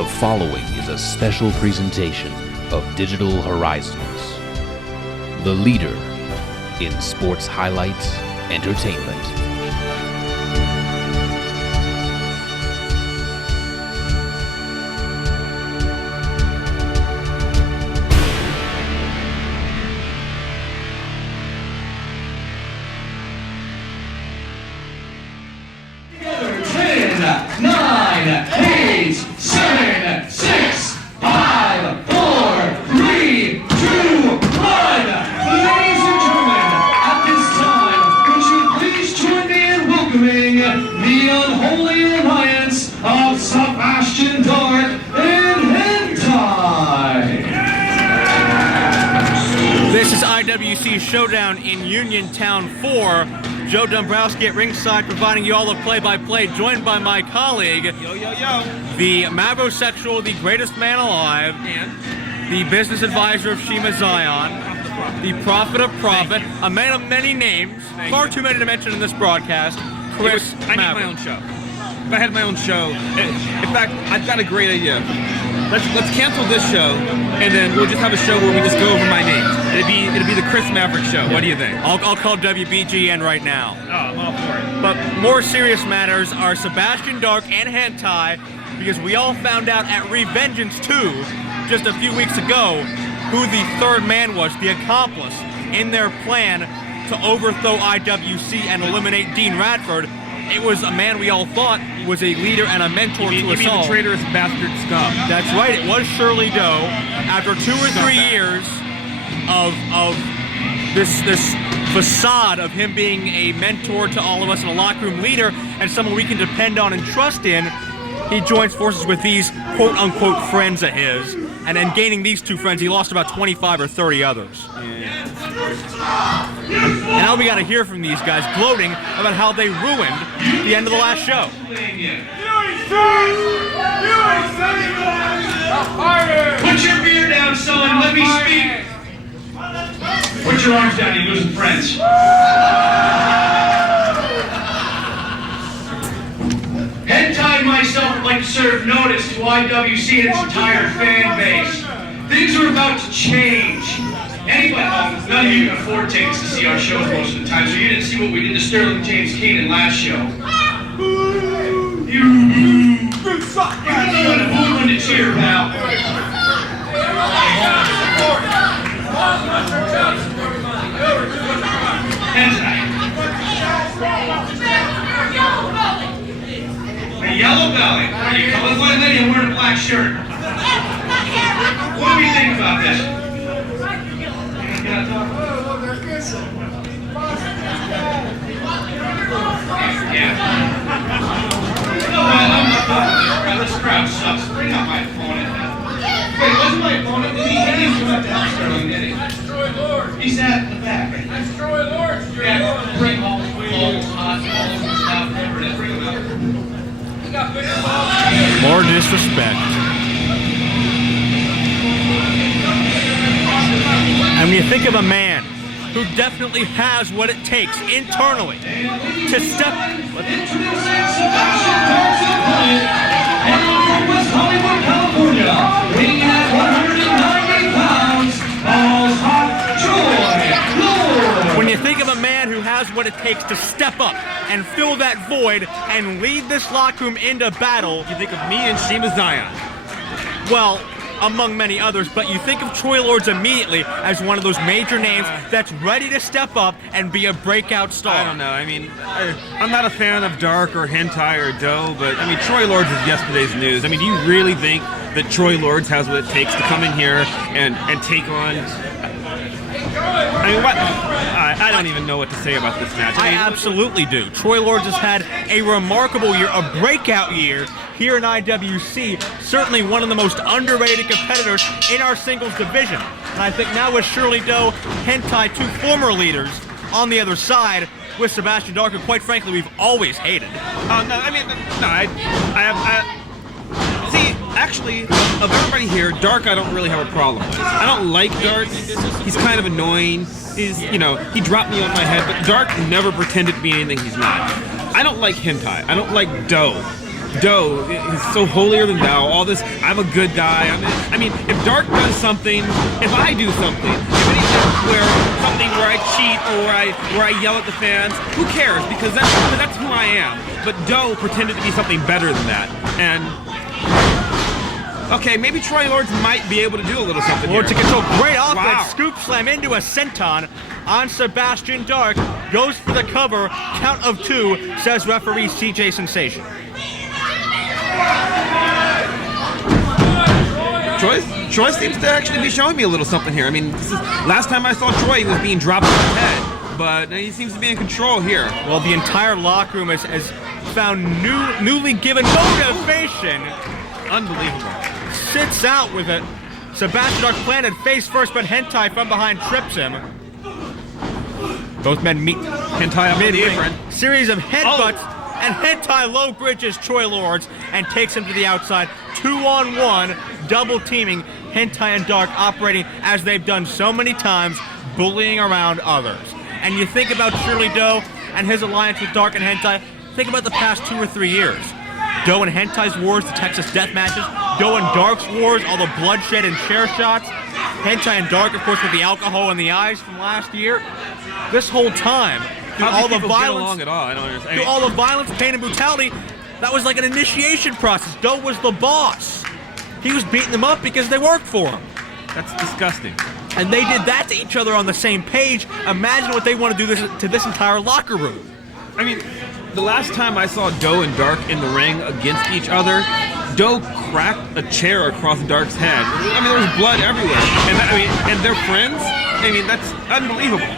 The following is a special presentation of Digital Horizons, the leader in sports highlights entertainment. Sebastian and Hentai. This is IWC Showdown in Uniontown 4. Joe Dombrowski at ringside providing you all the play-by-play, joined by my colleague, the Mavrosexual, the greatest man alive, and the business advisor of Shiima Xion, the prophet of profit, a man of many names, far too many to mention in this broadcast, Chris I need my own show. If I had my own show, in fact, I've got a great idea. Let's cancel this show, and then we'll just have a show where we just go over my names. It'd be the Chris Maverick show. What do you think? I'll call WBGN right now. Oh, I'm all for it. But more serious matters are Sebastian Dark and Hentai, because we all found out at Revengeance 2 just a few weeks ago who the third man was, the accomplice in their plan to overthrow IWC and eliminate Dean Radford. It was a man we all thought was a leader and a mentor to us all. You mean the traitorous bastard scum? That's right, it was Shirley Doe. After 2 or 3 years of this facade of him being a mentor to all of us and a locker room leader and someone we can depend on and trust in, he joins forces with these quote-unquote friends of his. And then gaining these 2 friends, he lost about 25 or 30 others. Yeah. And now we got to hear from these guys gloating about how they ruined the end of the last show. Put your beer down, son, and let me speak. Put your arms down, you losing friends. Hentai and myself would like to serve notice to IWC and its entire fan base. Things are about to change. Anybody, none of you can afford tickets to see our shows most of the time, so you didn't see what we did to Sterling James Keenan last show. You know when to cheer, pal. Hentai. A yellow belly. Are you colorblind lady? I'm wearing a black shirt. What do we think about this? Yeah. This crowd sucks. Bring out my opponent. Wait, wasn't my opponent? He didn't come up to help Sterling, did he? He's at the back. Destroy Lords. Yeah, bring all the hot balls and stuff. Bring them out. More disrespect. And when you think of a man who definitely has what it takes internally to step... Introducing Sebastian Dark's opponent, hailing from West Hollywood, California, weighing in at 190 pounds, Balls Hot Joy Lord. When you think of a man who has what it takes to step up and fill that void and lead this locker room into battle... You think of me and Shiima Xion. Well, among many others, but you think of Troy Lords immediately as one of those major names that's ready to step up and be a breakout star. I don't know. I mean, I'm not a fan of Dark or Hentai or Doe, but I mean, Troy Lords is yesterday's news. I mean, do you really think that Troy Lords has what it takes to come in here and take on... I mean, what? I don't even know what to say about this match. I absolutely do. Troy Lords has had a remarkable year, a breakout year here in IWC. Certainly one of the most underrated competitors in our singles division. And I think now with Shirley Doe, Hentai, 2 former leaders on the other side, with Sebastian Dark, who quite frankly we've always hated. See, actually, of everybody here, Dark I don't really have a problem with. I don't like Dark. He's kind of annoying. He dropped me on my head, but Dark never pretended to be anything he's not. I don't like Hentai. I don't like Doe. Doe is so holier than thou. All this, I'm a good guy. I mean, if Dark does something, if I do something, if anything where I cheat or where I yell at the fans, who cares? Because that's who I am. But Doe pretended to be something better than that. And okay, maybe Troy Lords might be able to do a little something Lords to here. control, great offense, Wow. scoop slam into a senton on Sebastian Dark, goes for the cover, count of 2, says referee CJ Sensation. Troy seems to actually be showing me a little something here. I mean, last time I saw Troy, he was being dropped on his head, but he seems to be in control here. Well, the entire locker room has found newly given motivation. Unbelievable. Sits out with it. Sebastian Dark planted face first, but Hentai from behind trips him. Both men meet. Hentai up in the apron. Series of headbutts, and Hentai low bridges Troy Lords and takes him to the outside. 2-on-1, double teaming Hentai and Dark, operating as they've done so many times, bullying around others. And you think about Shirley Doe and his alliance with Dark and Hentai, think about the past 2 or 3 years. Doe and Hentai's wars, the Texas death matches. Doe and Dark's wars, all the bloodshed and chair shots. Hentai and Dark, of course, with the alcohol in the eyes from last year. This whole time, through all the violence, at all? I don't understand. through all the violence, pain, and brutality, that was like an initiation process. Doe was the boss. He was beating them up because they worked for him. That's disgusting. And they did that to each other on the same page. Imagine what they want to do to this entire locker room. I mean, the last time I saw Doe and Dark in the ring against each other, Doe cracked a chair across Dark's head. I mean, there was blood everywhere. And they're friends? I mean, that's unbelievable.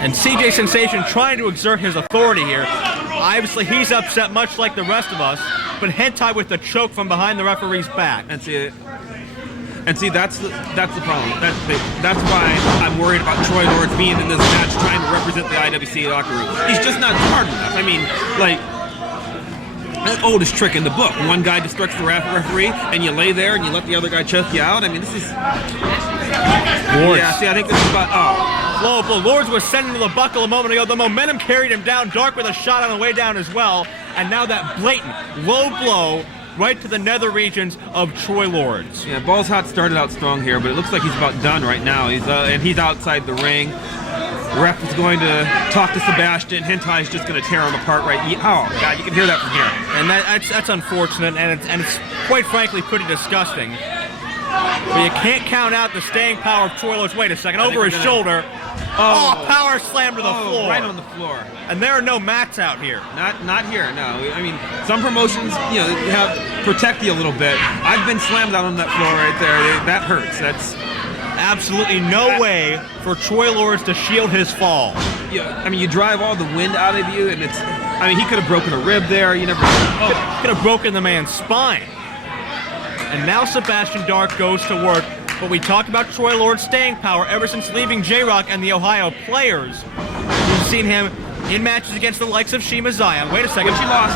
And CJ Sensation trying to exert his authority here. Obviously, he's upset, much like the rest of us. But Hentai with the choke from behind the referee's back. And see, that's the problem. That's why I'm worried about Troy Lords being in this match, trying to represent the IWC locker room. He's just not smart enough. I mean, like, that oldest trick in the book. One guy distracts the referee, and you lay there and you let the other guy choke you out. I mean, this is... Lords. Yeah, see, I think this is about... Low blow. Lords was sent into the buckle a moment ago. The momentum carried him down. Dark with a shot on the way down as well. And now that blatant low blow right to the nether regions of Troy Lords. Yeah, Balls Hot started out strong here, but it looks like he's about done right now. He's outside the ring. Ref is going to talk to Sebastian. Hentai is just going to tear him apart right. Oh God, you can hear that from here. And that's unfortunate, and it's quite frankly pretty disgusting. But you can't count out the staying power of Troy Lords. Wait a second, over his shoulder. Oh, power slam to the floor. Right on the floor. And there are no mats out here. Not here, no. I mean, some promotions, protect you a little bit. I've been slammed out on that floor right there. That hurts. That's absolutely no way for Troy Lords to shield his fall. Yeah, I mean, you drive all the wind out of you, and he could have broken a rib there. You never. Could have broken the man's spine. And now Sebastian Dark goes to work. But we talked about Troy Lord's staying power ever since leaving J-Rock and the Ohio Players. We've seen him in matches against the likes of Shiima Xion. Wait a second. But she lost.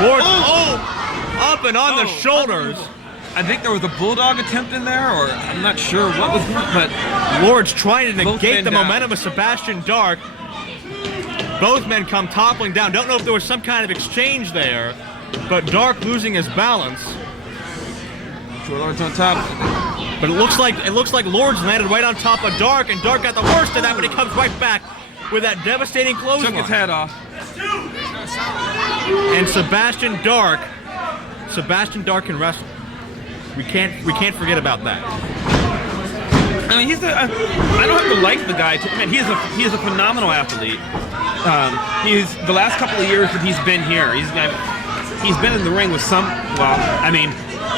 Lords, up and on the shoulders. I think there was a bulldog attempt in there, or I'm not sure what was, but Lords trying to negate the down. momentum of Sebastian Dark. Both men come toppling down. Don't know if there was some kind of exchange there, but Dark losing his balance. Troy Lords on top. But it looks like Lords landed right on top of Dark, and Dark got the worst of that, but he comes right back with that devastating clothesline. Took his head off. And Sebastian Dark can wrestle. We can't forget about that. I mean, I don't have to like the guy. Man, he is a phenomenal athlete. He's the last couple of years that he's been here. He's been in the ring with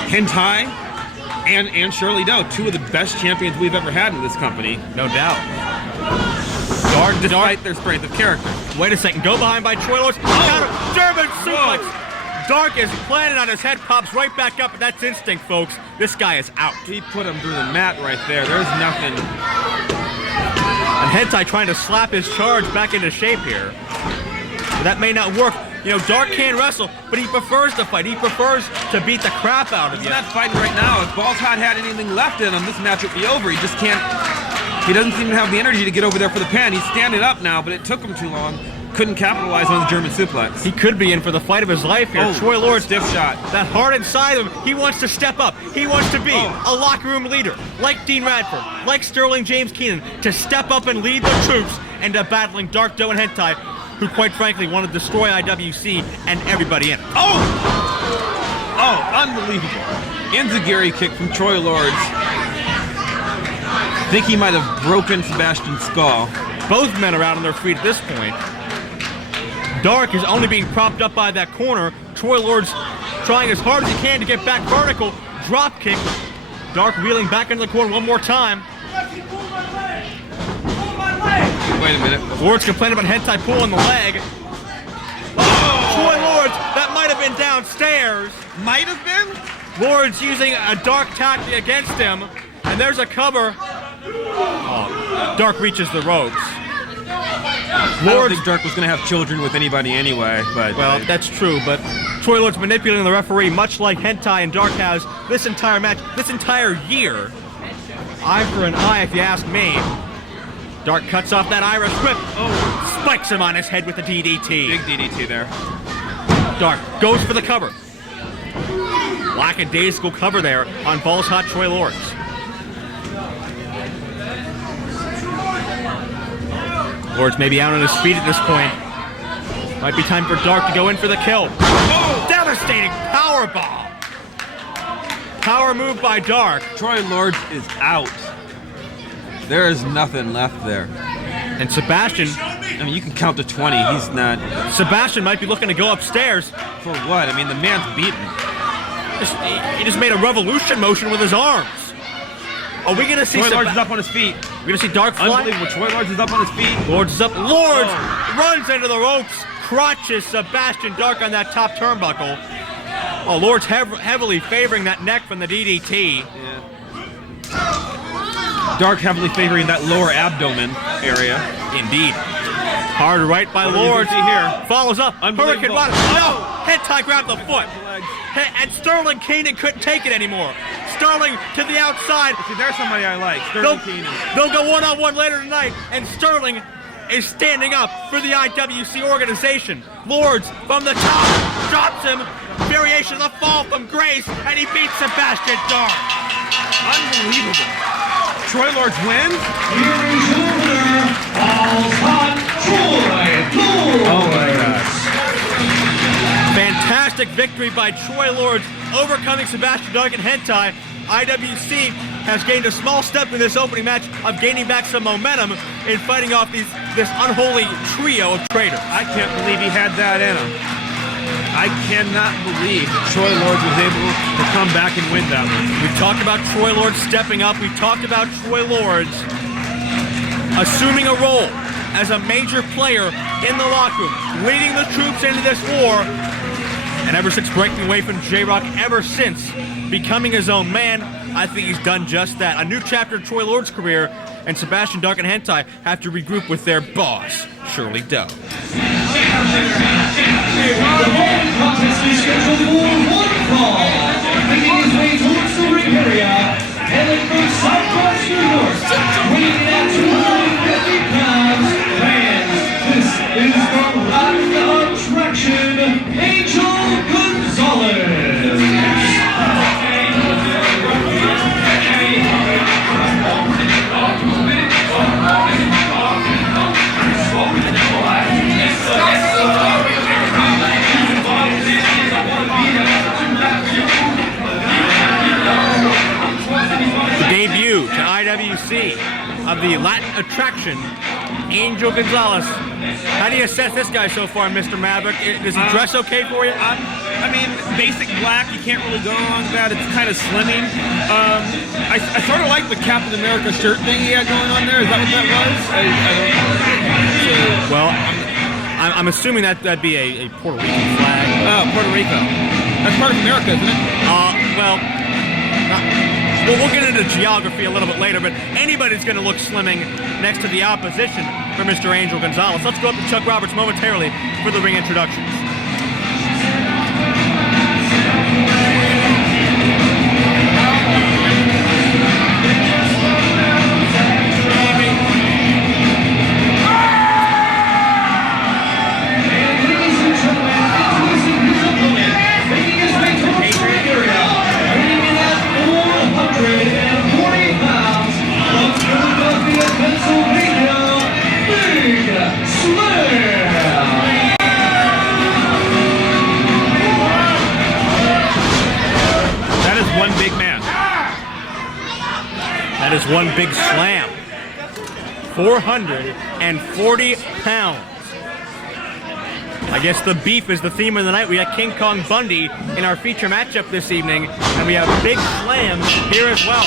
Hentai and Shirley Doe, two of the best champions we've ever had in this company. No doubt. Despite their strength of character. Wait a second. Go behind by Troy Lords. German suplex. Dark is planted on his head, pops right back up, and that's instinct, folks. This guy is out. He put him through the mat right there. There's nothing. And Hentai trying to slap his charge back into shape here. But that may not work. Dark can wrestle, but he prefers to fight. He prefers to beat the crap out of you. He's not fighting right now. If Balls Hot had anything left in him, this match would be over. He just can't. He doesn't seem to have the energy to get over there for the pin. He's standing up now, but it took him too long. couldn't capitalize on the German suplex. He could be in for the fight of his life here. Troy Lord, stiff shot. That heart inside of him, he wants to step up. He wants to be a locker room leader, like Dean Radford, like Sterling James Keenan, to step up and lead the troops into battling Dark Doe and Hentai, who quite frankly want to destroy IWC and everybody in it. Oh, unbelievable. Enziguri kick from Troy Lords. I think he might have broken Sebastian's skull. Both men are out on their feet at this point. Dark is only being propped up by that corner. Troy Lord's trying as hard as he can to get back vertical. Drop kick. Dark wheeling back into the corner one more time. Wait a minute. Lord's complaining about Hentai pulling the leg. Troy Lords, that might have been downstairs. Might have been? Lord's using a Dark tactic against him. And there's a cover. Dark reaches the ropes. I don't think Dark was going to have children with anybody anyway, but... Well, that's true, but Troy Lord's manipulating the referee, much like Hentai and Dark has this entire match, this entire year. Eye for an eye, if you ask me. Dark cuts off that Irish whip. Spikes him on his head with a DDT. Big DDT there. Dark goes for the cover. Lackadaisical cover there on Balls Hot Troy Lords. Lords may be out on his feet at this point. Might be time for Dark to go in for the kill. Devastating powerbomb. Power move by Dark. Troy Lords is out. There is nothing left there. And Sebastian... I mean, you can count to 20. He's not... Sebastian might be looking to go upstairs. For what? I mean, the man's beaten. He just made a revolution motion with his arms. Are we going to see... Troy Lords is up on his feet. We're going to see Dark fly? Unbelievable. Troy Lords is up on his feet. Lords is up. Lords runs into the ropes. Crotches Sebastian Dark on that top turnbuckle. Oh, Lords heavily favoring that neck from the DDT. Yeah. Dark heavily favoring that lower abdomen area. Indeed. Hard right by Lords. Here. Follows up. Hurricane Rod. No! Hentai grabbed the foot. And Sterling Keenan couldn't take it anymore. Sterling to the outside. See, there's somebody I like. Sterling Keenan. They'll go one-on-one later tonight, and Sterling is standing up for the IWC organization. Lords from the top drops him. Variation of the fall from Grace, and he beats Sebastian Dark. Unbelievable. Troy Lords wins. Here is your winner, Balls Hot Troy Lords. Oh my God. Fantastic victory by Troy Lords, overcoming Sebastian Dark and Hentai. IWC has gained a small step in this opening match of gaining back some momentum in fighting off this unholy trio of traitors. I can't believe he had that in him. I cannot believe that Troy Lords was able to come back and win that one. We've talked about Troy Lords stepping up. We've talked about Troy Lords assuming a role as a major player in the locker room, leading the troops into this war. And ever since breaking away from J-Rock, ever since becoming his own man, I think he's done just that. A new chapter of Troy Lords' career, and Sebastian Dark and Hentai have to regroup with their boss, Shirley Doe. The following contest is scheduled for one fall. Making his way towards the ring area, hailing from southwest New York, weighing in at 250 pounds, fans, this is the Latin attraction, Angel Gonzalez. Debut to IWC of the Latin attraction, Angel Gonzalez. How do you assess this guy so far, Mr. Maverick? Does he dress okay for you? I mean, basic black, you can't really go wrong with that. It's kind of slimming. I sort of like the Captain America shirt thing he had going on there. Is that what that was? Well, I'm assuming that'd be a Puerto Rican flag. Oh, Puerto Rico. That's part of America, isn't it? We'll get into geography a little bit later, but anybody's going to look slimming next to the opposition for Mr. Angel Gonzalez. Let's go up to Chuck Roberts momentarily for the ring introductions. Just one big slam. 440 pounds. I guess the beef is the theme of the night. We got King Kong Bundy in our feature matchup this evening, and we have big slams here as well.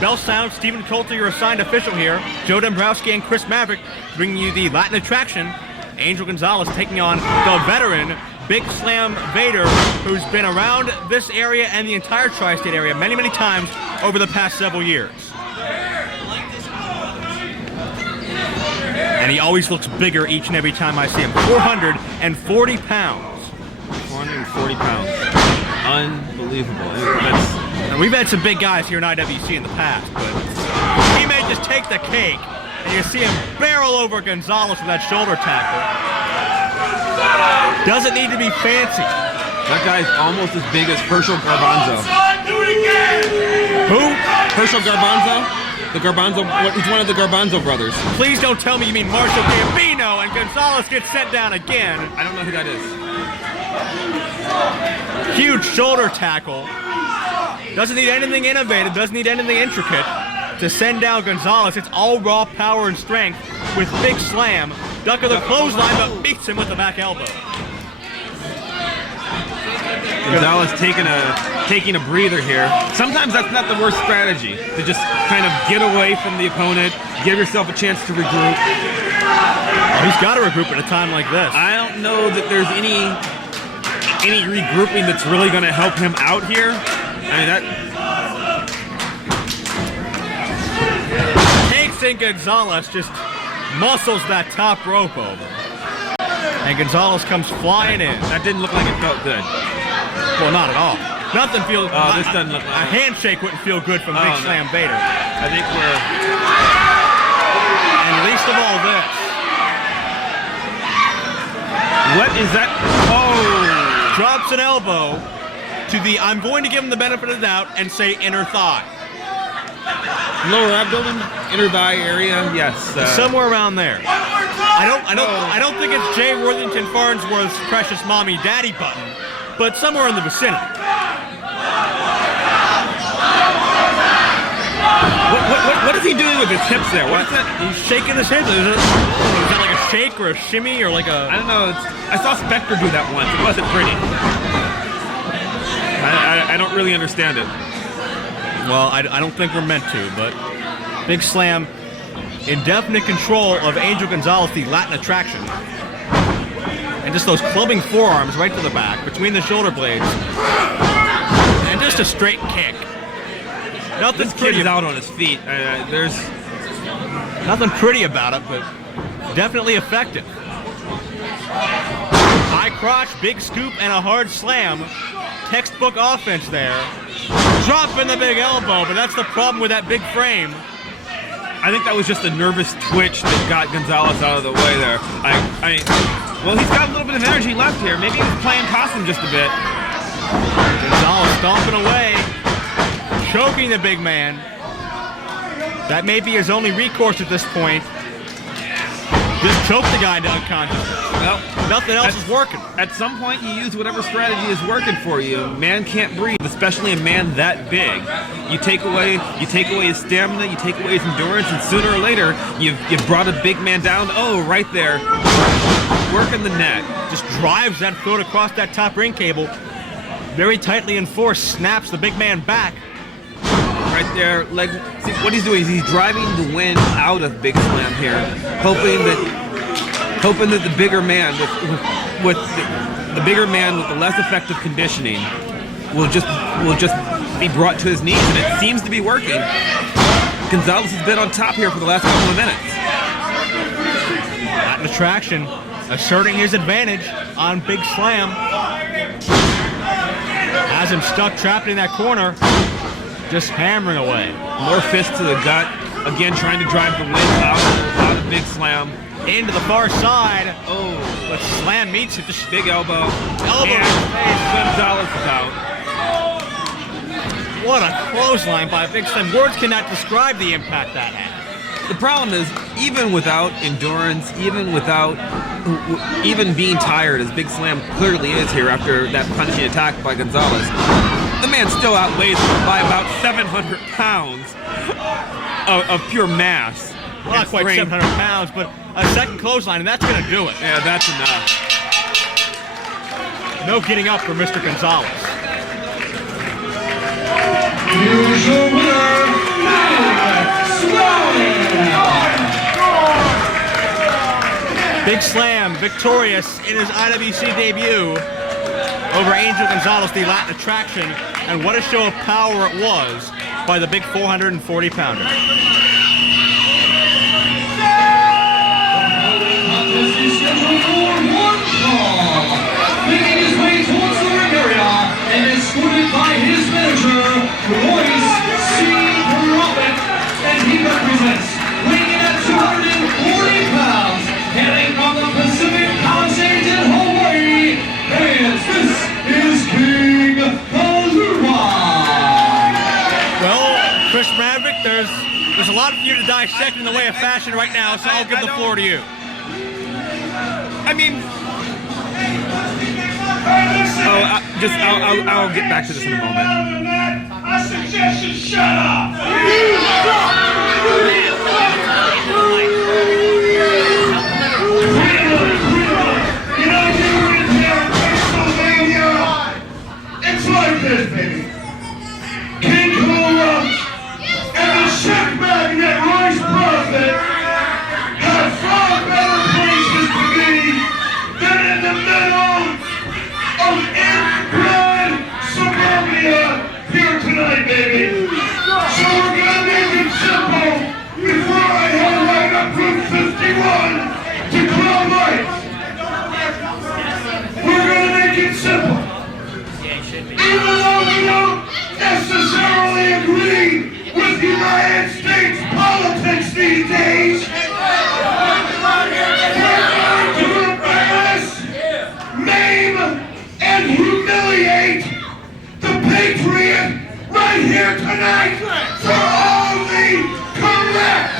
Bell sound, Stephen Coulter, your assigned official here. Joe Dombrowski and Chris Maverick bringing you the Latin attraction. Angel Gonzalez taking on the veteran Big Slam Vader, who's been around this area and the entire tri-state area many, many times over the past several years. And he always looks bigger each and every time I see him. 440 pounds. 440 pounds. Unbelievable. And we've had some big guys here in IWC in the past, but he may just take the cake. And you see him barrel over Gonzalez with that shoulder tackle. Doesn't need to be fancy. That guy's almost as big as Herschel Garbanzo. Who? Herschel Garbanzo? He's one of the Garbanzo brothers. Please don't tell me you mean Marshall Gambino, and Gonzalez gets sent down again. I don't know who that is. Huge shoulder tackle. Doesn't need anything innovative, doesn't need anything intricate to send down Gonzalez. It's all raw power and strength with big slam. Duck of the clothesline, but beats him with the back elbow. Gonzalez taking a breather here. Sometimes that's not the worst strategy, to just kind of get away from the opponent, give yourself a chance to regroup. Oh, he's got to regroup at a time like this. I don't know that there's any regrouping that's really going to help him out here. I mean, that takes in Gonzalez, just muscles that top rope over. And Gonzalez comes flying in. That didn't look like it felt good. Well, not at all. Nothing feels. This doesn't look like a handshake wouldn't feel good from Big Slam Vader. I think we're. And least of all this. What is that? Oh! Drops an elbow to the. I'm going to give him the benefit of the doubt and say inner thigh. Lower abdomen, inner thigh area. Yes. Somewhere around there. I don't think it's Jay Worthington Farnsworth's precious mommy daddy button, but somewhere in the vicinity. What is he doing with his hips there? What is that? He's shaking his hips. Is that like a shake or a shimmy or like a... I don't know. I saw Spectre do that once. It wasn't pretty. I don't really understand it. Well, I don't think we're meant to, but Big Slam in definite control of Angel Gonzalez, the Latin attraction. And just those clubbing forearms right to the back, between the shoulder blades. And just a straight kick. Nothing this pretty kid is out on his feet. There's nothing pretty about it, but definitely effective. High crotch, big scoop, and a hard slam. Textbook offense there. Dropping the big elbow, but that's the problem with that big frame. I think that was just a nervous twitch that got Gonzalez out of the way there. Well, he's got a little bit of energy left here. Maybe he's playing possum just a bit. Gonzalez stomping away, choking the big man. That may be his only recourse at this point. Just choke the guy into unconsciousness. Well, nothing else is working. At some point, you use whatever strategy is working for you. Man can't breathe, especially a man that big. You take away his stamina, you take away his endurance, and sooner or later, you've brought a big man down. Oh, right there, working the neck. Just Drives that foot across that top ring cable. Very tightly enforced, snaps the big man back. Right there, see what he's doing is he's driving the wind out of Big Slam here, hoping that the bigger man with the bigger man with the less effective conditioning will just be brought to his knees, and it seems to be working. Gonzalez has been on top here for the last couple of minutes. Latin attraction asserting his advantage on Big Slam. Has him stuck, trapped in that corner. Just hammering away. More fists to the gut. Again, trying to drive the wind out of Big Slam. Into the far side. Oh, but Slam meets it. Just big elbow. And Gonzalez is out. What a clothesline by Big Slam. Words cannot describe the impact that had. The problem is, even without endurance, even being tired, as Big Slam clearly is here after that punching attack by Gonzalez, the man still outweighs him by about 700 pounds. of pure mass. Well, not quite 700 pounds, but a second clothesline, and that's going to do it. Yeah, that's enough. No getting up for Mr. Gonzalez. Here's your winner, Big Slam, victorious in his IWC debut over Angel Gonzalez, the Latin attraction, and what a show of power it was by the big 440-pounder. This is scheduled for one fall. Making his way towards the ring area and escorted by his manager, Royce C. Prophet, and he represents, weighing in at 240 pounds, hailing from the Pacific Palisades in Hawaii, and this is King Kahlua. Well, Chris Maverick, there's a lot for you to dissect in the way of fashion right now, so I'll give the floor to you. I mean, I'll get back to this in a moment. I suggest you shut up. You know, you were in there in Pennsylvania. It's like this, baby. King Kalu and the check magnet Royce Prophet have far better places to be than in the middle of inbred suburbia here tonight, baby. So we're gonna make it simple before I head right up Route 51 to Club Light. We're gonna make it simple. Even though we don't necessarily agree with United States politics these days, we're going to embarrass, maim, and humiliate the Patriot right here tonight for all the correct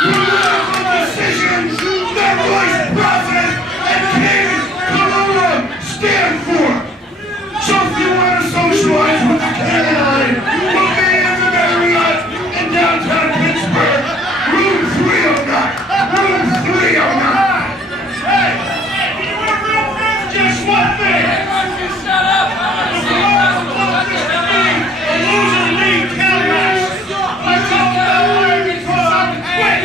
political decisions that Royce Prophet and King Kahlua stand for. So if you want to socialize with the King and I, we'll be in the Marriott in downtown Pittsburgh, room 309. Room 309. Hey, just one thing. Shut up. A loser league Cadillacs. Let's talk about where we from. Wait,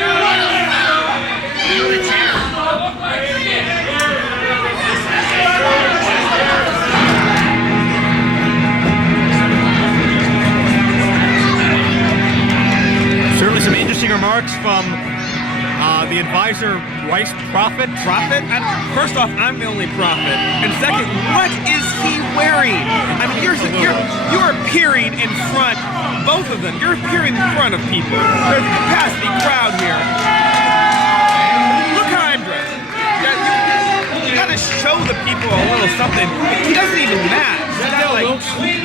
Certainly some interesting remarks from the advisor, Royce Prophet. First off, I'm the only prophet, and second, what is he wearing? I mean, you're appearing in front, both of them. You're appearing in front of people. There's a capacity crowd here. Look how I'm dressed. You gotta show the people a little something. He doesn't even match.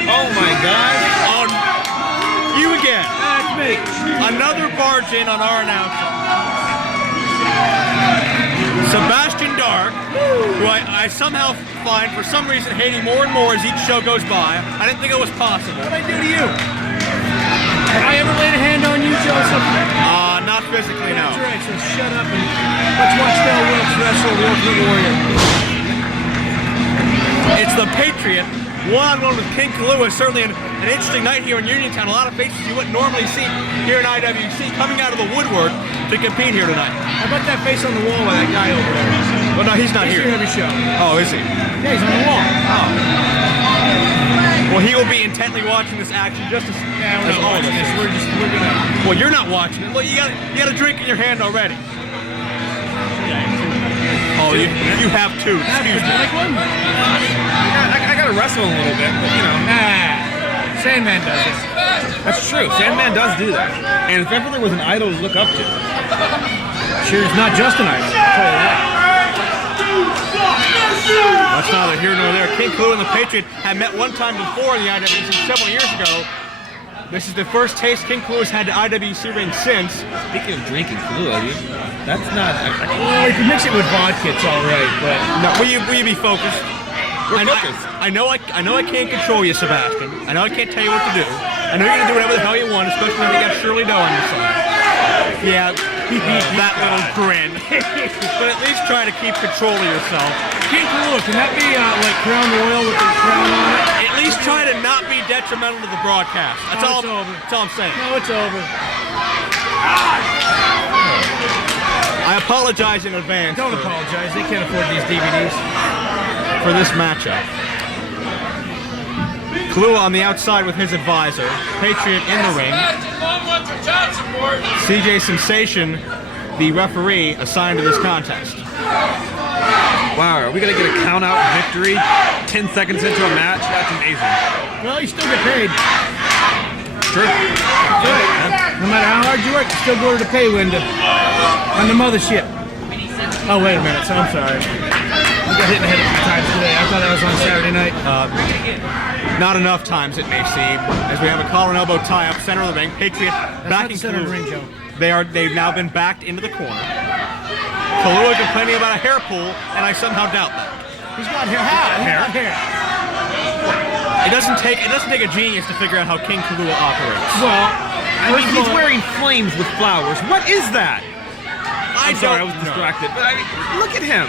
Oh my God. On you again. That's me. Another barge in on our announcement. Sebastian Dark, who I somehow find, for some reason, hating more and more as each show goes by. I didn't think it was possible. What did I do to you? Have I ever laid a hand on you, Joseph? Not physically, no. That's right, so shut up and let's watch Bell Wilkes wrestle the Ultimate Warrior. It's the Patriot, one-on-one with King Kalu. Certainly an interesting night here in Uniontown. A lot of faces you wouldn't normally see here in IWC coming out of the woodwork to compete here tonight. How about that face on the wall by that guy over there? Well, no, he's not He's here. here every show. Oh, is he? Yeah, he's on the wall. Oh. Well, he will be intently watching this action just as, Yeah, we're as not all of watching us. this. We're gonna. Well, you're not watching it. Well, you got a drink in your hand already. Oh, you have two. Excuse me. Like one? I gotta wrestle a little bit, but you know. Sandman does it. That's true. Sandman does do that. And if ever there was an idol to look up to. Sure, it's not just an idol. I'll tell you that. That's neither here nor there. King Kalu and the Patriot had met one time before in the IWC several years ago. This is the first taste King Kalu has had to IWC ring since. Speaking of drinking Kahlua, that's not. Well, if you mix it with vodka, it's all right. But No, will you be focused? We're focused. I know I can't control you, Sebastian. I know I can't tell you what to do. I know you're gonna do whatever the hell you want, especially when you got Shirley Doe on your side. Yeah, that little grin. But at least try to keep control of yourself. King Kahlua, can that be like Crown Royal with the crown on it? At least try to not be detrimental to the broadcast. That's all. That's all I'm saying. No, it's over. I apologize in advance. Don't apologize. They can't afford these DVDs. For this matchup. Kahlua on the outside with his advisor. Patriot in the ring. CJ Sensation, the referee assigned to this contest. Wow, are we going to get a count-out victory 10 seconds into a match? That's amazing. Well, you still get paid. Sure. No matter how hard you work, you still go to the pay window. On the mothership. Oh, wait a minute. So I'm sorry. I got hit in the head a few times today. I thought that was on Saturday night. Not enough times, it may seem, as we have a collar and elbow tie-up, center of the ring. Patriot backing center of the ring, Joe. They've now been backed into the corner. Kahlua complaining about a hair pull, and I somehow doubt that. He's got hair. How? He's got hair. It doesn't take a genius to figure out how King Kahlua operates. Well, I mean, he's wearing flames with flowers. What is that? I'm sorry, I was distracted. But I mean, look at him.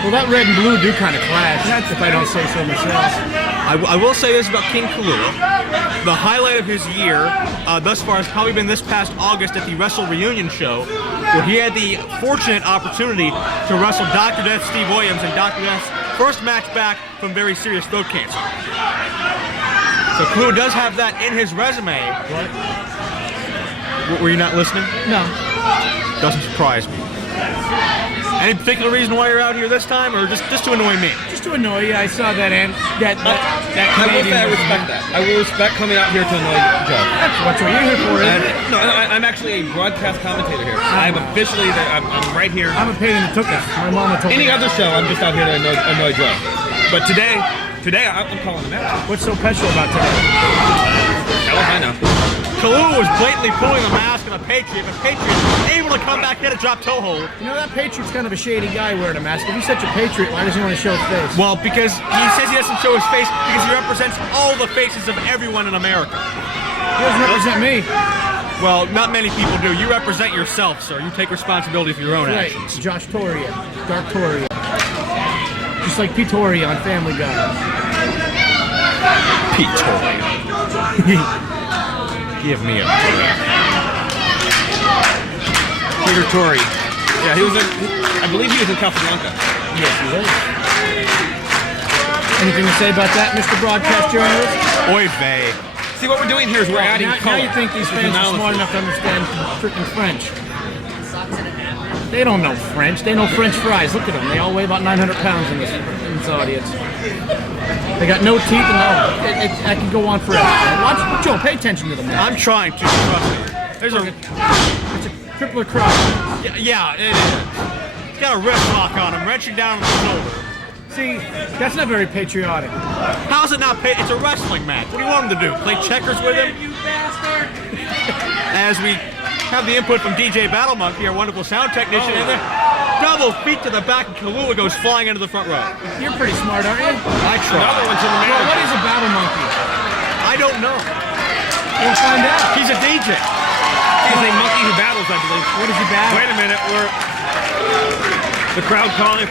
Well, that red and blue do kind of clash, if I don't say so myself. I will say this about King Kahlua. The highlight of his year thus far has probably been this past August at the Wrestle Reunion show, where he had the fortunate opportunity to wrestle Dr. Death Steve Williams in Dr. Death's first match back from very serious throat cancer. So Kahlua does have that in his resume. What? Were you not listening? No. Doesn't surprise me. Any particular reason why you're out here this time, or just to annoy me? Just to annoy you. I saw that I will say I respect that. I will respect coming out here to annoy Joe. That's what you're here for, isn't it? No, I'm actually a broadcast commentator here. I'm officially I'm right here. I'm a pain in the tuchus. My mama told me. Any other show, I'm just out here to annoy Joe. But today I'm calling the match. What's so special about today? Hell if I know. Kalu was blatantly pulling the mask on a Patriot, but Patriot able to come back, hit a drop toe hold. You know, that Patriot's kind of a shady guy wearing a mask. If he's such a Patriot, why does he want to show his face? Well, because he says he doesn't show his face because he represents all the faces of everyone in America. He doesn't represent me. Well, not many people do. You represent yourself, sir. You take responsibility for your own actions. Josh Toria, Dark Toria. Just like Pete Toria on Family Guy. Pete Toria. Give me a break. Peter Torrey. Yeah, he was in, I believe he was in Casablanca. Yes, he was. Anything to say about that, Mr. Broadcast Journalist? Oy vey. See, what we're doing here is we're adding now, color. Now you think these fans are smart enough to understand freaking French. They don't know French. They know French fries. Look at them. They all weigh about 900 pounds in this audience. They got no teeth and no. I can go on forever. Watch, Joe, pay attention to them. I'm trying to. Trust me. There's It's a crippler cross. Yeah, it is. He's got a wrist lock on him, wrenching down on the shoulder. See, that's not very patriotic. How's it not it's a wrestling match. What do you want him to do? Play checkers with him? You bastard! As we have the input from DJ Battle Monkey, our wonderful sound technician, and then double feet to the back, and Kahlua goes flying into the front row. You're pretty smart, aren't you? I try. Another one to the Well, what is a battle monkey? I don't know. We'll find out. He's a DJ. He's a monkey who battles, I believe. What does he battle? Wait a minute, the crowd calling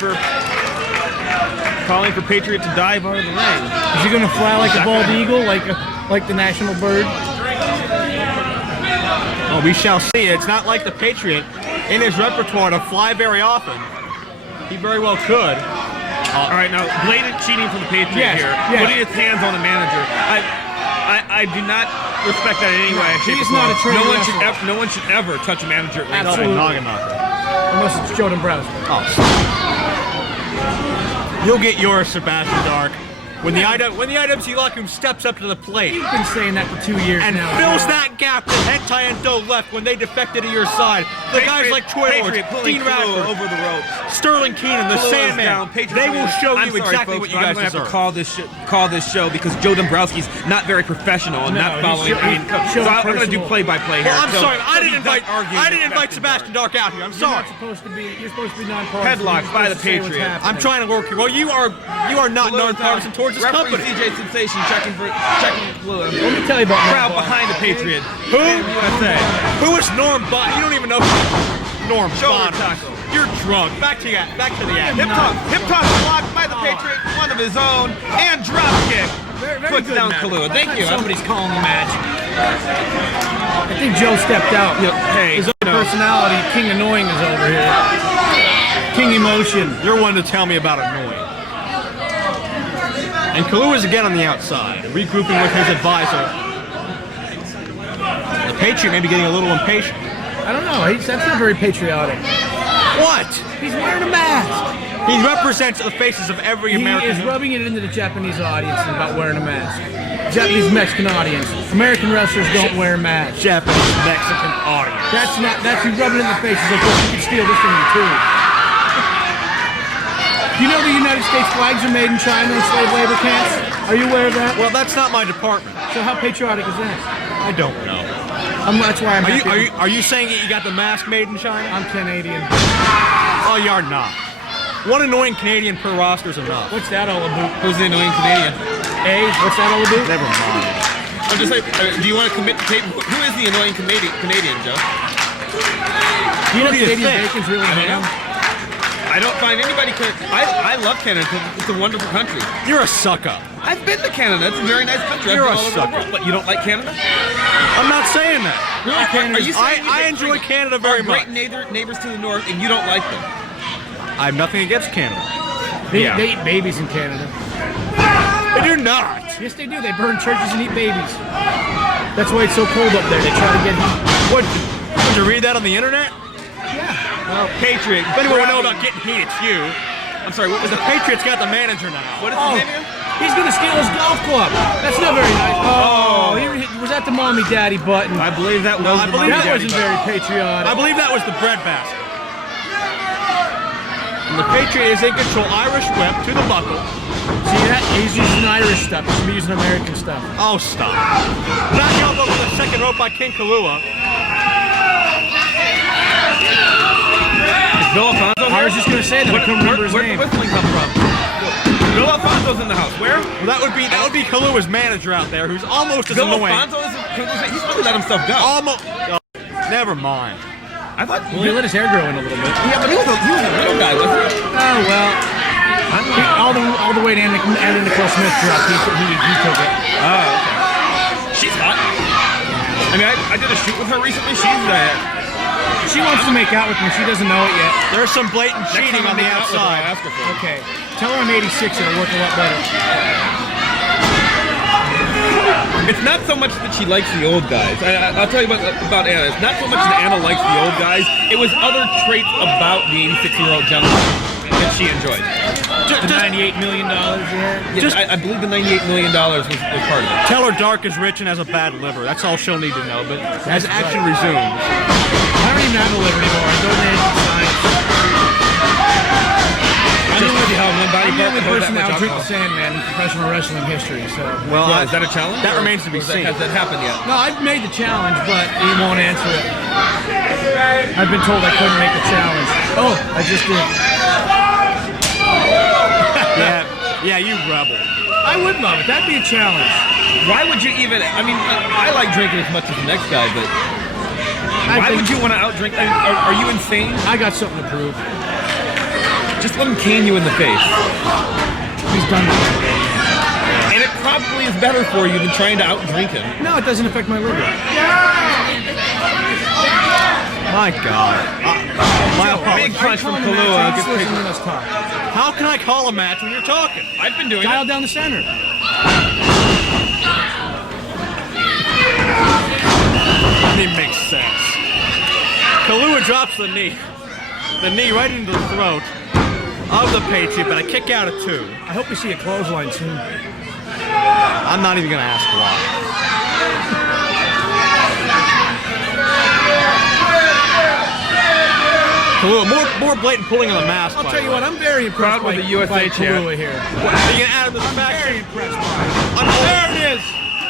for Patriot to dive out of the ring. Is he going to fly like a bald eagle, like the national bird? Oh, we shall see. It's not like the Patriot in his repertoire to fly very often. He very well could. All right, now blatant cheating from the Patriot here, putting his hands on the manager. I do not respect that in any way. He's not a trained wrestler. No one should ever touch a manager. Absolutely. Unless it's Jordan Browse. Oh. You'll get yours, Sebastian Dark. When the IWC Locker Room steps up to the plate. You've been saying that for 2 years and now. Fills that gap that Hentai and Doe left when they defected to your side. The guys like Troy Lords, Dean Radford, over the ropes. Sterling Keenan, the Sandman. They will show you exactly what you guys deserve. I'm going to have to call this show because Joe Dombrowski's not very professional and not following. So I'm going to do play-by-play here. Well, I'm sorry. I didn't invite Sebastian Dark out here. I'm sorry. You're supposed to be nonpartisan. Headlocked by the Patriot. I'm trying to work here. Well, you are not nonpartisan towards towards his Referee company. CJ Sensation checking Kahlua. Let me tell you about Crowd Norm behind the Bonner. Patriot. Who? And USA. Who is Norm Bonner? You don't even know Norm Shoulder Bonner. tackle. You're drunk. Back to the act. Hip toss blocked by the Patriot, one of his own, and drop kick. Very Puts good, down Maverick. Kahlua. Thank you. Somebody's calling the match. I think Joe stepped out. Hey, His own personality, King Annoying, is over here. King Emotion. You're one to tell me about annoying. And Kalu is again on the outside, regrouping with his advisor. The Patriot may be getting a little impatient. I don't know. That's not very patriotic. What? He's wearing a mask. He represents the faces of every American. He is rubbing it into the Japanese audience about wearing a mask. Japanese Mexican audience. American wrestlers don't wear masks. Japanese Mexican audience. That's you rubbing it in the faces like, well, you can steal this from you too. You know the United States flags are made in China in slave labor camps? Are you aware of that? Well, that's not my department. So how patriotic is that? I don't know. That's why I'm happy. Are you saying that you got the mask made in China? I'm Canadian. Oh, you're not. One annoying Canadian per roster is enough. What's that all about? Who's the annoying Canadian? What's that all about? Never mind. I'm just like, do you want to commit to tape? Who is the annoying Canadian, Joe? Do you know do you Canadian think? bacon's really ham? I don't find anybody. I love Canada. It's a wonderful country. You're a sucker. I've been to Canada. It's a very nice country. You're I've a been all over the sucker. world. But you don't like Canada? I'm not saying that. Are you saying I enjoy Canada very much. Great neighbors to the north, and you don't like them? I have nothing against Canada. They eat babies in Canada. They do not. Yes, they do. They burn churches and eat babies. That's why it's so cold up there. They try to get heat. Did you read that on the internet? Well, Patriot. If anyone would know about getting heat, it's you. I'm sorry. What was The Patriot's got the manager now. What is his name again? He's gonna steal his golf club. That's not very nice. Was that the mommy daddy button? I believe that was. I believe that daddy wasn't very patriotic. I believe that was the bread basket. And the Patriot is in control. Irish whip to the buckle. See that? He's using Irish stuff. He's using American stuff. Oh, stop. Back elbow to the second rope by King Kahlua. Bill Alfonso. I was just gonna say that. I couldn't remember his Where'd name. the whistling come from? Bill Alfonso's in the house. Where? Well, that would be Kalua's manager out there, who's almost as Bill annoying. Alfonso is. He's supposed to let himself go. Almost. Oh, never mind. I thought. Well, he let his hair grow in a little bit. Yeah, but he was a little guy, wasn't he? Oh well. All the way to Andy Nicole Smith dropped. He took it. Oh, okay. She's hot. I mean, I did a shoot with her recently. She wants to make out with me. She doesn't know it yet. There's some blatant cheating on the outside. Ask her for it. Okay. Tell her I'm 86. It'll work a lot better. It's not so much that she likes the old guys. I'll tell you about Anna. It's not so much that Anna likes the old guys. It was other traits about the 86-year-old gentleman that she enjoyed. The $98 million you had? Yes, I believe the $98 million was part of it. Tell her Dark is rich and has a bad liver. That's all she'll need to know. But as That's action right. resumes. I don't even have a liver anymore. I donated to science. I'm the only person to out-drink the Sandman in professional wrestling history, so... Well, Is that a challenge? That or remains to be seen. Has that happened yet? No, I've made the challenge, but he won't answer it. I've been told I couldn't make the challenge. Oh, I just did. Yeah, you rebel. I would love it. That'd be a challenge. Why would you even... I mean, I like drinking as much as the next guy, but... Why would you want to out-drink? Are you insane? I got something to prove. Just let him can you in the face. He's done it. And it probably is better for you than trying to out-drink him. No, it doesn't affect my liver. My God. My Big apologies. punch from Calling the Kahlua. match, just listen to us talk. How can I call a match when you're talking? I've been doing Dial it. down the center. It makes sense. Kahlua drops the knee right into the throat of the Patriot, but I kick out at 2. I hope we see a clothesline soon. I'm not even going to ask why. Kahlua, more blatant pulling of the mask. I'll tell you what, I'm very impressed Crowd by with the USA by chant. Kahlua here. Are you going to add him to the fact? Very impressed by There it is!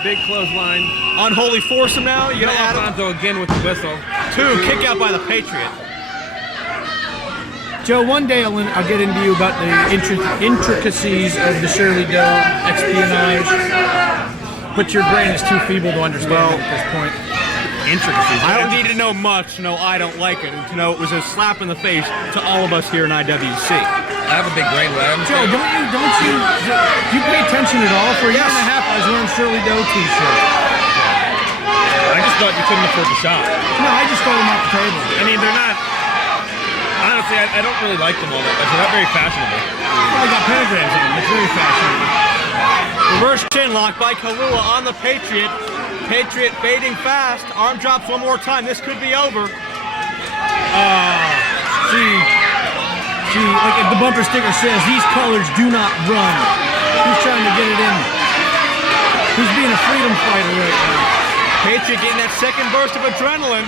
Big clothesline. Unholy foursome now. You're Bill going to add him? Alfonso again with the whistle. 2, kick out by the Patriot. Joe, one day I'll get into you about the intricacies of the Shirley Doe espionage, but your brain is too feeble to understand at this point. Intricacies. I don't need to know much to know I don't like it, and to know it was a slap in the face to all of us here in IWC. I have a big brain. Joe, do you pay attention at all? For a year and a half, I was wearing Shirley Doe t-shirts. I just thought you couldn't afford the shop. No, I just throw them off the table. I mean, they're not. Honestly, I don't really like them all that much. They're not very fashionable. Well, they got pentagrams in them. It's very fashionable. Reverse chin lock by Kahlua on the Patriot. Patriot fading fast. Arm drops one more time. This could be over. She, like the bumper sticker says, these colors do not run. Who's trying to get it in? Who's being a freedom fighter right now? Patriot getting that second burst of adrenaline.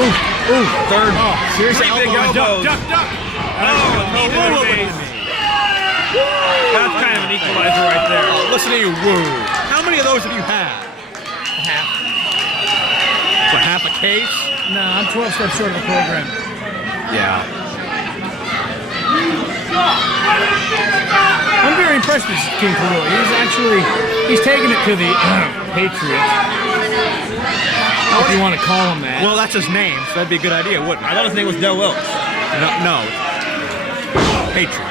Ooh, third. Oh, seriously, Pretty big elbow. elbows. Duck. Knee to the face. That's kind of an equalizer right there. Oh, listen to you, woo. How many of those have you had? Half. What, half a case? Nah, I'm 12 steps short of the program. Yeah. I'm very impressed with King Kalu. He's taking it to the Patriot. If you want to call him that. Well, that's his name, so that'd be a good idea, wouldn't it? I thought his name was Del Wilkes. No. Patriot.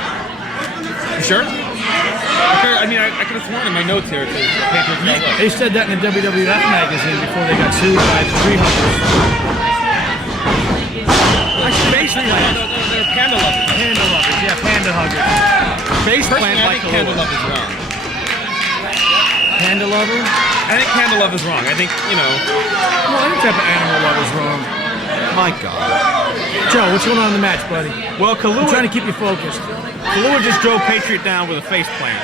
You sure? I mean, I could have sworn in my notes here it says Patriot Del Wilkes. They said that in the WWF magazine before they got sued by the tree hunters. Face plant. They're panda lovers. Panda lovers, yeah, panda huggers. Face Personally, plant I by think panda Kalu. love is wrong. Panda lover? I think panda love is wrong. I think, Well, any type of animal love is wrong. My God. Joe, what's going on in the match, buddy? Well, I'm trying to Kahlua keep you focused. just drove Patriot down with a face plant.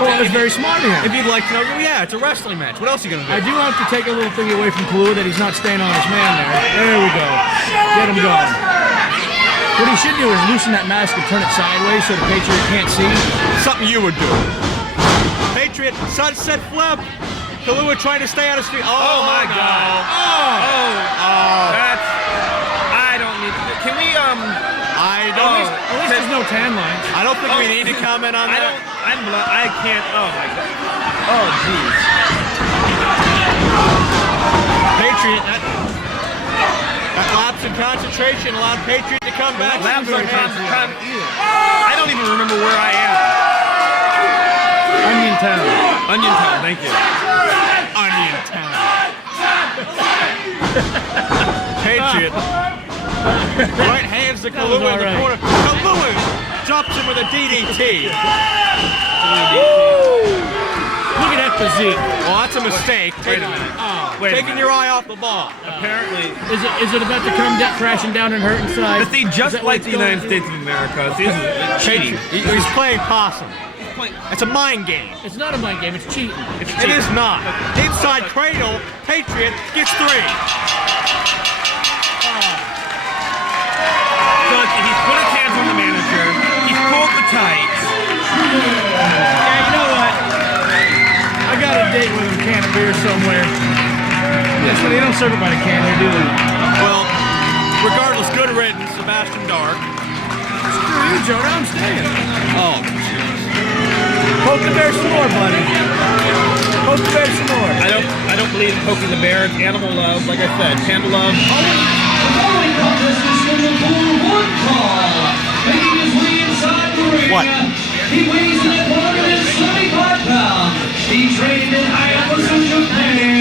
Oh, that was very smart of If him. you'd like to know, yeah, it's a wrestling match. What else are you going to do? I do have to take a little thing away from Kalu that he's not staying on his man there. There we go. Get him going. What he should do is loosen that mask and turn it sideways so the Patriot can't see. Something you would do. Patriot, sunset flip. Kahlua trying to stay on his feet. Oh my God. That's. I don't need. Can we I At don't. least there's no tan lines. I don't think we need to comment on that. I can't. Oh my God. Oh jeez. Patriot, that lapse in concentration allowed Patriot to come back. I don't even remember where I am. Uniontown. Uniontown. Thank you. Uniontown. Patriot. Right hands to Kahlua in the corner. Kahlua drops him with a DDT. Look at that physique. Well, that's a mistake. Wait a minute. Taking your eye off the ball. Apparently. Is it about to come crashing down and hurt inside? But see, just Is that like what's the going United States of America, see, this is cheating. He's playing possum. It's a mind game. It's not a mind game, it's cheating. It is not. Inside cradle, Patriot gets 3. So he's put his hands on the manager. He's pulled the tights. Yeah, you know what? I got a date with a can of beer somewhere. Yes, but they don't serve it by the can, they do. Well, regardless, good riddance, Sebastian Dark. Screw you, Joe, I'm staying. Oh, Poke the bear some more, buddy. Poke the bear some more. I don't believe in poking the bear. It's animal love, like I said, panda love. Following contest is scheduled for one call. Making his way inside the ring. What? He weighs in at 175 pounds. He trained in IWC Japan.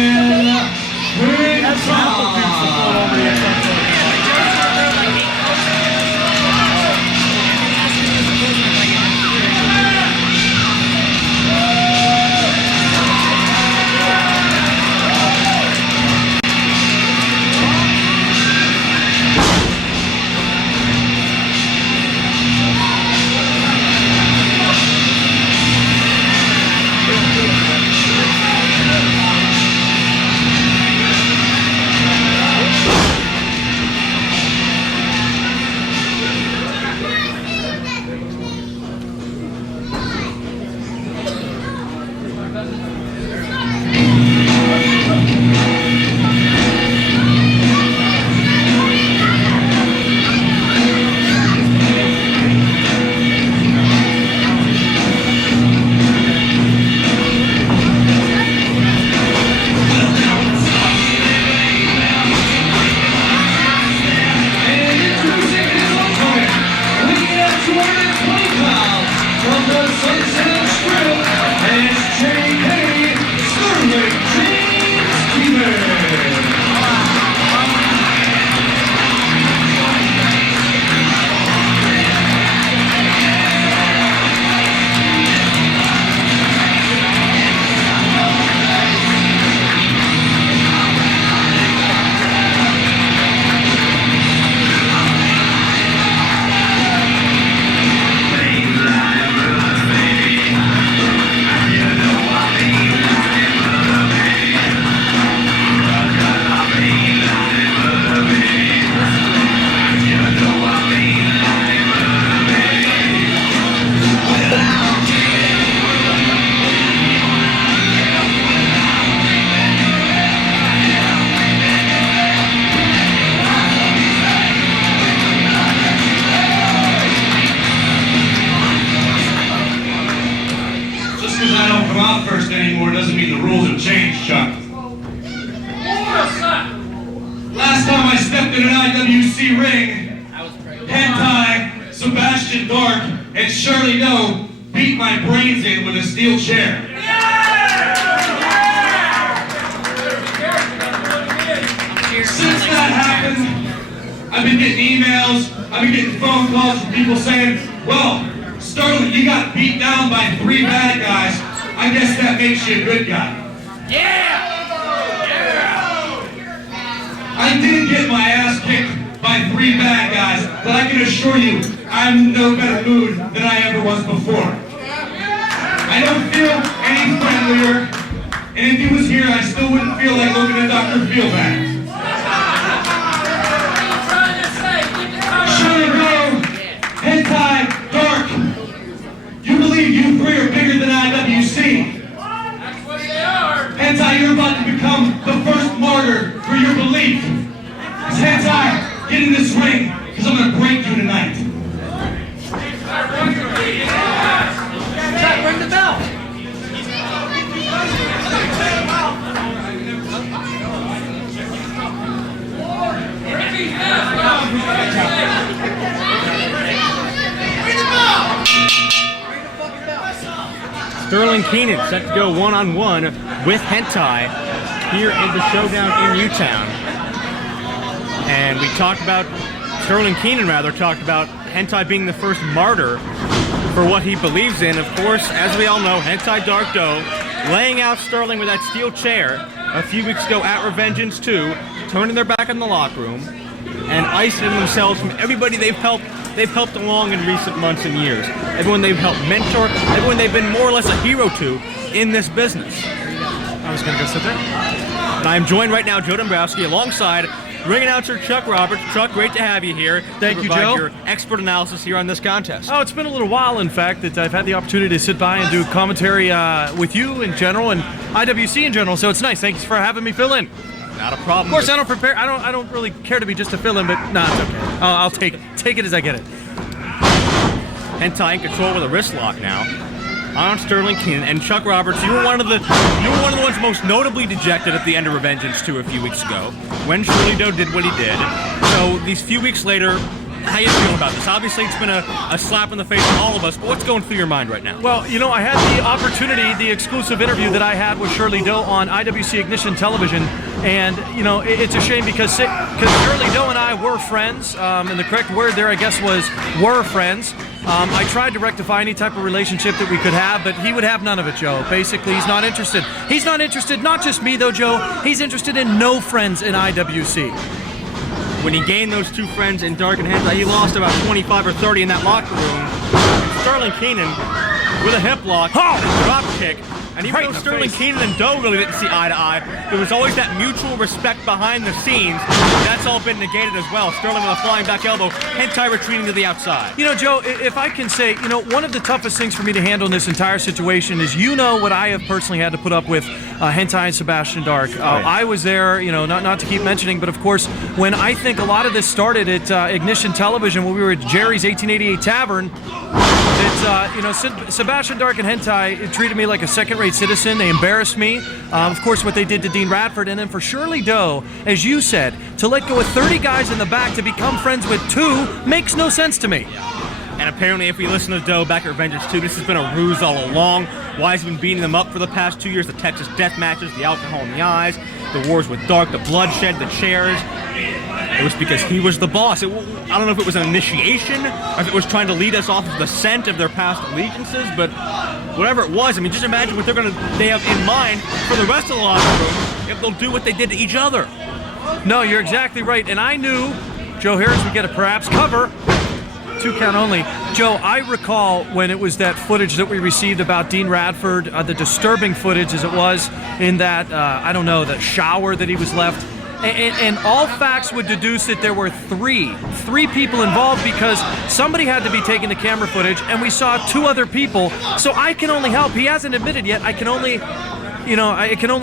stepped in an IWC ring, Hentai, Sebastian Dark, and Shirley Doe beat my brains in with a steel chair. Since that happened, I've been getting emails, I've been getting phone calls from people saying, well, Sterling, you got beat down by 3 bad guys. I guess that makes you a good guy. Yeah! I did get my ass kicked by 3 bad guys, but I can assure you, I'm in no better mood than I ever was before. I don't feel any friendlier, and if he was here, I still wouldn't feel like looking at Dr. Feelbad. Shirley Doe, Hentai, Dark, you believe you 3 are bigger than IWC. That's what they are. Hentai, you're about to become the first martyr for your belief. Hentai, get in this ring, because I'm going to break you tonight. Ring the bell. Sterling Keenan set to go one-on-one with Hentai here in the Showdown in UTown. And we talked about, Sterling Keenan rather, talked about Hentai being the first martyr for what he believes in. Of course, as we all know, Hentai Dark Doe laying out Sterling with that steel chair a few weeks ago at Revengeance 2, turning their back on the locker room and isolating themselves from everybody they've helped along in recent months and years. Everyone they've helped mentor, everyone they've been more or less a hero to in this business. I was going to go sit there. And I am joined right now, Joe Dombrowski, alongside ring announcer Chuck Roberts. Chuck, great to have you here. Thank you, Joe. Your expert analysis here on this contest. Oh, it's been a little while, in fact, that I've had the opportunity to sit by and do commentary with you in general and IWC in general, so it's nice. Thanks for having me fill in. Not a problem. Of course, I don't prepare. I don't really care to be just a fill-in, but nah, it's okay. I'll take it as I get it. Hentai in control with a wrist lock now on Sterling Keenan. And Chuck Roberts, you were one of the ones most notably dejected at the end of Revengeance 2 a few weeks ago when Shirley Doe did what he did. So these few weeks later, how you feeling about this? Obviously, it's been a slap in the face for all of us, but what's going through your mind right now? Well, you know, I had the opportunity, the exclusive interview that I had with Shirley Doe on IWC Ignition Television, and, you know, it's a shame because Shirley Doe and I were friends, and the correct word there, I guess, was were friends. I tried to rectify any type of relationship that we could have, but he would have none of it, Joe. Basically, he's not interested. He's not interested, not just me, though, Joe. He's interested in no friends in IWC. When he gained those 2 friends in Dark and Hentai, he lost about 25 or 30 in that locker room. Sterling Keenan with a hip lock, drop kick. And even though Sterling Keenan and Doe really didn't see eye to eye, there was always that mutual respect behind the scenes. That's all been negated as well. Sterling with a flying back elbow, Hentai retreating to the outside. You know, Joe, if I can say, you know, one of the toughest things for me to handle in this entire situation is, you know, what I have personally had to put up with Hentai and Sebastian Dark. I was there, you know, not to keep mentioning, but of course, when I think a lot of this started at Ignition Television, when we were at Jerry's 1888 Tavern, it's, you know, Sebastian Dark and Hentai treated me like a second-rate citizen. They embarrassed me. Of course, what they did to Dean Radford. And then for Shirley Doe, as you said, to let go of 30 guys in the back to become friends with 2 makes no sense to me. And apparently, if we listen to Doe back at Revengeance 2, this has been a ruse all along. Why has he been beating them up for the past 2 years? The Texas death matches, the alcohol in the eyes, the wars with Dark, the bloodshed, the chairs. It was because he was the boss. I don't know if it was an initiation, or if it was trying to lead us off of the scent of their past allegiances, but whatever it was, I mean, just imagine what they have in mind for the rest of the locker room if they'll do what they did to each other. No, you're exactly right. And I knew Joe Harris would get a perhaps cover. 2 count only. Joe, I recall when it was that footage that we received about Dean Radford, the disturbing footage as it was in that, I don't know, the shower that he was left. And all facts would deduce that there were three people involved, because somebody had to be taking the camera footage, and we saw 2 other people. So I can only help. He hasn't admitted yet. I can only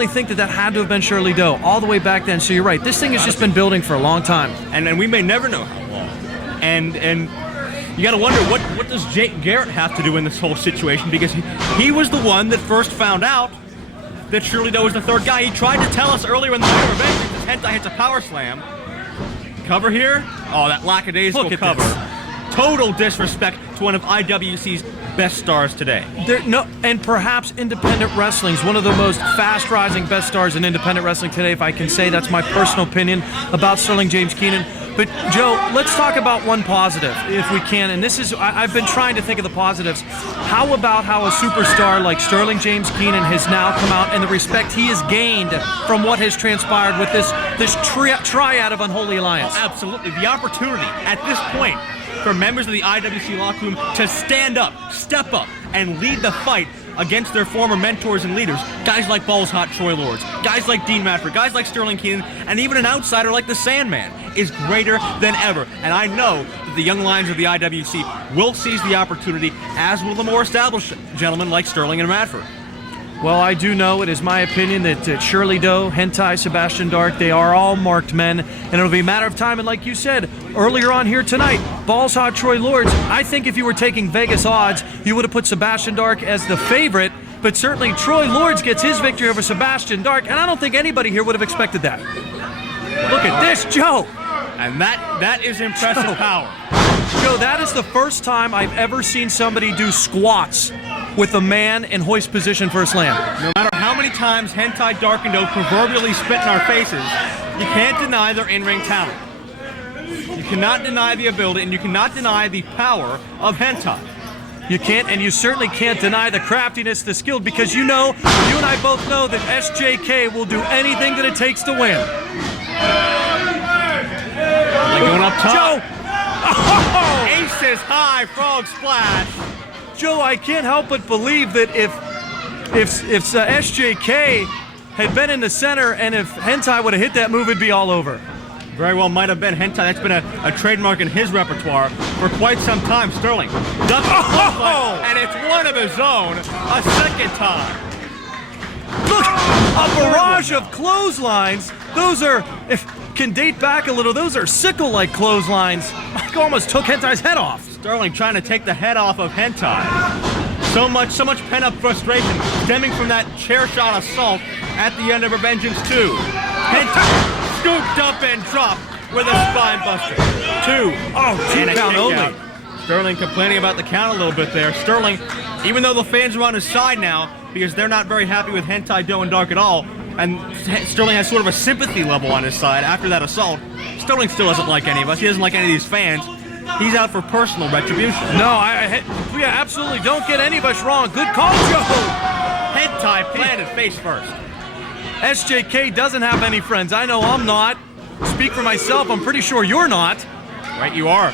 think that had to have been Shirley Doe all the way back then. So you're right. This thing has just been building for a long time. And we may never know how long. And you got to wonder, what does Jake Garrett have to do in this whole situation? Because he was the one that first found out that Shirley Doe was the 3rd guy. He tried to tell us earlier in the night of Revenge that Hentai hits a power slam. cover here? Oh, that lackadaisical Look at cover. this. Total disrespect to one of IWC's best stars today. And perhaps independent wrestling's one of the most fast-rising best stars in independent wrestling today, if I can say. That's my personal opinion about Sterling James Keenan. But, Joe, let's talk about one positive, if we can. And this is, I've been trying to think of the positives. How about how a superstar like Sterling James Keenan has now come out and the respect he has gained from what has transpired with this triad of Unholy Alliance? Oh, absolutely. The opportunity at this point for members of the IWC locker room to stand up, step up, and lead the fight against their former mentors and leaders, guys like Balls Hot Troy Lords, guys like Dean Radford, guys like Sterling Keenan, and even an outsider like the Sandman, is greater than ever. And I know that the young lions of the IWC will seize the opportunity, as will the more established gentlemen like Sterling and Radford. Well, I do know, it is my opinion that Shirley Doe, Hentai, Sebastian Dark, they are all marked men, and it'll be a matter of time. And like you said earlier on here tonight, Balls Hot Troy Lords, I think if you were taking Vegas odds, you would have put Sebastian Dark as the favorite, but certainly Troy Lords gets his victory over Sebastian Dark, and I don't think anybody here would have expected that. Look at this, Joe! And that is impressive power. Joe, that is the first time I've ever seen somebody do squats with a man in hoist position for a slam. No matter how many times Hentai, Dark, and Doe proverbially spit in our faces, you can't deny their in-ring talent. You cannot deny the ability, and you cannot deny the power of Hentai. You can't, and you certainly can't deny the craftiness, the skill, because you and I both know that SJK will do anything that it takes to win. Going up top. Joe! Oh! Aces high, frog splash. Joe, I can't help but believe that if SJK had been in the center and if Hentai would have hit that move, it'd be all over. Very well might have been Hentai. That's been a trademark in his repertoire for quite some time. Sterling ducks and it's one of his own a second time. Look, a barrage of clotheslines. Those are, can date back a little, those are sickle-like clotheslines. Mike almost took Hentai's head off. Sterling trying to take the head off of Hentai. So much pent-up frustration stemming from that chair shot assault at the end of Revengeance 2. Hentai scooped up and dropped with a spine buster. 2. Oh, 2 count only. Sterling complaining about the count a little bit there. Sterling, even though the fans are on his side now because they're not very happy with Hentai, Doe, and Dark at all, and Sterling has sort of a sympathy level on his side after that assault, Sterling still doesn't like any of us. He doesn't like any of these fans. He's out for personal retribution. No, we absolutely don't get any of us wrong. Good call, Joe. Hentai planted face first. SJK doesn't have any friends. I know I'm not. Speak for myself, I'm pretty sure you're not. Right, you are.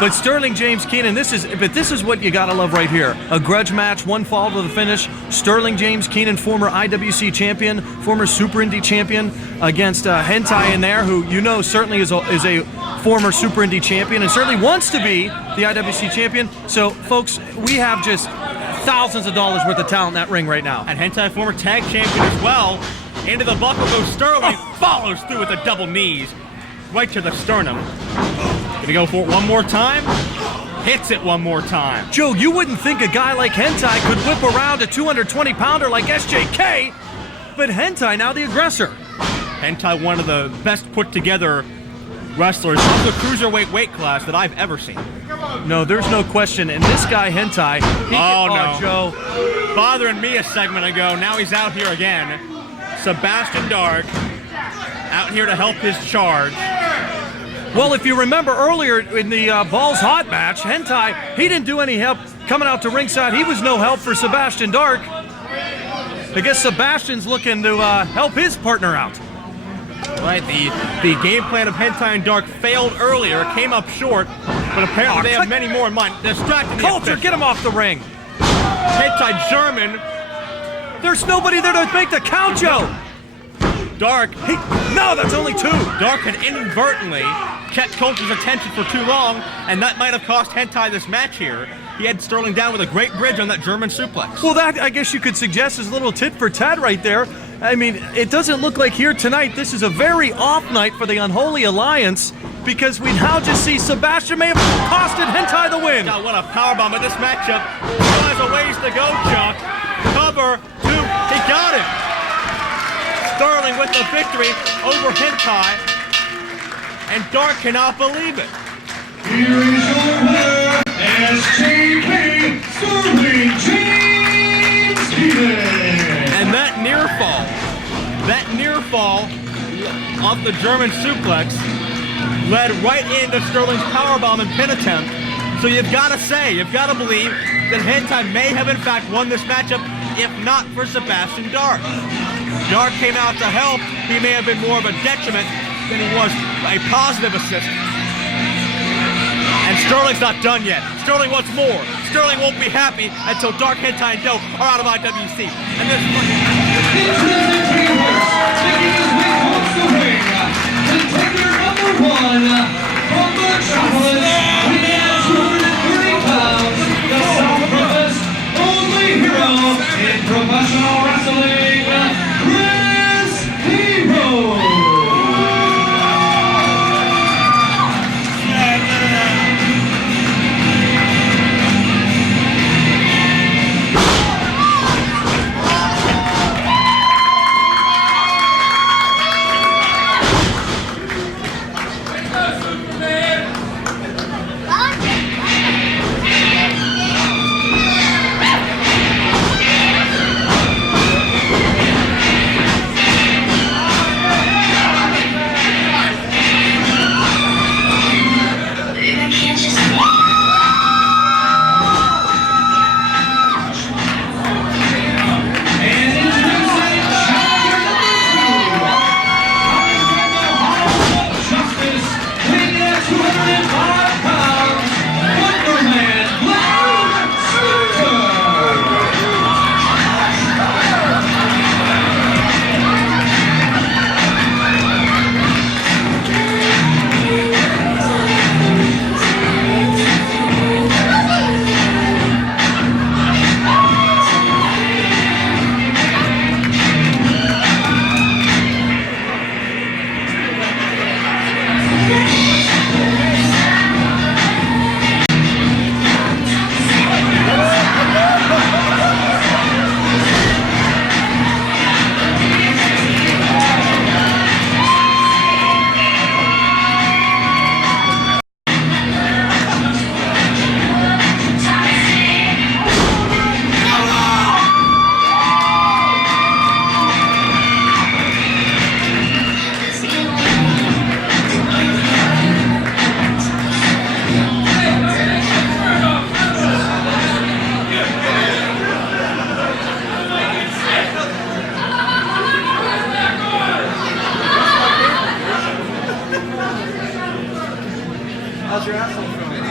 But Sterling James Keenan, this is what you gotta love right here. A grudge match, one fall to the finish. Sterling James Keenan, former IWC champion, former Super Indy champion, against Hentai in there, who certainly is a former Super Indy champion and certainly wants to be the IWC champion. So, folks, we have just thousands of dollars worth of talent in that ring right now. And Hentai, former tag champion as well. Into the buckle goes Sterling, follows through with the double knees, right to the sternum. Gonna go for it one more time. Hits it one more time. Joe, you wouldn't think a guy like Hentai could whip around a 220-pounder like SJK, but Hentai now the aggressor. Hentai, one of the best put-together wrestlers of the cruiserweight weight class that I've ever seen. No, there's no question. And this guy, Hentai, no. Joe. Bothering me a segment ago. Now he's out here again. Sebastian Dark out here to help his charge. Well, if you remember earlier in the Balls Hot match, Hentai, he didn't do any help coming out to ringside. He was no help for Sebastian Dark. I guess Sebastian's looking to help his partner out. Right, the game plan of Hentai and Dark failed earlier, came up short, but apparently they have many more in mind. Distracting the Culture, official. get him off the ring. Hentai German. There's nobody there to make the count, Joe. Dark. No, that's only 2. Dark had inadvertently kept Culture's attention for too long, and that might have cost Hentai this match here. He had Sterling down with a great bridge on that German suplex. Well, that, I guess you could suggest, is a little tit for tat right there. I mean, it doesn't look like here tonight this is a very off night for the Unholy Alliance, because we now just see Sebastian may have costed Hentai the win. God, what a powerbomb in this matchup. Still has a ways to go, Chuck. Cover 2. He got it. Sterling with the victory over Hentai. and Dark cannot believe it. Here is your winner, SJK Sterling James Keenan. And that near fall off the German suplex led right into Sterling's powerbomb and pin attempt. So you've got to say, you've got to believe that Hentai may have in fact won this matchup, if not for Sebastian Dark. Dark came out to help. He may have been more of a detriment than he was a positive assist. And Sterling's not done yet. Sterling wants more. Sterling won't be happy until Dark, Hentai, and Doe are out of IWC. And this Taking his way across the ring, contender number 1 from Metropolis, weighing 230 pounds, the Southwest only hero in professional wrestling, Chris Hero. How's your asshole feeling?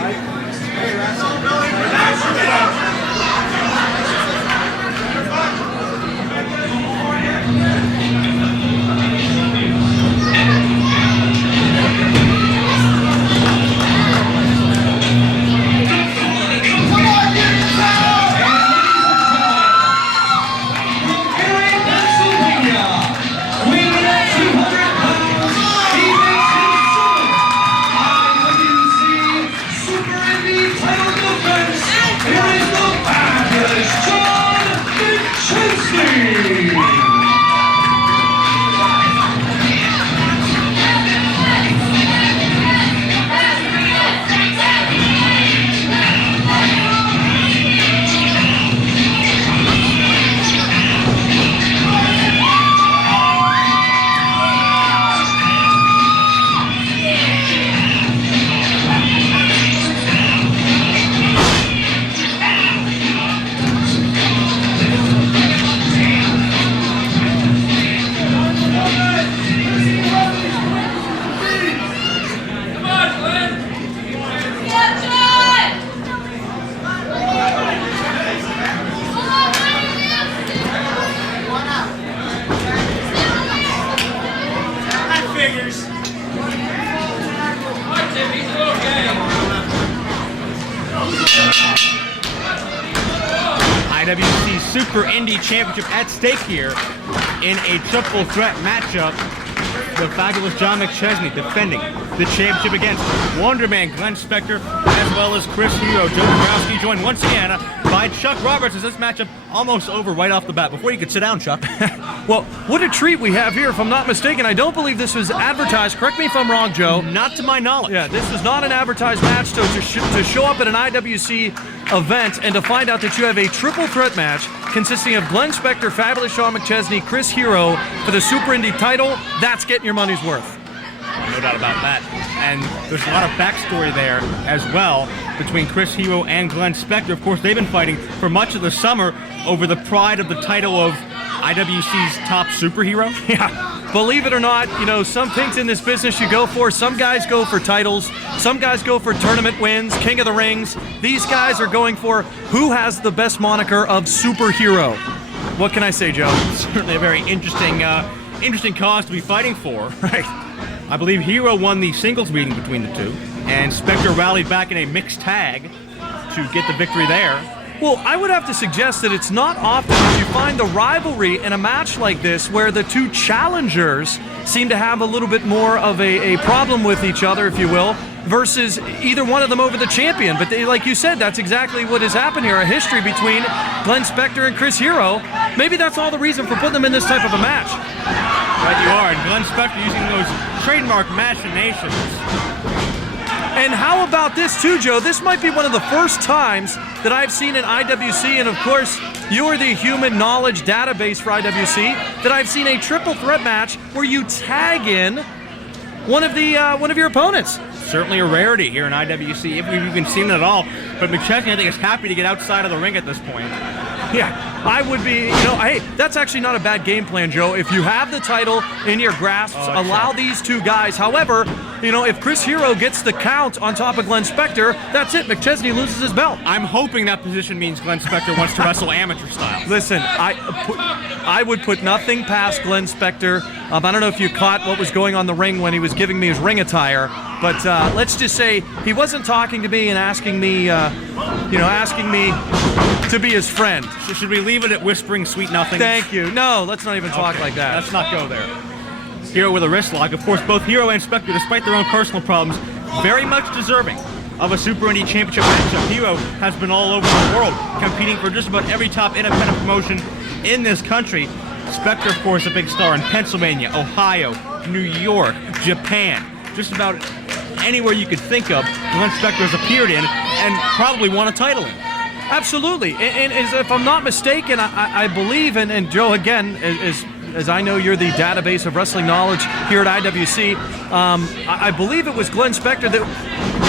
How's your IWC Super Indy Championship at stake here in a triple threat matchup the fabulous John McChesney defending the championship against Wonderman Glenn Spectre, as well as Chris Hero. Joe Dombrowski joined once again by Chuck Roberts as this matchup almost over right off the bat. Before you could sit down, Chuck. Well, what a treat we have here, if I'm not mistaken. I don't believe this was advertised. Correct me if I'm wrong, Joe. Not to my knowledge. Yeah, this was not an advertised match, so to show up at an IWC event and to find out that you have a triple threat match consisting of Glenn Spectre, Fabulous Sean McChesney, Chris Hero for the Super Indy title, that's getting your money's worth. No doubt about that. And there's a lot of backstory there as well between Chris Hero and Glenn Spectre. Of course, they've been fighting for much of the summer over the pride of the title of IWC's top superhero. Yeah, believe it or not, some things in this business you go for. Some guys go for titles. Some guys go for tournament wins, King of the Rings. These guys are going for who has the best moniker of superhero. What can I say, Joe? Certainly a very interesting cause to be fighting for. Right. I believe Hero won the singles meeting between the two, and Spectre rallied back in a mixed tag to get the victory there. Well, I would have to suggest that it's not often that you find the rivalry in a match like this where the two challengers seem to have a little bit more of a problem with each other, if you will, versus either one of them over the champion. But like you said, that's exactly what has happened here, a history between Glenn Spectre and Chris Hero. Maybe that's all the reason for putting them in this type of a match. Right you are, and Glenn Spectre using those trademark machinations. And how about this too, Joe? This might be one of the first times that I've seen in IWC, and of course, you are the human knowledge database for IWC, that I've seen a triple threat match where you tag in one of your opponents. Certainly a rarity here in IWC, if we've even seen it at all. But McChesney, I think, is happy to get outside of the ring at this point. Yeah, I would be, hey, that's actually not a bad game plan, Joe. If you have the title in your grasp, allow these two guys. However, if Chris Hero gets the count on top of Glenn Spectre, that's it. McChesney loses his belt. I'm hoping that position means Glenn Spectre wants to wrestle amateur style. Listen, I would put nothing past Glenn Spectre. I don't know if you caught what was going on in the ring when he was giving me his ring attire, but let's just say he wasn't talking to me and asking me to be his friend. So should we leave it at whispering sweet nothings? Thank you. No, let's not even talk like that. Let's not go there. Hero with a wrist lock. Of course, both Hero and Spectre, despite their own personal problems, very much deserving of a Super Indy Championship matchup. Hero has been all over the world, competing for just about every top independent promotion in this country. Spectre, of course, a big star in Pennsylvania, Ohio, New York, Japan, just about anywhere you could think of. Glenn Spectre has appeared in and probably won a title in. Absolutely, and if I'm not mistaken, I believe, and Joe, again, as I know you're the database of wrestling knowledge here at IWC, I believe it was Glenn Spectre that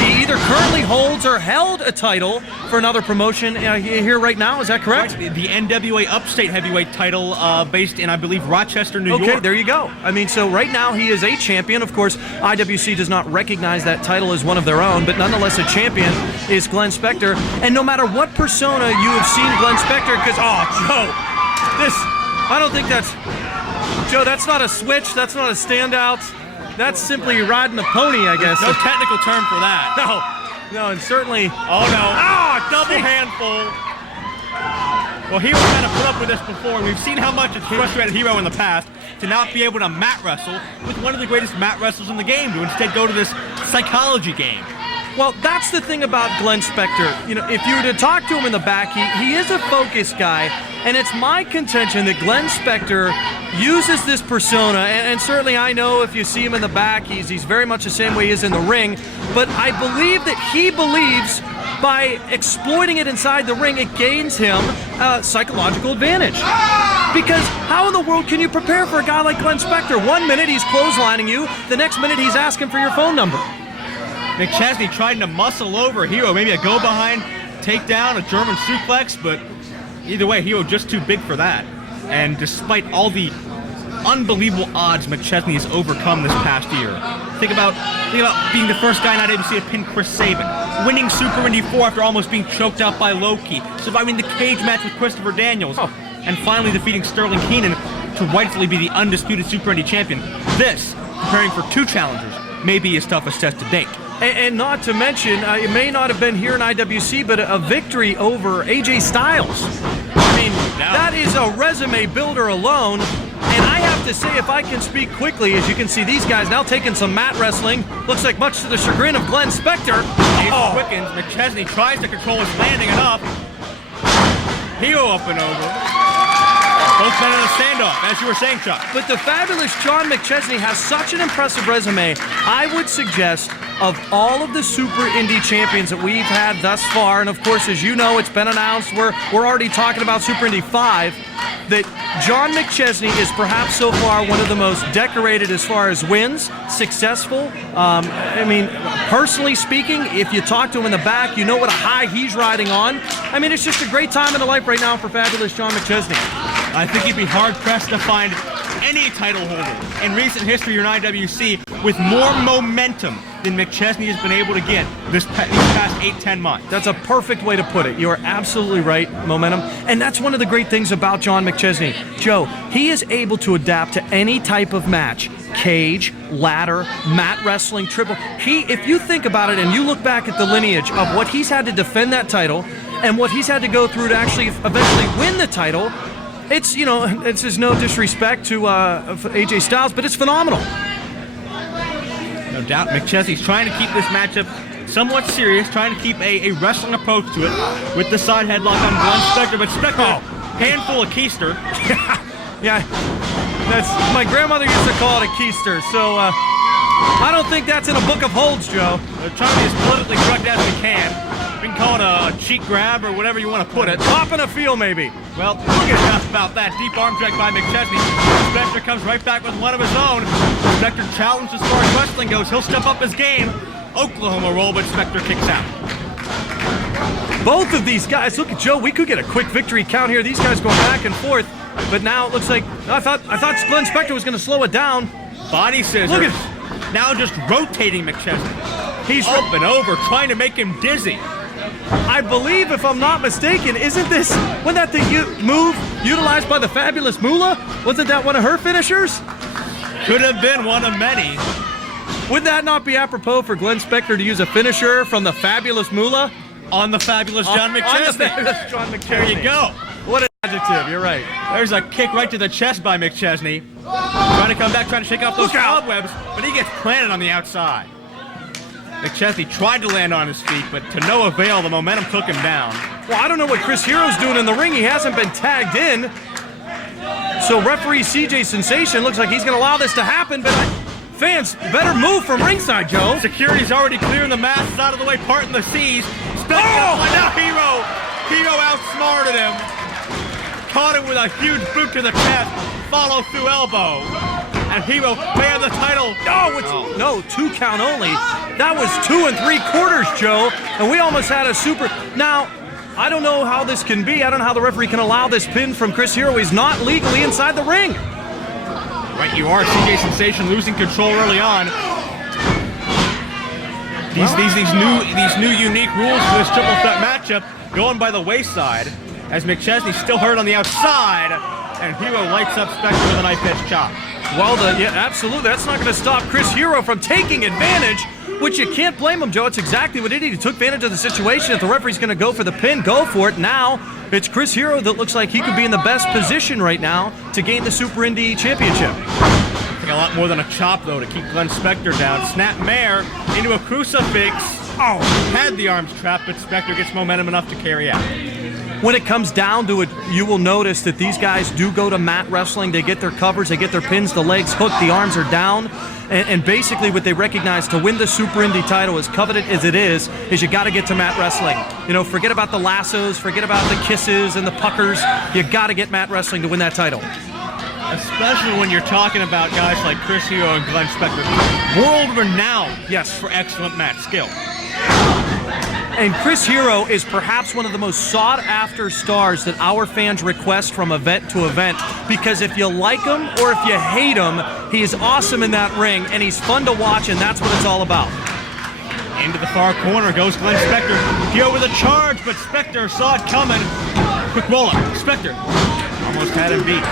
he either currently holds or held a title for another promotion here right now. Is that correct? Right. The NWA Upstate Heavyweight title based in, I believe, Rochester, New York. Okay, there you go. I mean, so right now he is a champion. Of course, IWC does not recognize that title as one of their own, but nonetheless a champion is Glenn Spectre. And no matter what persona you have seen Glenn Spectre, because, Joe, I don't think that's... Joe, that's not a switch. That's not a standout. That's simply riding a pony, I guess. No technical term for that. No, and certainly... Oh, no. Double handful. Well, Hero kind of put up with this before, and we've seen how much it's frustrated Hero in the past to not be able to mat wrestle with one of the greatest mat wrestlers in the game, to instead go to this psychology game. Well, that's the thing about Glenn Spectre. If you were to talk to him in the back, he is a focused guy, and it's my contention that Glenn Spectre uses this persona, and certainly I know if you see him in the back, he's very much the same way he is in the ring, but I believe that he believes by exploiting it inside the ring, it gains him a psychological advantage. Because how in the world can you prepare for a guy like Glenn Spectre? 1 minute he's clotheslining you, the next minute he's asking for your phone number. McChesney trying to muscle over Hero, maybe a go-behind takedown, a German suplex, but either way, Hero just too big for that. And despite all the unbelievable odds McChesney has overcome this past year, think about being the first guy in IWC to pin Chris Sabin, winning Super Indy 4 after almost being choked out by Loki, surviving the cage match with Christopher Daniels, and finally defeating Sterling Keenan to rightfully be the undisputed Super Indy champion. This, preparing for two challengers, may be his toughest test to date. And not to mention, it may not have been here in IWC, but a victory over AJ Styles. I mean, that is a resume builder alone. And I have have to say, if I can speak quickly, as you can see these guys now taking some mat wrestling. Looks like much to the chagrin of Glenn Spectre. Quickens. McChesney tries to control his landing enough. Hero up and over. Both men in a standoff, as you were saying, Chuck. But the fabulous John McChesney has such an impressive resume. I would suggest of all of the Super Indy champions that we've had thus far, and of course, as you know, it's been announced, we're already talking about Super Indy 5, that John McChesney is perhaps so far one of the most decorated as far as wins, successful. I mean, personally speaking, if you talk to him in the back, you know what a high he's riding on. I mean, it's just a great time in the life right now for fabulous John McChesney. I think you'd be hard-pressed to find any title holder in recent history or in IWC with more momentum than McChesney has been able to get these past 8-10 months. That's a perfect way to put it. You are absolutely right, momentum. And that's one of the great things about John McChesney. Joe, he is able to adapt to any type of match. Cage, ladder, mat wrestling, triple. If you think about it and you look back at the lineage of what he's had to defend that title and what he's had to go through to actually eventually win the title, it's, you know, it's just no disrespect to AJ Styles, but it's phenomenal. No doubt McChesney's trying to keep this matchup somewhat serious, trying to keep a wrestling approach to it with the side headlock on Glenn Spectre, but Spectre, handful of keister. Yeah, that's, my grandmother used to call it a keister, so I don't think that's in a book of holds, Joe. We're trying to be as politically correct as we can. We can call it a cheek grab or whatever you want to put it. Popping a feel, maybe. Well, we'll get enough about that. Deep arm drag by McChesney. Spectre comes right back with one of his own. Spectre challenged as far as wrestling goes. He'll step up his game. Oklahoma roll, but Spectre kicks out. Both of these guys, look at Joe, we could get a quick victory count here. These guys going back and forth, but now it looks like, I thought Glenn Spectre was going to slow it down. Body scissors. Look at, now just rotating McChesney. He's up and over, trying to make him dizzy. I believe, if I'm not mistaken, wasn't that the move utilized by the Fabulous Moolah? Wasn't that one of her finishers? Could have been one of many. Would that not be apropos for Glenn Spectre to use a finisher from the Fabulous Moolah? On the fabulous John McChesney. On the fabulous John McChesney. There you go. What an adjective, you're right. There's a kick right to the chest by McChesney. Trying to come back, trying to shake off those cobwebs, but he gets planted on the outside. McChesney tried to land on his feet, but to no avail, the momentum took him down. Well, I don't know what Chris Hero's doing in the ring. He hasn't been tagged in. So referee CJ Sensation looks like he's going to allow this to happen, but fans, better move from ringside, Joe. Security's already clearing the masks out of the way, parting the seas. Now Hero outsmarted him. Caught him with a huge boot to the chest, follow through elbow. And Hero may have the title. No, 2 count only. That was 2 3/4, Joe. And we almost had a super. Now, I don't know how this can be. I don't know how the referee can allow this pin from Chris Hero. He's not legally inside the ring. Right, you are. CJ Sensation losing control early on. These new unique rules for this triple threat matchup going by the wayside as McChesney's still hurt on the outside, and Hero lights up Spectre with a knife-edge chop. Well, yeah, absolutely. That's not going to stop Chris Hero from taking advantage, which you can't blame him, Joe. It's exactly what he did. He took advantage of the situation. If the referee's going to go for the pin, go for it. Now, it's Chris Hero that looks like he could be in the best position right now to gain the Super Indy Championship. I think a lot more than a chop, though, to keep Glenn Spectre down. Snap mare into a crucifix. Had the arms trapped, but Spectre gets momentum enough to carry out. When it comes down to it, you will notice that these guys do go to mat wrestling. They get their covers, they get their pins, the legs hooked, the arms are down. And basically what they recognize to win the Super Indy title, as coveted as it is you got to get to mat wrestling. You know, forget about the lassos, forget about the kisses and the puckers. You got to get mat wrestling to win that title. Especially when you're talking about guys like Chris Hero and Glenn Spectre. World-renowned, yes, for excellent mat skill. And Chris Hero is perhaps one of the most sought-after stars that our fans request from event to event, because if you like him or if you hate him, he is awesome in that ring, and he's fun to watch, and that's what it's all about. Into the far corner goes Glenn Spectre. Hero with a charge, but Spectre saw it coming. Quick roll-up. Spectre almost had him beat.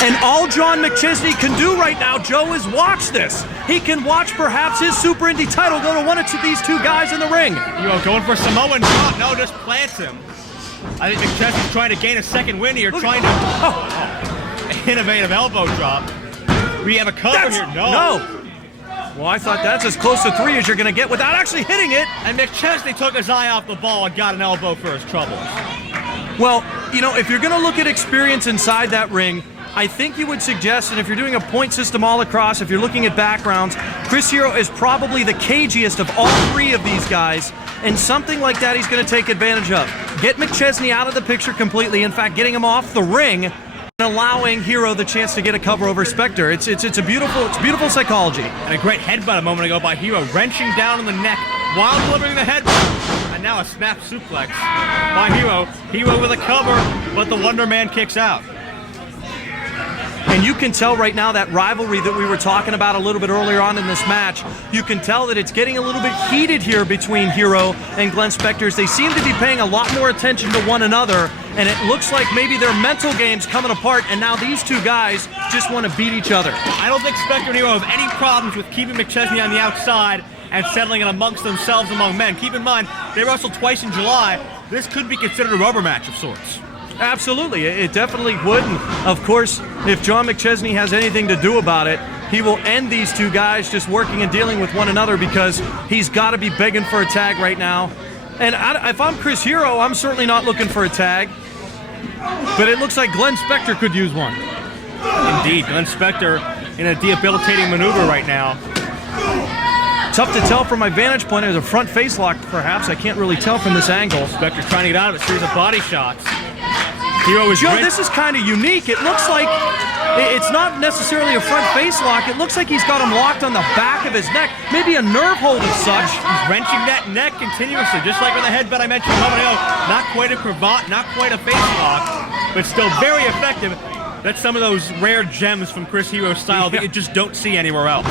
And all John McChesney can do right now, Joe, is watch this. He can watch perhaps his Super Indy title go to one of these two guys in the ring. Going for Samoan drop. No, just plants him. I think McChesney's trying to gain a second win here, trying to... innovative elbow drop. We have a cover here. No. Well, I thought that's as close to 3 as you're going to get without actually hitting it. And McChesney took his eye off the ball and got an elbow for his troubles. Well, you know, if you're going to look at experience inside that ring, I think you would suggest, and if you're doing a point system all across, if you're looking at backgrounds, Chris Hero is probably the cagiest of all 3 of these guys, and something like that he's going to take advantage of. Get McChesney out of the picture completely, in fact, getting him off the ring, and allowing Hero the chance to get a cover over Spectre. It's beautiful psychology. And a great headbutt a moment ago by Hero, wrenching down on the neck while delivering the headbutt. And now a snap suplex by Hero. Hero with a cover, but the Wonder Man kicks out. And you can tell right now that rivalry that we were talking about a little bit earlier on in this match, you can tell that it's getting a little bit heated here between Hero and Glenn Spectre. They seem to be paying a lot more attention to one another, and it looks like maybe their mental game's coming apart, and now these 2 guys just want to beat each other. I don't think Spectre and Hero have any problems with keeping McChesney on the outside and settling it amongst themselves among men. Keep in mind, they wrestled twice in July. This could be considered a rubber match of sorts. Absolutely, it definitely would. And of course, if John McChesney has anything to do about it, he will end these 2 guys just working and dealing with one another, because he's got to be begging for a tag right now. And if I'm Chris Hero, I'm certainly not looking for a tag. But it looks like Glenn Spectre could use one. Indeed, Glenn Spectre in a debilitating maneuver right now. Tough to tell from my vantage point. There's a front face lock, perhaps. I can't really tell from this angle. Spectre trying to get out of it, series of body shots. Hero is Joe, this is kind of unique. It looks like it's not necessarily a front face lock. It looks like he's got him locked on the back of his neck. Maybe a nerve hold of such. He's wrenching that neck continuously, just like with the headbutt I mentioned a moment ago. Not quite a cravat, not quite a face lock, but still very effective. That's some of those rare gems from Chris Hero's style that you just don't see anywhere else.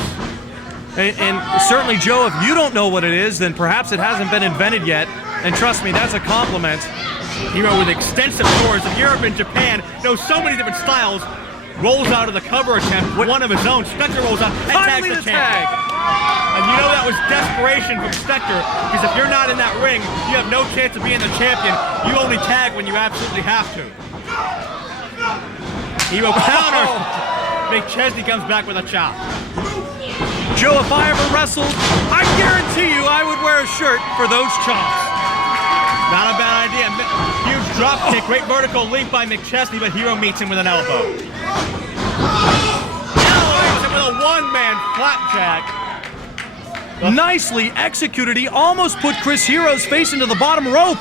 And certainly, Joe, if you don't know what it is, then perhaps it hasn't been invented yet. And trust me, that's a compliment. Hero with extensive tours of Europe and Japan, knows so many different styles, rolls out of the cover attempt, one of his own. Spectre rolls out and tags the champ. And you know that was desperation from Spectre, because if you're not in that ring, you have no chance of being the champion. You only tag when you absolutely have to. Hero counters. McChesney comes back with a chop. Joe, if I ever wrestled, I guarantee you I would wear a shirt for those chops. Not a bad idea. Huge drop kick, great vertical leap by McChesney, but Hero meets him with an elbow. Elevates him with a one-man flapjack. Nicely executed. He almost put Chris Hero's face into the bottom rope.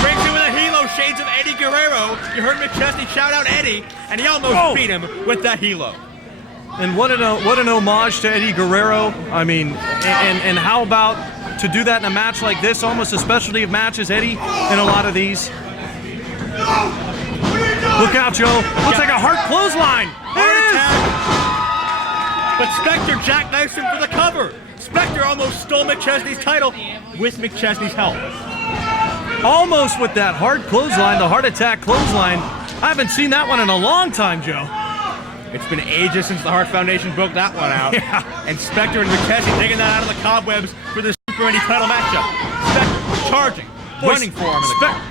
Brings him with a helo, shades of Eddie Guerrero. You heard McChesney shout out Eddie, and he almost beat him with that helo. And what an homage to Eddie Guerrero. I mean, and how about to do that in a match like this, almost a specialty of matches, Eddie, in a lot of these. Look out, Joe. Looks like a hard clothesline. Heart attack. But Spectre jackknifes him for the cover. Spectre almost stole McChesney's title with McChesney's help. Almost with that hard clothesline, the heart attack clothesline. I haven't seen that one in a long time, Joe. It's been ages since the Hart Foundation broke that one out. Yeah. And Spectre and McChesney taking that out of the cobwebs for this Super Indy title matchup. Spectre charging, running for him.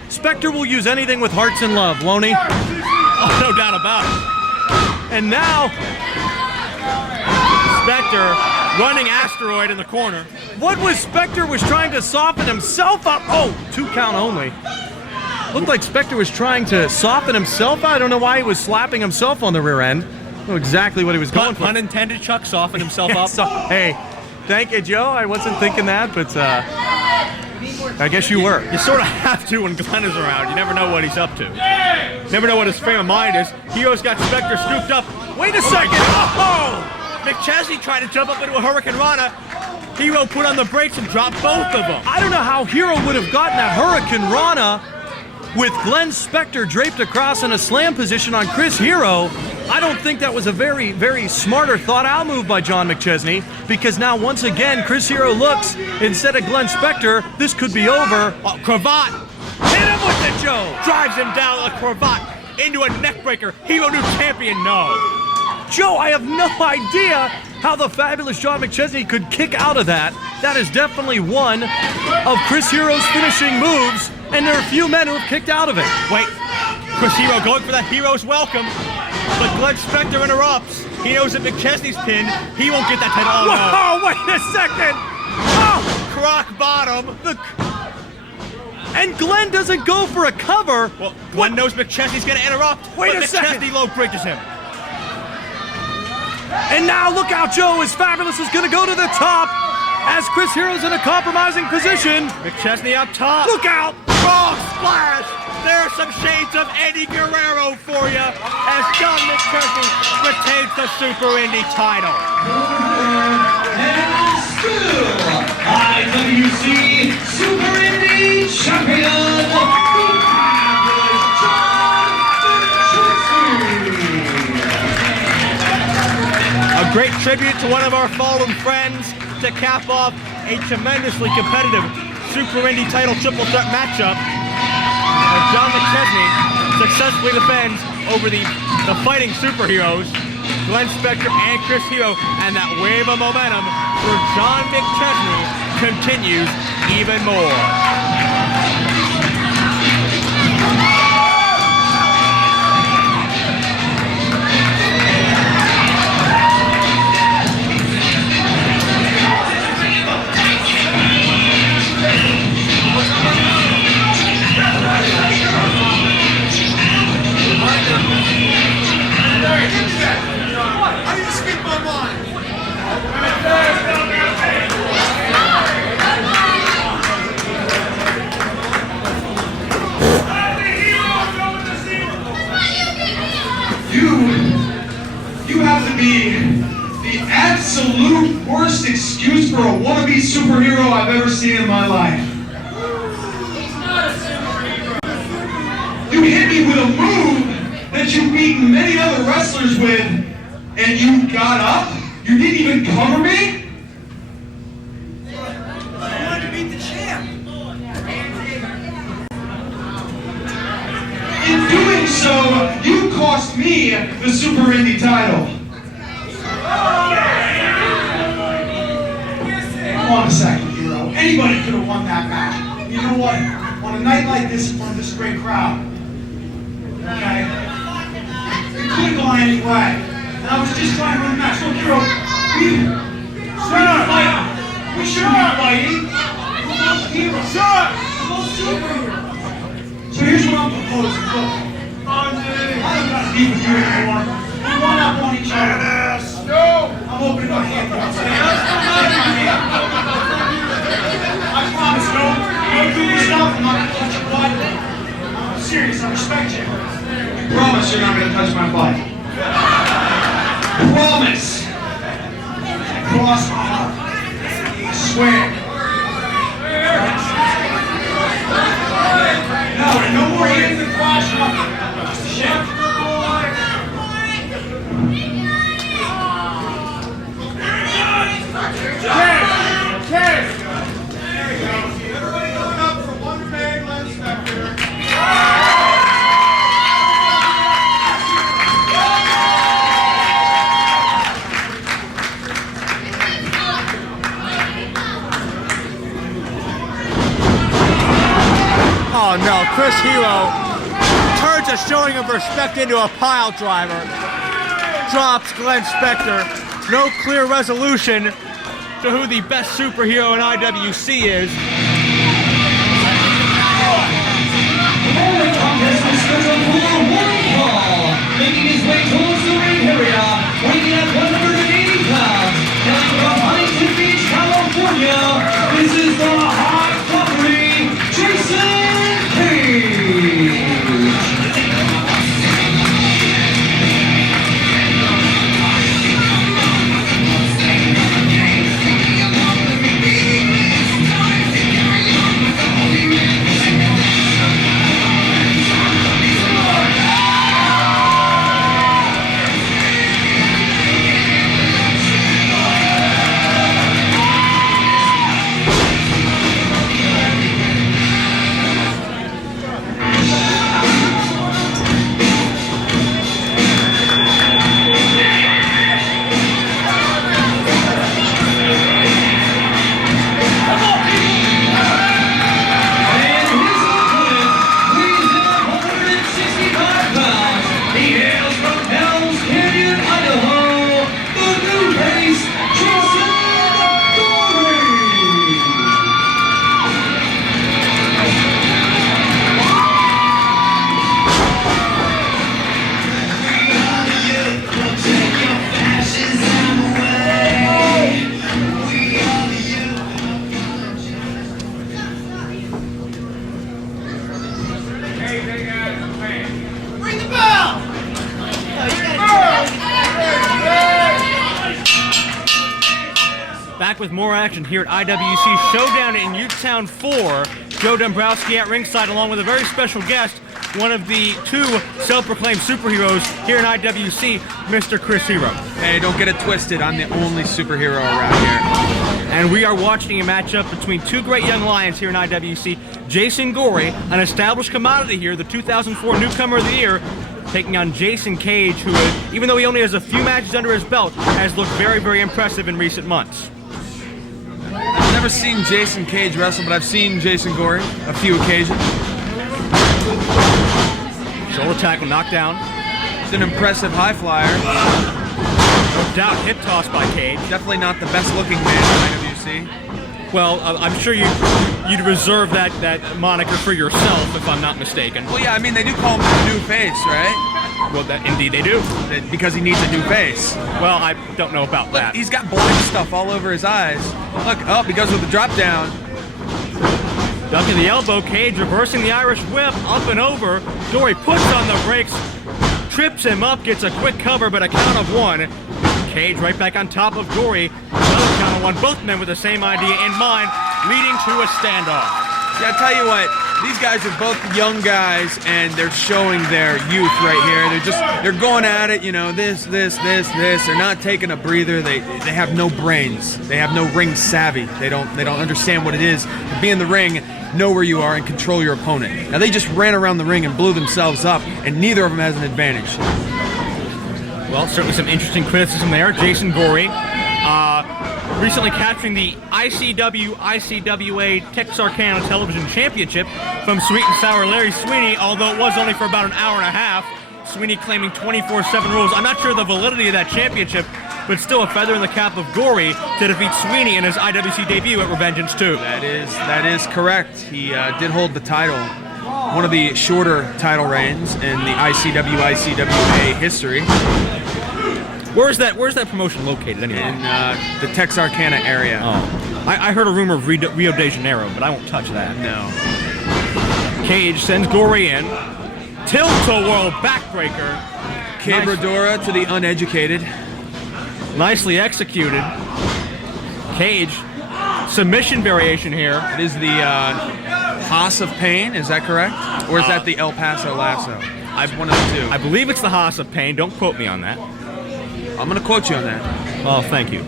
Spectre will use anything with hearts and love, won't he? Oh, no doubt about it. And now, Spectre running asteroid in the corner. what was Spectre was trying to soften himself up? Oh, 2 count only. Looked like Spectre was trying to soften himself. I don't know why he was slapping himself on the rear end. I don't know exactly what he was going for. Unintended, Chuck softened himself up. Hey, thank you, Joe. I wasn't thinking that, but I guess you were. You sort of have to when Glenn is around. You never know what he's up to. Never know what his frame of mind is. Hero's got Spectre scooped up. Wait a second. Oh! McChesney tried to jump up into a Hurricane Rana. Hero put on the brakes and dropped both of them. I don't know how Hero would have gotten that Hurricane Rana with Glenn Spectre draped across in a slam position on Chris Hero. I don't think that was a very, very smart or thought-out move by John McChesney, because now, once again, Chris Hero looks, instead of Glenn Spectre, this could be over. Oh, cravat! Hit him with it, Joe! Drives him down with a cravat into a neckbreaker. Hero new champion, no. Joe, I have no idea how the fabulous John McChesney could kick out of that. That is definitely one of Chris Hero's finishing moves, and there are few men who have kicked out of it. Wait, Chris Hero going for that Hero's welcome. But Glenn Spectre interrupts. He knows that McChesney's pinned. He won't get that title. Oh, no. Whoa, wait a second! Oh! Croc bottom. And Glenn doesn't go for a cover. Well, Glenn knows McChesney's going to interrupt. Wait a McChesney second. low bridges him. And now look out, Joe, as Fabulous is going to go to the top as Chris Hero's in a compromising position. McChesney up top. Look out! Oh, splash! There's some shades of Eddie Guerrero for you as John McChesney retains the Super Indy title. And still, IWC Super Indy Champion, the fabulous John McChesney. A great tribute to one of our fallen friends to cap off a tremendously competitive Super Indy title triple threat matchup. As John McChesney successfully defends over the fighting superheroes, Glenn Spectre and Chris Hero, and that wave of momentum for John McChesney continues even more. How do you speak my mind? You have to be the absolute worst excuse for a wannabe superhero I've ever seen in my life. You hit me with a move that you've beaten many other wrestlers with, and you got up? You didn't even cover me? I wanted to beat the champ. In doing so, you cost me the Super Indy title. Hold on a second, Hero. Anybody could have won that match. You know what? On a night like this in front of this great crowd, okay? It could have gone any way. And I was just trying to win the match. Look, Hero, we should be fighting. We're both heroes. We're both superheroes. So here's what I'm proposing. Look, I don't got to be with you anymore. We one up on each other. I'm opening my hand. I promise, no. Don't do this stuff. I'm not going to touch your butt. I'm serious. I respect you. You promise you're not going to touch my butt. Promise. Cross my heart. I swear. No more hitting the cross. Just a shake. There you go. Everybody going up for Wonderman, Glenn Spectre. Oh no, Chris Hero turns a showing of respect into a pile driver. Drops Glenn Spectre. No clear resolution to who the best superhero in IWC is. Making his way towards the ring area, weighing at 180 pounds, down from Huntington Beach, California, this is the hot property, Jason Cage. Back with more action here at IWC Showdown in UTown 4. Joe Dombrowski at ringside along with a very special guest, one of the two self-proclaimed superheroes here in IWC, Mr. Chris Hero. Hey, don't get it twisted. I'm the only superhero around here. And we are watching a matchup between two great young lions here in IWC. Jason Gory, an established commodity here, the 2004 Newcomer of the Year, taking on Jason Cage, who, even though he only has a few matches under his belt, has looked very, very impressive in recent months. I've never seen Jason Cage wrestle, but I've seen Jason Gory a few occasions. Shoulder tackle, knockdown. He's an impressive high flyer. No doubt hip toss by Cage. Definitely not the best looking man in IWC. Well, I'm sure you'd reserve that moniker for yourself, if I'm not mistaken. Well, yeah, I mean, they do call him the new face, right? Well, indeed they do. Because he needs a new face. Well, I don't know about that. He's got black stuff all over his eyes. Look, oh, he goes with the drop down. Ducking the elbow, Cage reversing the Irish whip, up and over. Gory puts on the brakes, trips him up, gets a quick cover, but a count of one. Cage right back on top of Gory. Another count of one, both men with the same idea in mind, leading to a standoff. See, I tell you what, these guys are both young guys, and they're showing their youth right here. They're going at it, you know, this. They're not taking a breather. They have no brains. They have no ring savvy. They don't understand what it is to be in the ring, know where you are, and control your opponent. Now, they just ran around the ring and blew themselves up, and neither of them has an advantage. Well, certainly some interesting criticism there. Jason Gory, recently capturing the ICWA Texarkana Television Championship from Sweet and Sour Larry Sweeney, although it was only for about an hour and a half. Sweeney claiming 24/7 rules. I'm not sure the validity of that championship, but still a feather in the cap of Gory to defeat Sweeney in his IWC debut at Revengeance 2. That is correct. He did hold the title, one of the shorter title reigns in the ICWA history. Where's that promotion located anyway? In the Texarkana area. Oh. I heard a rumor of Rio de Janeiro, but I won't touch that. No. Cage sends Gory in. Tilt-a-whirl backbreaker. Cabradora to the uneducated. Nicely executed. Cage, submission variation here. It is the Haas of Pain, is that correct? Or is that the El Paso Lasso? I've one of the two. I believe it's the Haas of Pain. Don't quote me on that. I'm going to quote you on that. Oh, thank you.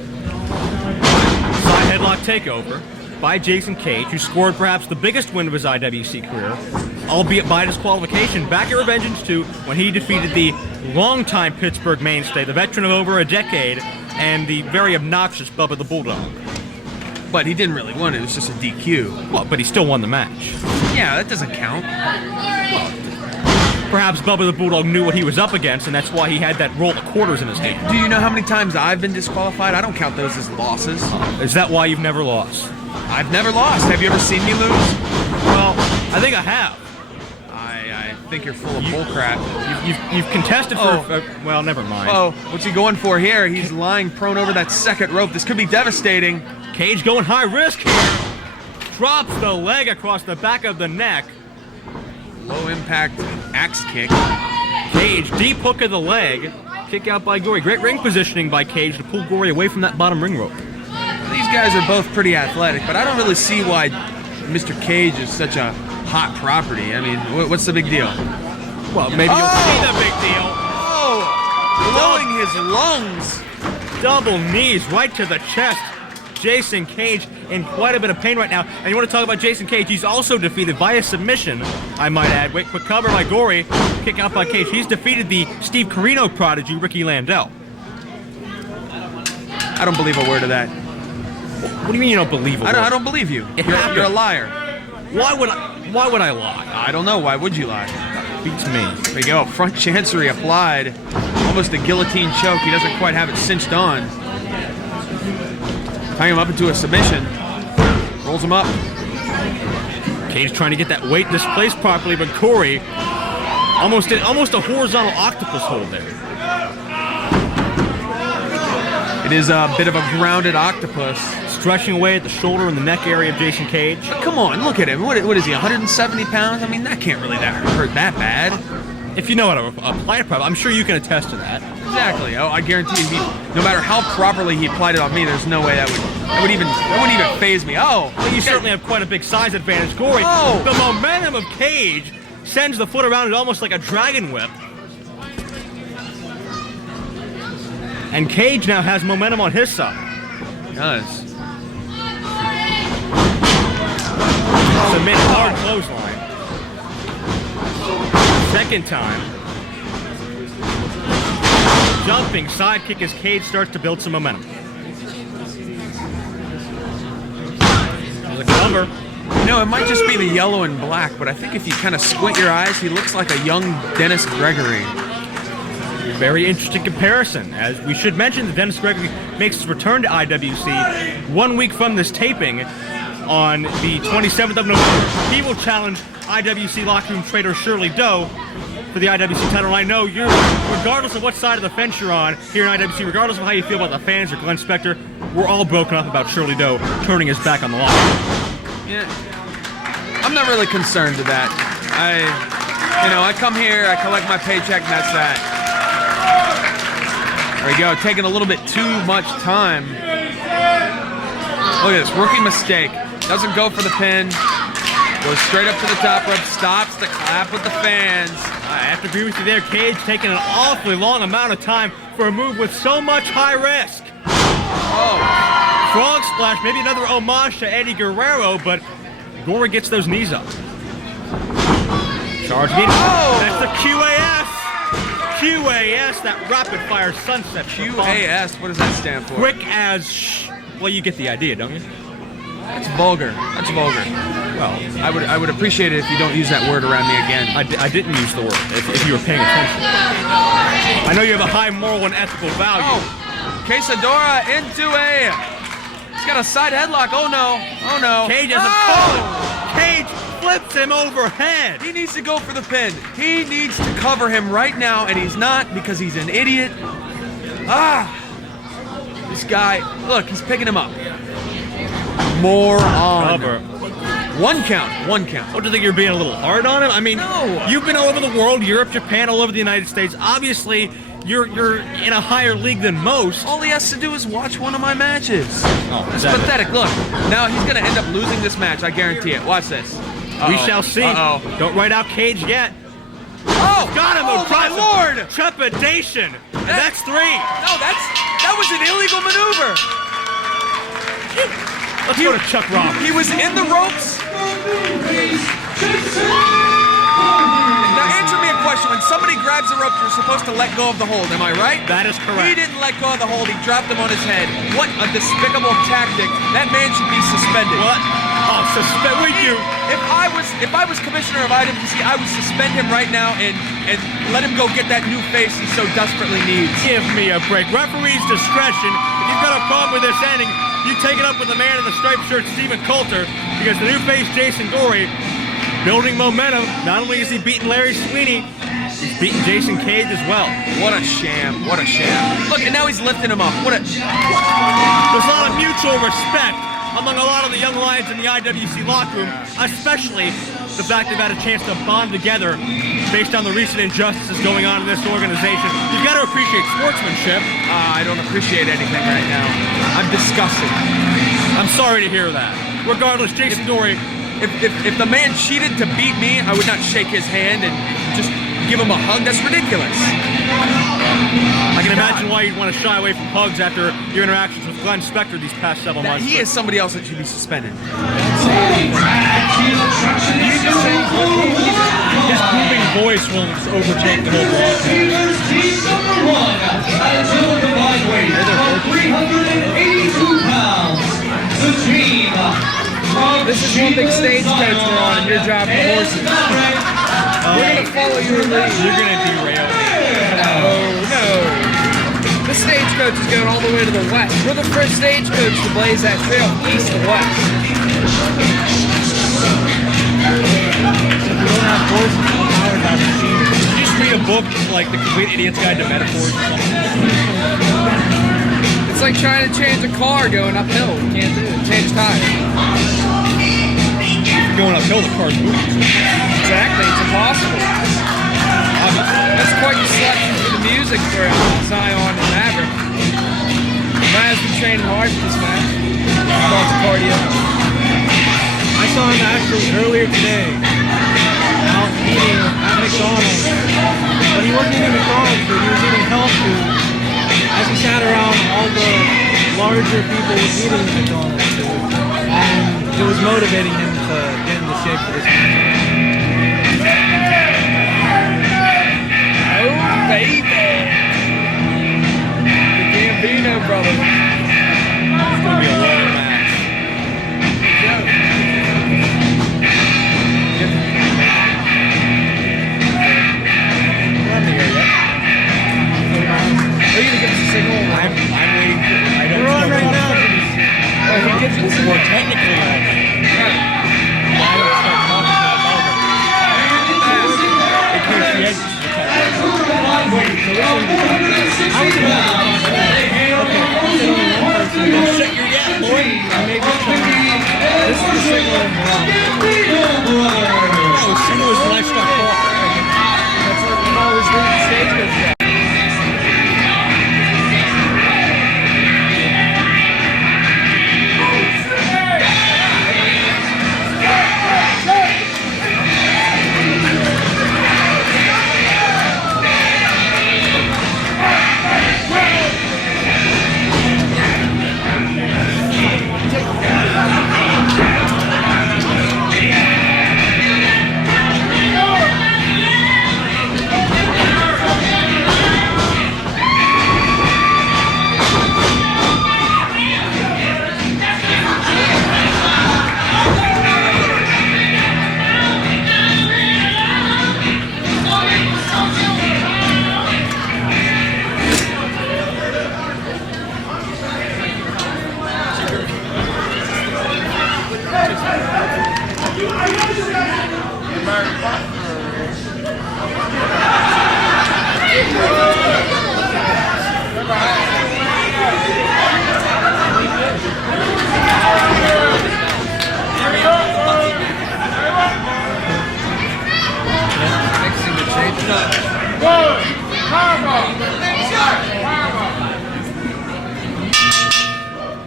Side headlock takeover by Jason Cage, who scored perhaps the biggest win of his IWC career, albeit by disqualification, back at Revengeance 2 when he defeated the longtime Pittsburgh mainstay, the veteran of over a decade, and the very obnoxious Bubba the Bulldog. But he didn't really win. It was just a DQ. Well, but he still won the match. Yeah, that doesn't count. Perhaps Bubba the Bulldog knew what he was up against, and that's why he had that roll of quarters in his hand. Do you know how many times I've been disqualified? I don't count those as losses. Is that why you've never lost? I've never lost. Have you ever seen me lose? Well, I think I have. I think you're full of bullcrap. You've contested for... well, never mind. Oh, what's he going for here? He's lying prone over that second rope. This could be devastating. Cage going high risk here. Drops the leg across the back of the neck. Low impact axe kick. Cage, deep hook of the leg. Kick out by Gory. Great ring positioning by Cage to pull Gory away from that bottom ring rope. These guys are both pretty athletic, but I don't really see why Mr. Cage is such a hot property. I mean, what's the big deal? Well, maybe you'll see the big deal. Oh! Blowing his lungs. Double knees right to the chest. Jason Cage in quite a bit of pain right now. And you want to talk about Jason Cage, he's also defeated via submission, I might add. Wait, quick cover by Gory, kick out by Cage. He's defeated the Steve Carino prodigy, Ricky Landell. I don't believe a word of that. What do you mean you don't believe a word? I don't believe you. You're a liar. Why would I lie? I don't know. Why would you lie? Beats me. There you go. Front chancery applied. Almost a guillotine choke. He doesn't quite have it cinched on. Tying him up into a submission. Rolls him up. Cage trying to get that weight displaced properly, but Gory almost a horizontal octopus hold there. It is a bit of a grounded octopus. Stretching away at the shoulder and the neck area of Jason Cage. But come on, look at him. What is he, 170 pounds? I mean, that can't really hurt that bad. If you know how to apply it properly, I'm sure you can attest to that. Exactly. Oh, I guarantee you, no matter how properly he applied it on me, there's no way that would That wouldn't even faze me. Oh, Well, you certainly have quite a big size advantage, Gory. Oh. The momentum of Cage sends the foot around it almost like a dragon whip. And Cage now has momentum on his side. he does. Submit hard clothesline. Second time. Jumping sidekick as Cage starts to build some momentum. There's a cover. It might just be the yellow and black, but I think if you kind of squint your eyes, he looks like a young Dennis Gregory. Very interesting comparison. As we should mention that Dennis Gregory makes his return to IWC 1 week from this taping on the 27th of November. He will challenge IWC locker room trader Shirley Doe for the IWC title. And I know you're, regardless of what side of the fence you're on here in IWC, regardless of how you feel about the fans or Glenn Spectre, we're all broken up about Shirley Doe turning his back on the locker room. Yeah, I'm not really concerned with that. I come here, I collect my paycheck, and that's that. There we go, taking a little bit too much time. Look at this, rookie mistake. Doesn't go for the pin. Goes straight up to the top rope, stops to clap with the fans. I have to agree with you there, Cage taking an awfully long amount of time for a move with so much high risk. Oh, Frog splash, maybe another homage to Eddie Guerrero, but Gory gets those knees up. Charge meeting. Oh! That's the QAS. QAS, that rapid fire sunset. QAS, what does that stand for? Quick as well, you get the idea, don't you? That's vulgar. That's vulgar. Well, I would appreciate it if you don't use that word around me again. I didn't use the word, if you were paying attention. I know you have a high moral and ethical value. Oh, Quesadora into a... He's got a side headlock. Oh no. Oh no. Cage has a call. Cage flips him overhead. He needs to go for the pin. He needs to cover him right now, and he's not because he's an idiot. This guy, look, he's picking him up. More on. Cover. One count. What, do you think you're being a little hard on him? I mean, No. You've been all over the world, Europe, Japan, all over the United States. Obviously, you're in a higher league than most. All he has to do is watch one of my matches. Oh, It's pathetic. Look, now he's going to end up losing this match. I guarantee it. Watch this. We shall see. Uh-oh. Don't write out Cage yet. Oh! Got him! Oh, my Lord! Trepidation. And that's three. No, that was an illegal maneuver. Let's go to Chuck Roberts. He was in the ropes. Now answer me a question. When somebody grabs the rope, you're supposed to let go of the hold. Am I right? That is correct. He didn't let go of the hold. He dropped him on his head. What a despicable tactic. That man should be suspended. What? Oh, suspend. If I was commissioner of IWC, I would suspend him right now and let him go get that new face he so desperately needs. Give me a break. Referee's discretion. If you've got a problem with this ending, you take it up with the man in the striped shirt, Stephen Coulter, because the new face, Jason Gory, building momentum. Not only is he beating Larry Sweeney, he's beating Jason Cage as well. What a sham. What a sham. Look, and now he's lifting him up. There's a lot of mutual respect among a lot of the young lions in the IWC locker room, especially the fact they've had a chance to bond together based on the recent injustices going on in this organization. You've got to appreciate sportsmanship. I don't appreciate anything right now. I'm disgusted. I'm sorry to hear that. Regardless, Jason Gory, If the man cheated to beat me, I would not shake his hand and just give him a hug. That's ridiculous. I can imagine why you'd want to shy away from hugs after your interactions with Glenn Spectre these past several months. He is somebody else that should be suspended. His booming voice will overtake the whole broadcast. Team number one, title combined weight of 382 pounds. The team from This is one big stagecoach we're on, and your job the horses. We're gonna follow your lead. You're going to derail me. Oh no. This stagecoach is going all the way to the west. We're the first stagecoach to blaze that trail east to west. Did you just read a book like The Complete Idiot's Guide to Metaphors or something? It's like trying to change a car going uphill. You can't do it. Change tires. Going uphill, the car's moving. Exactly. It's impossible. That's quite the selection for the music for Xion and Maverick. Might has been training hard for this match. lots of cardio. I saw him actually earlier today out eating at McDonald's. But he wasn't eating McDonald's food, he was eating health food. As he sat around, all the larger people was eating McDonald's food. And it was motivating him to get into shape for this match. Oh, baby! The Gambino brothers. It's going to be a long match. Are you gonna give us a signal? I'm waiting. We're on right now. Oh, he gives you some more technically. Shut your gap, boy. This is the signal in the signal is when I start talking. That's what we always leave the stage goes.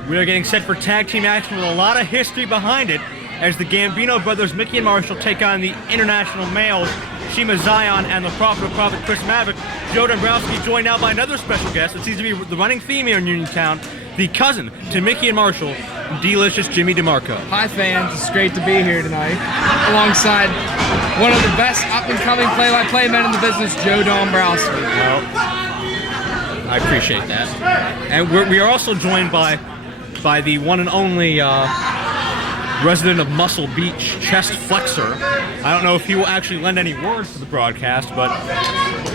We are getting set for tag team action with a lot of history behind it as the Gambino brothers, Mickey and Marshall, take on the international males, Shiima, Xion, and the Prophet of Prophet, Chris Maverick. Joe Dombrowski joined now by another special guest. It seems to be the running theme here in Uniontown, the cousin to Mickey and Marshall, Delicious Jimmy DeMarco. Hi fans, it's great to be here tonight alongside one of the best up-and-coming play-by-play men in the business, Joe Dombrowski. Well, I appreciate that. And we are also joined by the one and only resident of Muscle Beach, Chest Flexor. I don't know if he will actually lend any words to the broadcast, but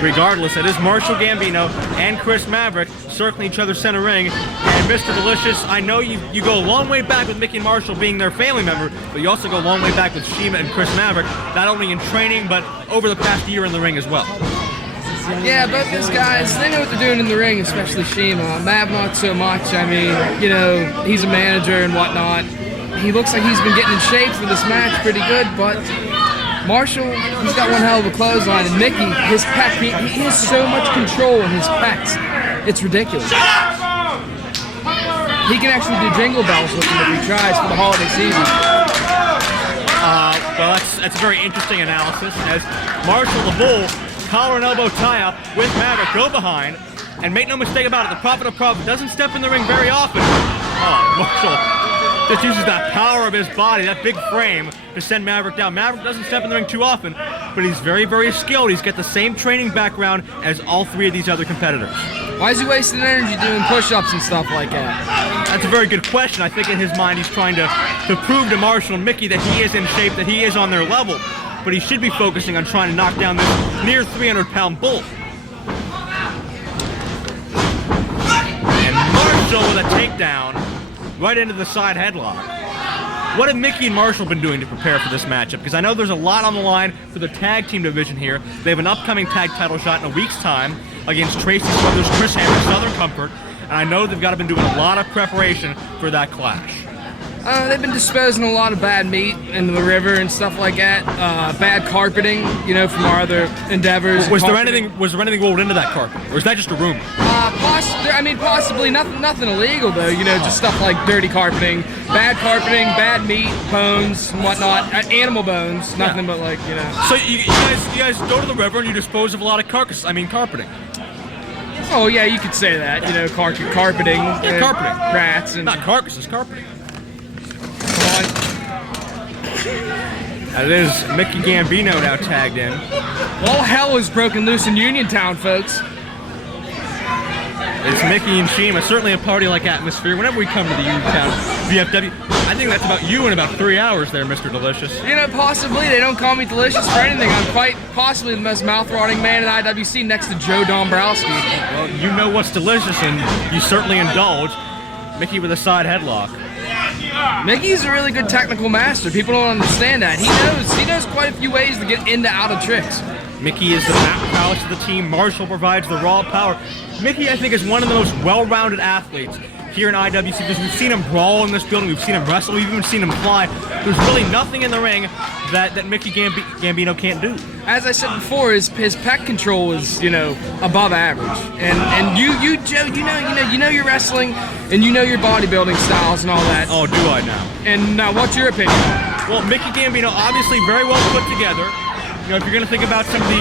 regardless, it is Marshall Gambino and Chris Maverick circling each other center ring. And Mr. Delicious, I know you go a long way back with Mickey and Marshall being their family member, but you also go a long way back with Shiima and Chris Maverick, not only in training, but over the past year in the ring as well. Yeah, both these guys, they know what they're doing in the ring, especially Shiima. Mav, not so much. I mean, you know, he's a manager and whatnot. He looks like he's been getting in shape for this match pretty good, but Marshall, he's got one hell of a clothesline, and Mickey, his pec, he has so much control in his pecs. It's ridiculous. He can actually do jingle bells with him if he tries for the holiday season. Well, that's a very interesting analysis, as Marshall the Bull, collar and elbow tie-up with Maverick, go behind, and make no mistake about it, the Prophet of Prophet doesn't step in the ring very often. Marshall just uses that power of his body, that big frame, to send Maverick down. Maverick doesn't step in the ring too often, but he's very, very skilled. He's got the same training background as all three of these other competitors. Why is he wasting energy doing push-ups and stuff like that? That's a very good question. I think in his mind he's trying to prove to Marshall and Mickey that he is in shape, that he is on their level. But he should be focusing on trying to knock down this near 300-pound bull. And Marshall with a takedown right into the side headlock. What have Mickey and Marshall been doing to prepare for this matchup? Because I know there's a lot on the line for the tag team division here. They have an upcoming tag title shot in a week's time against Tracy Smothers, Chris Hammer, Southern Comfort. And I know they've got to been doing a lot of preparation for that clash. They've been disposing a lot of bad meat into the river and stuff like that. Bad carpeting, you know, from our other endeavors. Was there anything rolled into that carpet, or is that just a rumor? Possibly nothing illegal though. You know, just stuff like dirty carpeting, bad meat, bones and whatnot, animal bones. Nothing but like, you know. So you guys go to the river and you dispose of a lot of carpeting. Oh yeah, you could say that. You know, carpeting. Yeah, carpeting. Rats and not carcasses, carpeting. Come on. There's Mickey Gambino now tagged in. All hell is broken loose in Uniontown, folks. It's Mickey and Shiima, certainly a party-like atmosphere. Whenever we come to the Uniontown VFW, I think that's about you in about 3 hours there, Mr. Delicious. You know, possibly. They don't call me Delicious for anything. I'm quite possibly the most mouth-watering man in IWC next to Joe Dombrowski. Well, you know what's delicious, and you certainly indulge. Mickey with a side headlock. Mickey's a really good technical master. People don't understand that. He knows quite a few ways to get into out of tricks. Mickey is the map prowess of the team. Marshall provides the raw power. Mickey, I think, is one of the most well-rounded athletes here in IWC because we've seen him brawl in this building, we've seen him wrestle, we've even seen him fly. There's really nothing in the ring that Mickey Gambino can't do. As I said before, his pec control is, you know, above average. And you Joe, you know your wrestling and you know your bodybuilding styles and all that. Oh, do I now? And now, what's your opinion? Well, Mickey Gambino, obviously very well put together. You know, if you're going to think about some of the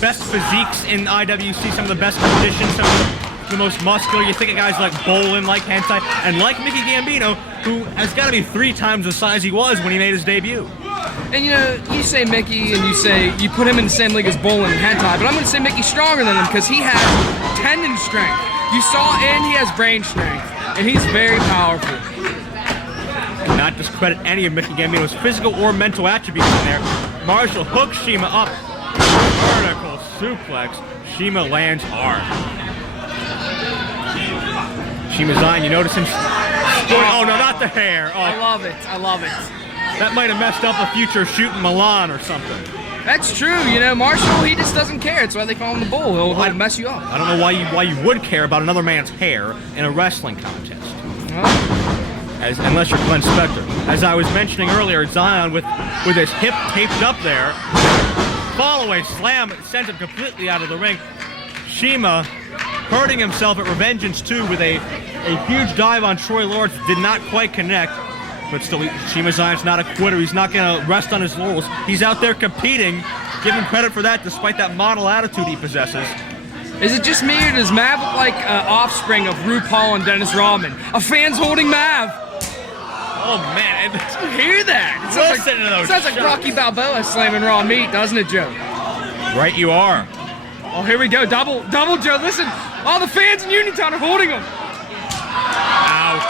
best physiques in IWC, some of the best conditions, some of the most muscular, you think of guys like Bolen, like Hentai, and like Mickey Gambino, who has got to be 3 times the size he was when he made his debut. And you know, you say Mickey and you put him in the same league as Bolen and Hentai, but I'm going to say Mickey's stronger than him because he has tendon strength. You saw, and he has brain strength, and he's very powerful. Not discredit any of Mickey Gambino's physical or mental attributes in there. Marshall hooks Shiima up. Vertical suplex. Shiima lands hard. Shiima's on. You notice him. Oh no, not the hair. Oh, I love it. That might have messed up a future shoot in Milan or something. That's true. You know, Marshall, he just doesn't care. That's why they call him the Bull. He'll mess you up. I don't know why you would care about another man's hair in a wrestling contest. Unless you're Glenn Spectre. As I was mentioning earlier, Xion with his hip taped up there. Follow-away slam sends him completely out of the ring. Shiima hurting himself at Revengeance 2 with a huge dive on Troy Lawrence. Did not quite connect. But still, Shiima Xion's not a quitter. He's not going to rest on his laurels. He's out there competing. Give him credit for that despite that model attitude he possesses. Is it just me or does Mav look like offspring of RuPaul and Dennis Rodman? A fan's holding Mav. Oh man, did you hear that? It sounds like Rocky Balboa slamming raw meat, doesn't it, Joe? Right you are. Oh, here we go. Double, Joe. Listen, all the fans in Uniontown are holding him. Ouch.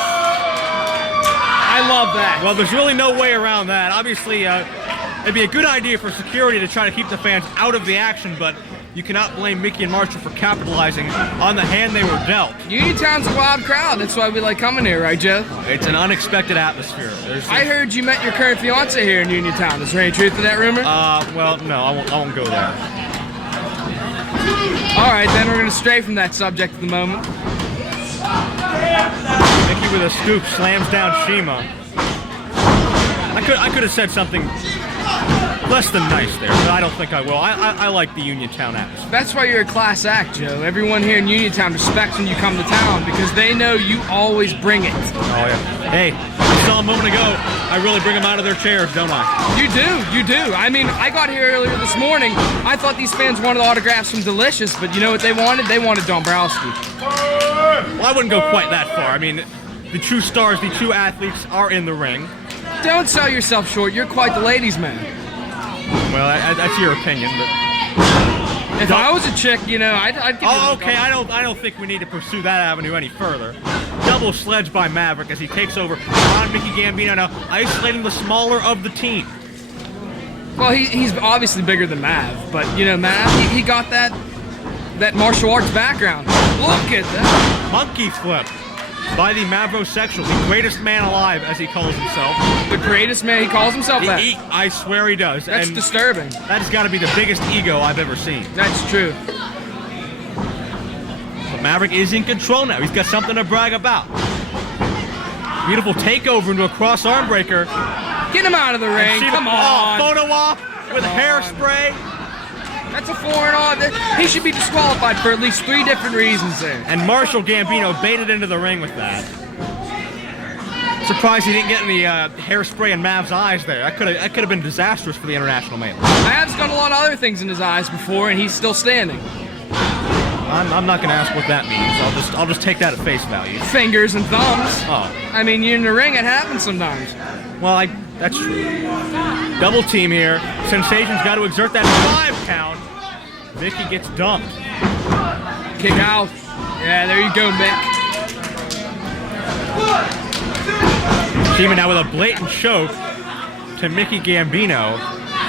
I love that. Well, there's really no way around that. Obviously, it'd be a good idea for security to try to keep the fans out of the action, but you cannot blame Mickey and Marshall for capitalizing on the hand they were dealt. Uniontown's a wild crowd. That's why we like coming here, right, Joe? It's an unexpected atmosphere. I heard you met your current fiance here in Uniontown. Is there any truth to that rumor? Well, no, I won't go there. All right, then we're going to stray from that subject at the moment. Mickey with a scoop slams down Shiima. I could have said something less than nice there, but I don't think I will. I like the Uniontown atmosphere. That's why you're a class act, Joe. Everyone here in Uniontown respects when you come to town because they know you always bring it. Oh, yeah. Hey, you saw a moment ago, I really bring them out of their chairs, don't I? You do. I mean, I got here earlier this morning. I thought these fans wanted autographs from Delicious, but you know what they wanted? They wanted Dombrowski. Well, I wouldn't go quite that far. I mean, the true stars, the true athletes are in the ring. Don't sell yourself short. You're quite the ladies' man. Well, that's your opinion, but if I was a chick, you know, I'd give you okay. I don't think we need to pursue that avenue any further. Double sledge by Maverick as he takes over on Mickey Gambino now, isolating the smaller of the team. Well, he's obviously bigger than Mav, but you know, Mav, he got that martial arts background. Look at that monkey flip by the Mavrosexual, the greatest man alive, as he calls himself. The greatest man, he calls himself that. I swear he does. That's disturbing. That has got to be the biggest ego I've ever seen. That's true. But Maverick is in control now. He's got something to brag about. Beautiful takeover into a cross arm breaker. Get him out of the ring. Come on. Photo op with hairspray. That's a 4-0. He should be disqualified for at least 3 different reasons there. And Marshall Gambino baited into the ring with that. Surprised he didn't get any hairspray in Mav's eyes there. That could have been disastrous for the international mail. Mav's got a lot of other things in his eyes before, and he's still standing. I'm not going to ask what that means. I'll just take that at face value. Fingers and thumbs. Oh. I mean, you're in the ring. It happens sometimes. Well, that's true. Double team here. Sensation's got to exert that 5 count. Mickey gets dumped. Kick out. Yeah, there you go, Mick. Shiima now with a blatant choke to Mickey Gambino.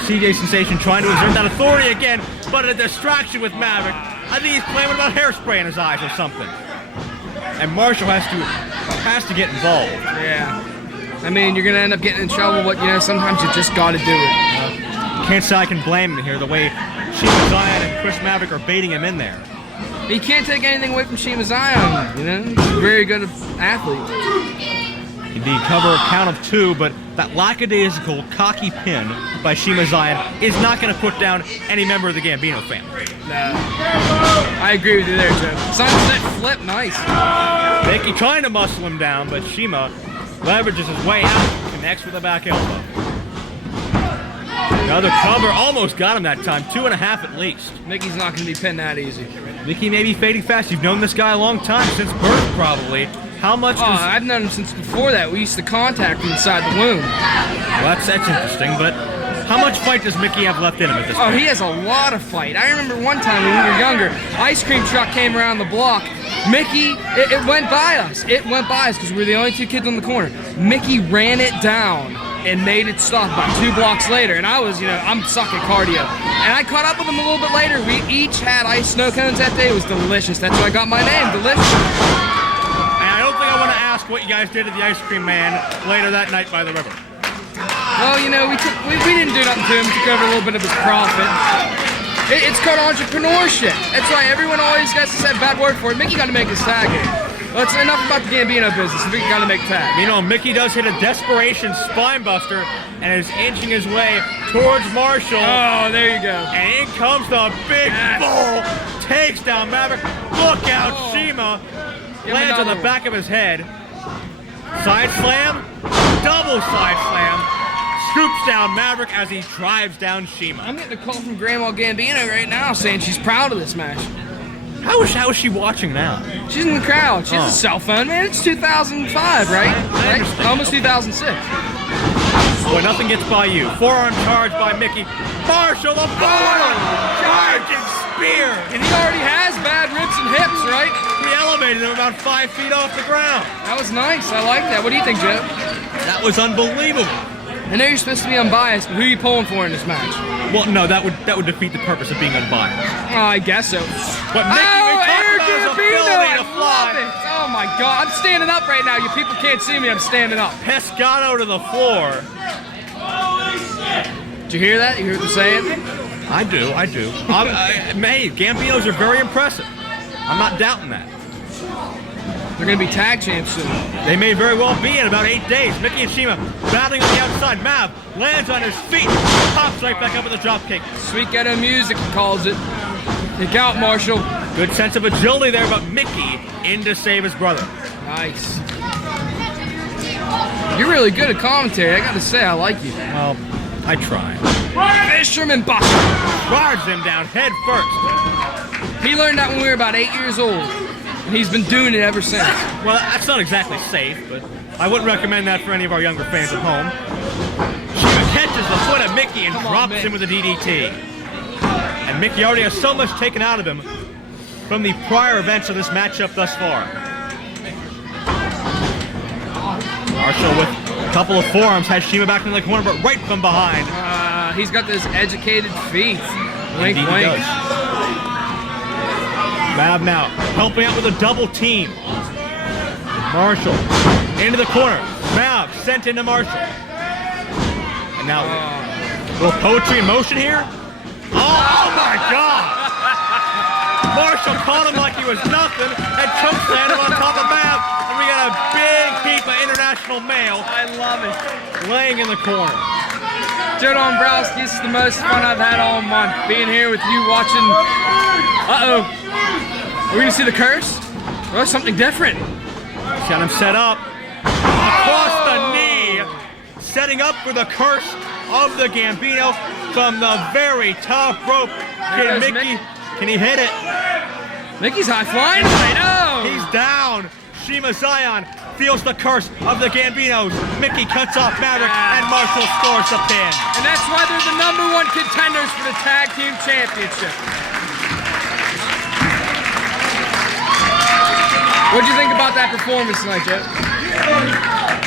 CJ Sensation trying to exert that authority again, but a distraction with Maverick. I think he's playing with about hairspray in his eyes or something. And Marshall has to get involved. Yeah. I mean, you're gonna end up getting in trouble, but sometimes you just gotta do it. Can't say I can blame him here, the way Shiima Xion and Chris Maverick are baiting him in there. You can't take anything away from Shiima Xion, He's a very good athlete. Indeed, cover a count of 2, but that lackadaisical, cocky pin by Shiima Xion is not going to put down any member of the Gambino family. No. I agree with you there, Joe. Sunset flip, nice. Mickey trying to muscle him down, but Shiima leverages his way out, connects with a back elbow. Another cover, almost got him that time, 2.5 at least. Mickey's not going to be pinned that easy. Mickey may be fading fast. You've known this guy a long time, since birth probably. How much I've known him since before that. We used to contact him inside the womb. Well, that's interesting, but how much fight does Mickey have left in him at this point? Oh, he has a lot of fight. I remember one time when we were younger, ice cream truck came around the block. Mickey, it went by us. It went by us because we were the only 2 kids on the corner. Mickey ran it down and made it stop about 2 blocks later. And I was, I'm suck at cardio. And I caught up with him a little bit later. We each had ice snow cones that day. It was delicious. That's why I got my name, Delicious. What you guys did to the ice cream man later that night by the river. Well, we didn't do nothing to him. We took over a little bit of his profit. It's called entrepreneurship. That's why everyone always gets to say a bad word for it. Mickey got to make his tag here. Well, it's enough about the Gambino business. Mickey got to make tag. Mickey does hit a desperation spine buster and is inching his way towards Marshall. Oh, there you go. And in comes the big bull. Takes down Maverick. Look out, Shiima. Lands on the back of his head. Side slam, double side slam, scoops down Maverick as he drives down Shiima. I'm getting a call from Grandma Gambino right now saying she's proud of this match. How is she watching now? She's in the crowd. She has a cell phone, man. It's 2005, right? Almost 2006. Boy, nothing gets by you. Forearm charge by Mickey. Marshall, the Bolen! Charging spear! And he already has bad ribs and hips, right? He elevated him about 5 feet off the ground. That was nice. I like that. What do you think, Joe? That was unbelievable. I know you're supposed to be unbiased, but who are you pulling for in this match? Well, no, that would defeat the purpose of being unbiased. I guess so. But Mickey, we talked about his ability to fly. Love it. Oh my God, I'm standing up right now. You people can't see me. I'm standing up. Pescado to the floor. Did you hear that? You hear what I'm saying? I do. Hey, Gambinos are very impressive. I'm not doubting that. They're going to be tag champs soon. They may very well be in about 8 days. Mickey and Shiima battling on the outside. Mav lands on his feet, pops right back up with a drop kick. Sweet ghetto music, he calls it. Kick out, Marshall. Good sense of agility there, but Mickey in to save his brother. Nice. You're really good at commentary. I got to say, I like you. Well, I try. Fisherman Buster. Charged him down head first. He learned that when we were about 8 years old. And he's been doing it ever since. Well, that's not exactly safe, but I wouldn't recommend that for any of our younger fans at home. Shiima catches the foot of Mickey and drops him with a DDT. And Mickey already has so much taken out of him from the prior events of this matchup thus far. Marshall with a couple of forearms has Shiima back in the corner, but right from behind. He's got those educated feet. Wink, Indeed wink. He does. Mav now helping out with a double team. Marshall into the corner. Mav sent into Marshall. And now a little poetry in motion here. Oh my God! Marshall caught him like he was nothing and chokeslammed him on top of Mav. And we got a big heap of international mail. I love it. Laying in the corner. Joe Dombrowski, this is the most fun I've had all month. Being here with you watching. Uh-oh. Are we going to see the curse? Or something different? Got him set up. Across the knee. Setting up for the curse of the Gambino from the very top rope. Can Mickey, can he hit it? Mickey's high flying right now. He's down. Shiima Xion feels the curse of the Gambinos. Mickey cuts off Maverick and Marshall scores the pin. And that's why they're the #1 contenders for the Tag Team Championship. What'd you think about that performance tonight, Joe?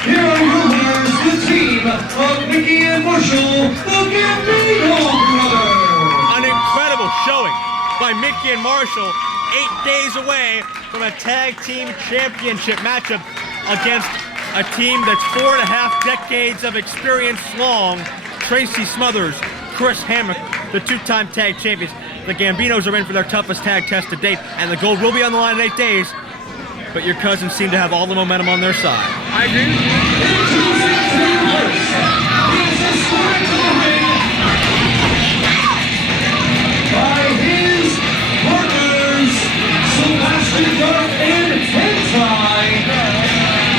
Here are your winners, the team of Mickey and Marshall, the Gambino brothers. An incredible showing by Mickey and Marshall, 8 days away from a tag team championship matchup against a team that's 4.5 decades of experience long. Tracy Smothers, Chris Hammock, the 2-time tag champions. The Gambinos are in for their toughest tag test to date, and the gold will be on the line in 8 days. But your cousins seem to have all the momentum on their side. I agree. By his partners, Sebastian and Hentai,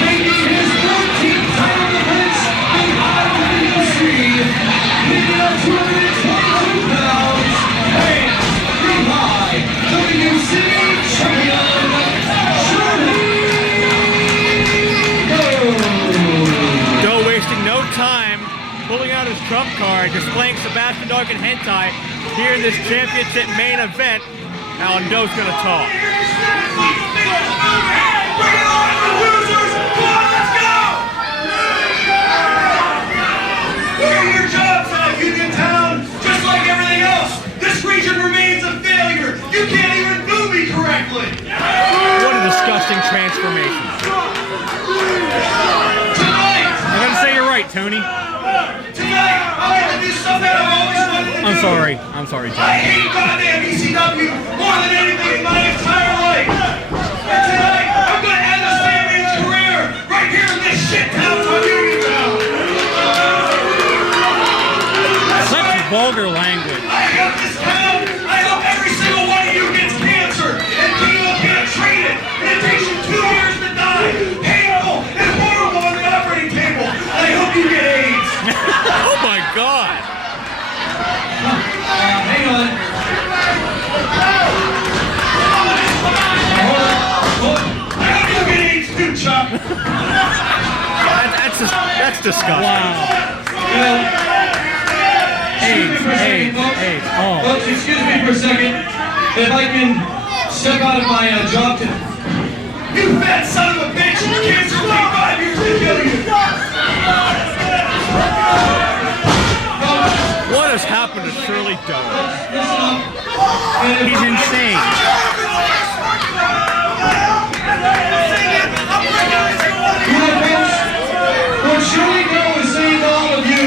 making his 14th title defense in IWC, leading up 222 pounds, and three-high WC champion, Doe wasting no time, pulling out his trump card, displaying Sebastian Dark and Hentai here in this championship main event. Now, and Doe's gonna talk. Bring it on, losers! Come on, let's go! What are your jobs at Uniontown? Just like everything else, this region remains a failure. You can't even do me correctly. What a disgusting transformation. Tonight, I gotta say you're right, Tony. I like to do something I've always wanted to do. I'm sorry, John. I hate goddamn ECW more than anything in my entire life. And tonight, I'm gonna end the Sandman's career right here in this shit town of Uniontown. Such vulgar language. I hate this town. I hope every single one of you gets cancer and Keenan can't treat it. And it takes you 2 years to die. Painful and horrible on the operating table. And I hope you get AIDS. Oh my God! Hang on. I hope you get AIDS too, Chuck. That's disgusting. AIDS. Oh. Excuse me for a second. If I can step out of my job to... You fat son of a bitch! Cancer will take 5 years to kill you! What has happened to Shirley Doe? He's insane. What Shirley Doe is saying to all of you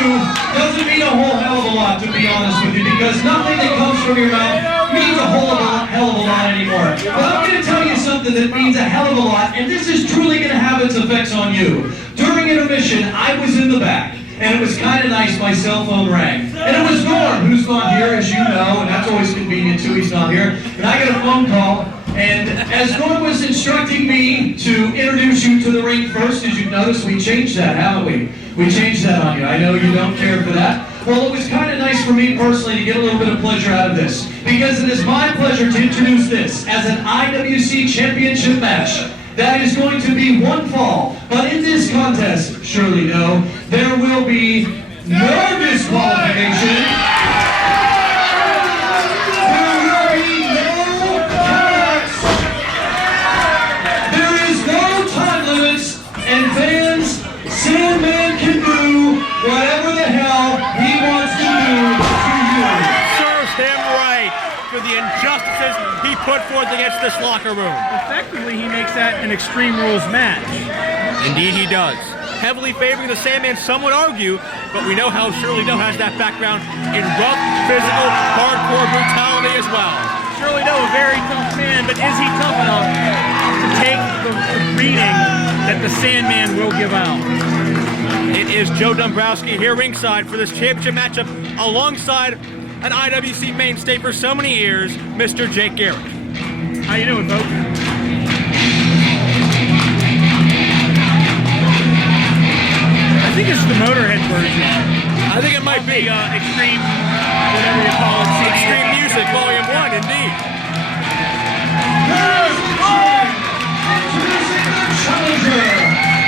doesn't mean a whole hell of a lot, to be honest with you, because nothing that comes from your mouth means a hell of a lot anymore. But I'm going to tell you something that means a hell of a lot, and this is truly going to have its effects on you. During intermission, I was in the back. And it was kind of nice, my cell phone rang. And it was Norm, who's not here, as you know, and that's always convenient too, he's not here. And I got a phone call, and as Norm was instructing me to introduce you to the ring first, as you've noticed, we changed that, haven't we? We changed that on you. I know you don't care for that. Well, it was kind of nice for me personally to get a little bit of pleasure out of this, because it is my pleasure to introduce this as an IWC Championship match. That is going to be one fall. But in this contest, Shirley Doe, there will be no disqualification. There will be no counts. There is no time limits. And fans, Sandman can do whatever the hell he wants to do to you. Serves him right for the injustices he put forth against this locker room. Effectively, he makes that an Extreme Rules match. Indeed he does. Heavily favoring the Sandman, some would argue, but we know how Shirley Doe has that background in rough, physical, hardcore brutality as well. Shirley Doe, a very tough man, but is he tough enough to take the beating that the Sandman will give out? It is Joe Dombrowski here ringside for this championship matchup alongside an IWC mainstay for so many years, Mr. Jake Garrett. How you doing, folks? I think it's the Motorhead version. I think it might be. Extreme, whatever you call it. Extreme Music, Volume 1, indeed. Introducing the challenger.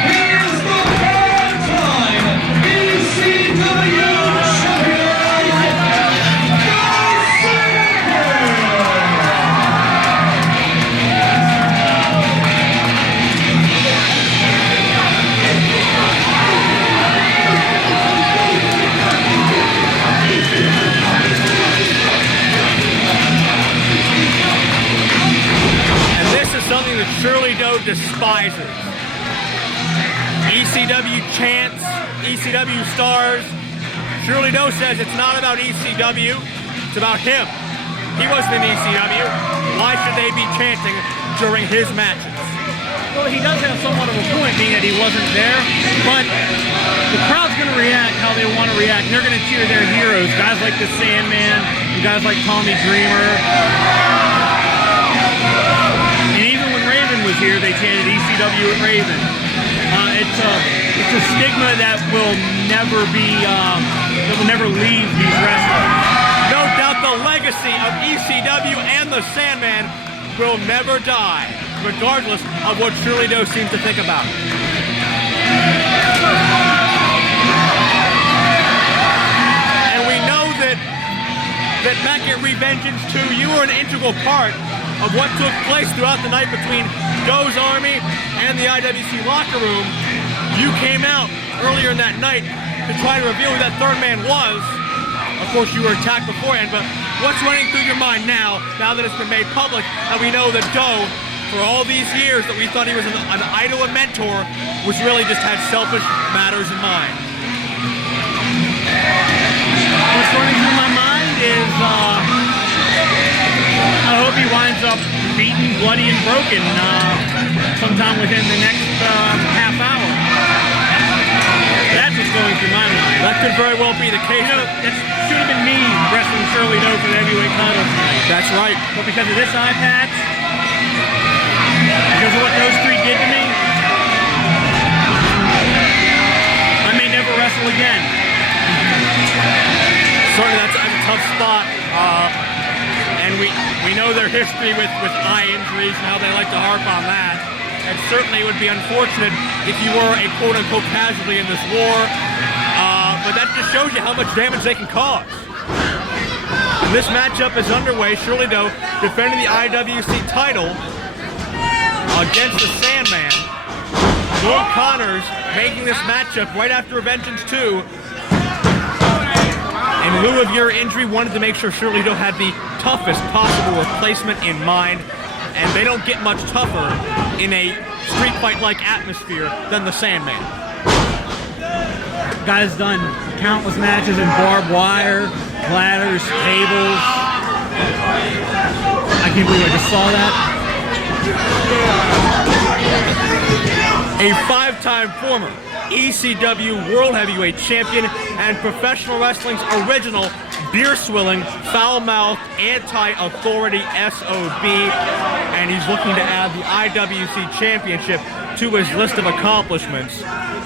Here's the five-time ECW champion, something that Shirley Doe despises. ECW chants, ECW stars. Shirley Doe says it's not about ECW, it's about him. He wasn't in ECW. Why should they be chanting during his matches? Well, he does have somewhat of a point, being that he wasn't there, but the crowd's going to react how they want to react. They're going to cheer their heroes, guys like the Sandman, and guys like Tommy Dreamer. Was here, they chanted ECW at Raven. It's a stigma that will never be, that will never leave these wrestlers. No doubt the legacy of ECW and the Sandman will never die, regardless of what Shirley Doe seems to think about. And we know that back at Revengeance 2, you were an integral part of what took place throughout the night between Doe's Army and the IWC locker room. You came out earlier in that night to try to reveal who that third man was. Of course, you were attacked beforehand, but what's running through your mind now that it's been made public, and we know that Doe, for all these years that we thought he was an idol and mentor, was really just had selfish matters in mind? What's running through my mind is, I hope he winds up beaten, bloody, and broken sometime within the next half hour. That's what's going through my mind. That could very well be the case. You know, that should have been me wrestling Shirley Doe for the heavyweight title tonight. That's right. But because of this eye patch, because of what those three did to me, I may never wrestle again. Certainly that's a tough spot. And we know their history with eye injuries and how they like to harp on that. And certainly it would be unfortunate if you were a quote-unquote casualty in this war. But that just shows you how much damage they can cause. And this matchup is underway. Shirley Doe defending the IWC title against the Sandman. Lord Connors making this matchup right after Revengeance 2. In lieu of your injury, wanted to make sure Shirley Doe had the toughest possible replacement in mind, and they don't get much tougher in a street fight-like atmosphere than the Sandman. Guy's done countless matches in barbed wire, ladders, tables. I can't believe I just saw that. A five-time former ECW World Heavyweight Champion and professional wrestling's original beer-swilling, foul-mouthed, anti-authority SOB, and he's looking to add the IWC Championship to his list of accomplishments.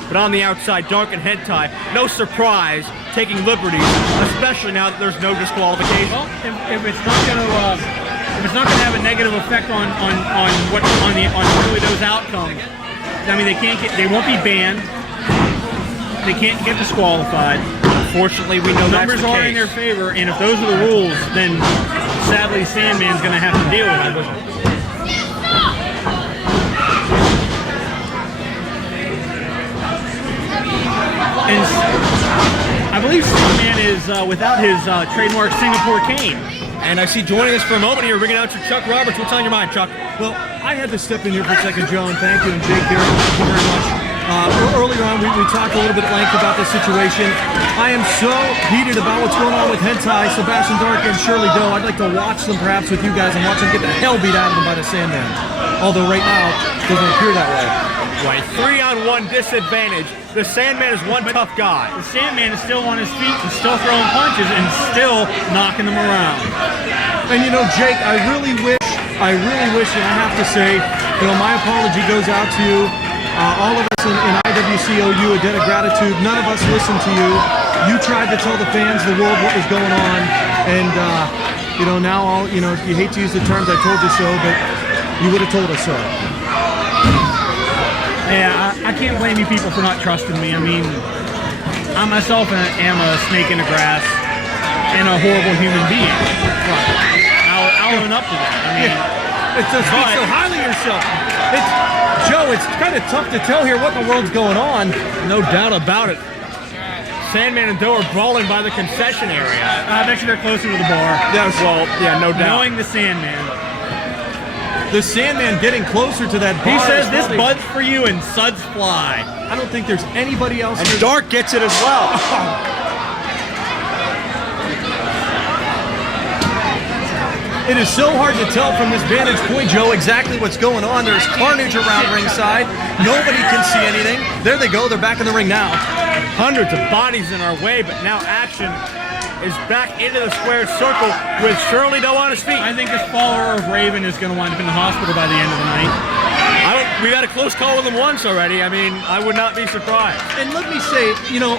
But on the outside, Dark and Hentai, no surprise, taking liberties, especially now that there's no disqualification. Well, if it's not going to have a negative effect on Shirley Doe's outcome, I mean, they won't be banned. They can't get disqualified. Unfortunately, we know numbers are in their favor, and if those are the rules, then sadly Sandman's going to have to deal with it. And I believe Sandman is without his trademark Singapore cane. And I see joining us for a moment here, ringing out to Chuck Roberts. What's on your mind, Chuck? Well, I had to step in here for a second, Joe, and thank you, and Jake Garrett, thank you very much. Earlier on, we talked a little bit at length about this situation. I am so heated about what's going on with Hentai, Sebastian Dark, and Shirley Doe. I'd like to watch them perhaps with you guys and watch them get the hell beat out of them by the Sandman. Although right now, it doesn't appear that way. Right, 3-on-1 disadvantage. The Sandman is one tough guy. The Sandman is still on his feet and still throwing punches and still knocking them around. And you know, Jake, I really wish, and I have to say, you know, my apology goes out to you. All of us in IWC owe you a debt of gratitude. None of us listened to you. You tried to tell the fans, the world, what was going on, and you know, now you know, you hate to use the terms "I told you so," but you would have told us so. Yeah, I can't blame you people for not trusting me. I mean, I myself am a snake in the grass and a horrible human being. I'll own up to that. I mean, it's just speak so highly of yourself. Joe, it's kind of tough to tell here what in the world's going on. No doubt about it. Sandman and Doe are brawling by the concession area. I bet you they're closer to the bar. Yeah, well, yeah, no doubt. Knowing the Sandman. The Sandman getting closer to that bar. He says this bud's for you and suds fly. I don't think there's anybody else. And Dark gets it as well. It is so hard to tell from this vantage point, Joe, exactly what's going on. There's carnage around ringside. Nobody can see anything. There they go. They're back in the ring now. Hundreds of bodies in our way, but now action is back into the square circle with Shirley Doe on his feet. I think this follower of Raven is going to wind up in the hospital by the end of the night. We had a close call with him once already. I mean, I would not be surprised. And let me say, you know,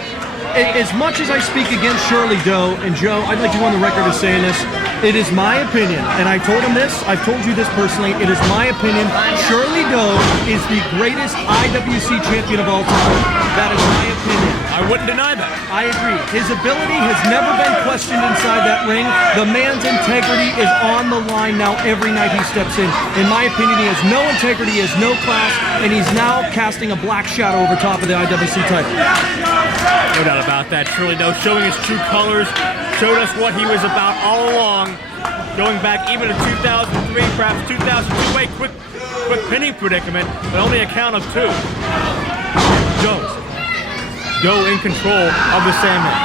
as much as I speak against Shirley Doe, and Joe, I'd like to go on the record as saying this, it is my opinion, and I told him this, I've told you this personally, it is my opinion, Shirley Doe is the greatest IWC champion of all time. That is my opinion. I wouldn't deny that. I agree. His ability has never been questioned inside that ring. The man's integrity is on the line now every night he steps in. In my opinion, he has no integrity, he has no class, and he's now casting a black shadow over top of the IWC title. No doubt about that. Shirley Doe showing his true colors, showed us what he was about all along, going back even to 2003, perhaps 2002. Wait, quick pinning predicament, but only a count of 2. Doe in control of the Sandman.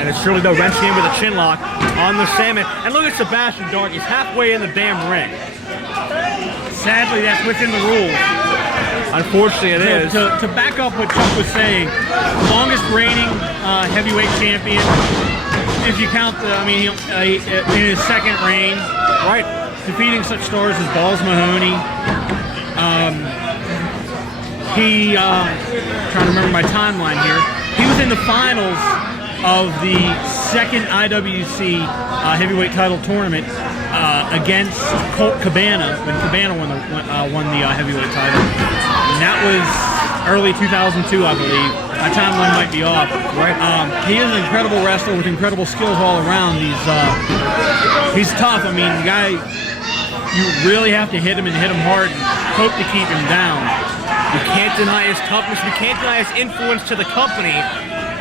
And it's Shirley Doe wrenching in with a chin lock on the Sandman. And look at Sebastian Dark. He's halfway in the damn ring. Sadly, that's within the rules. Unfortunately, it is. To back up what Chuck was saying, longest reigning heavyweight champion, if you count the, I mean, in his second reign, right, defeating such stars as Balls Mahoney. Trying to remember my timeline here. He was in the finals of the second IWC heavyweight title tournament against Colt Cabana when Cabana won the heavyweight title. And that was early 2002, I believe. My timeline might be off. Right. He is an incredible wrestler with incredible skills all around. He's tough. I mean, the guy, you really have to hit him and hit him hard and hope to keep him down. You can't deny his toughness. You can't deny his influence to the company.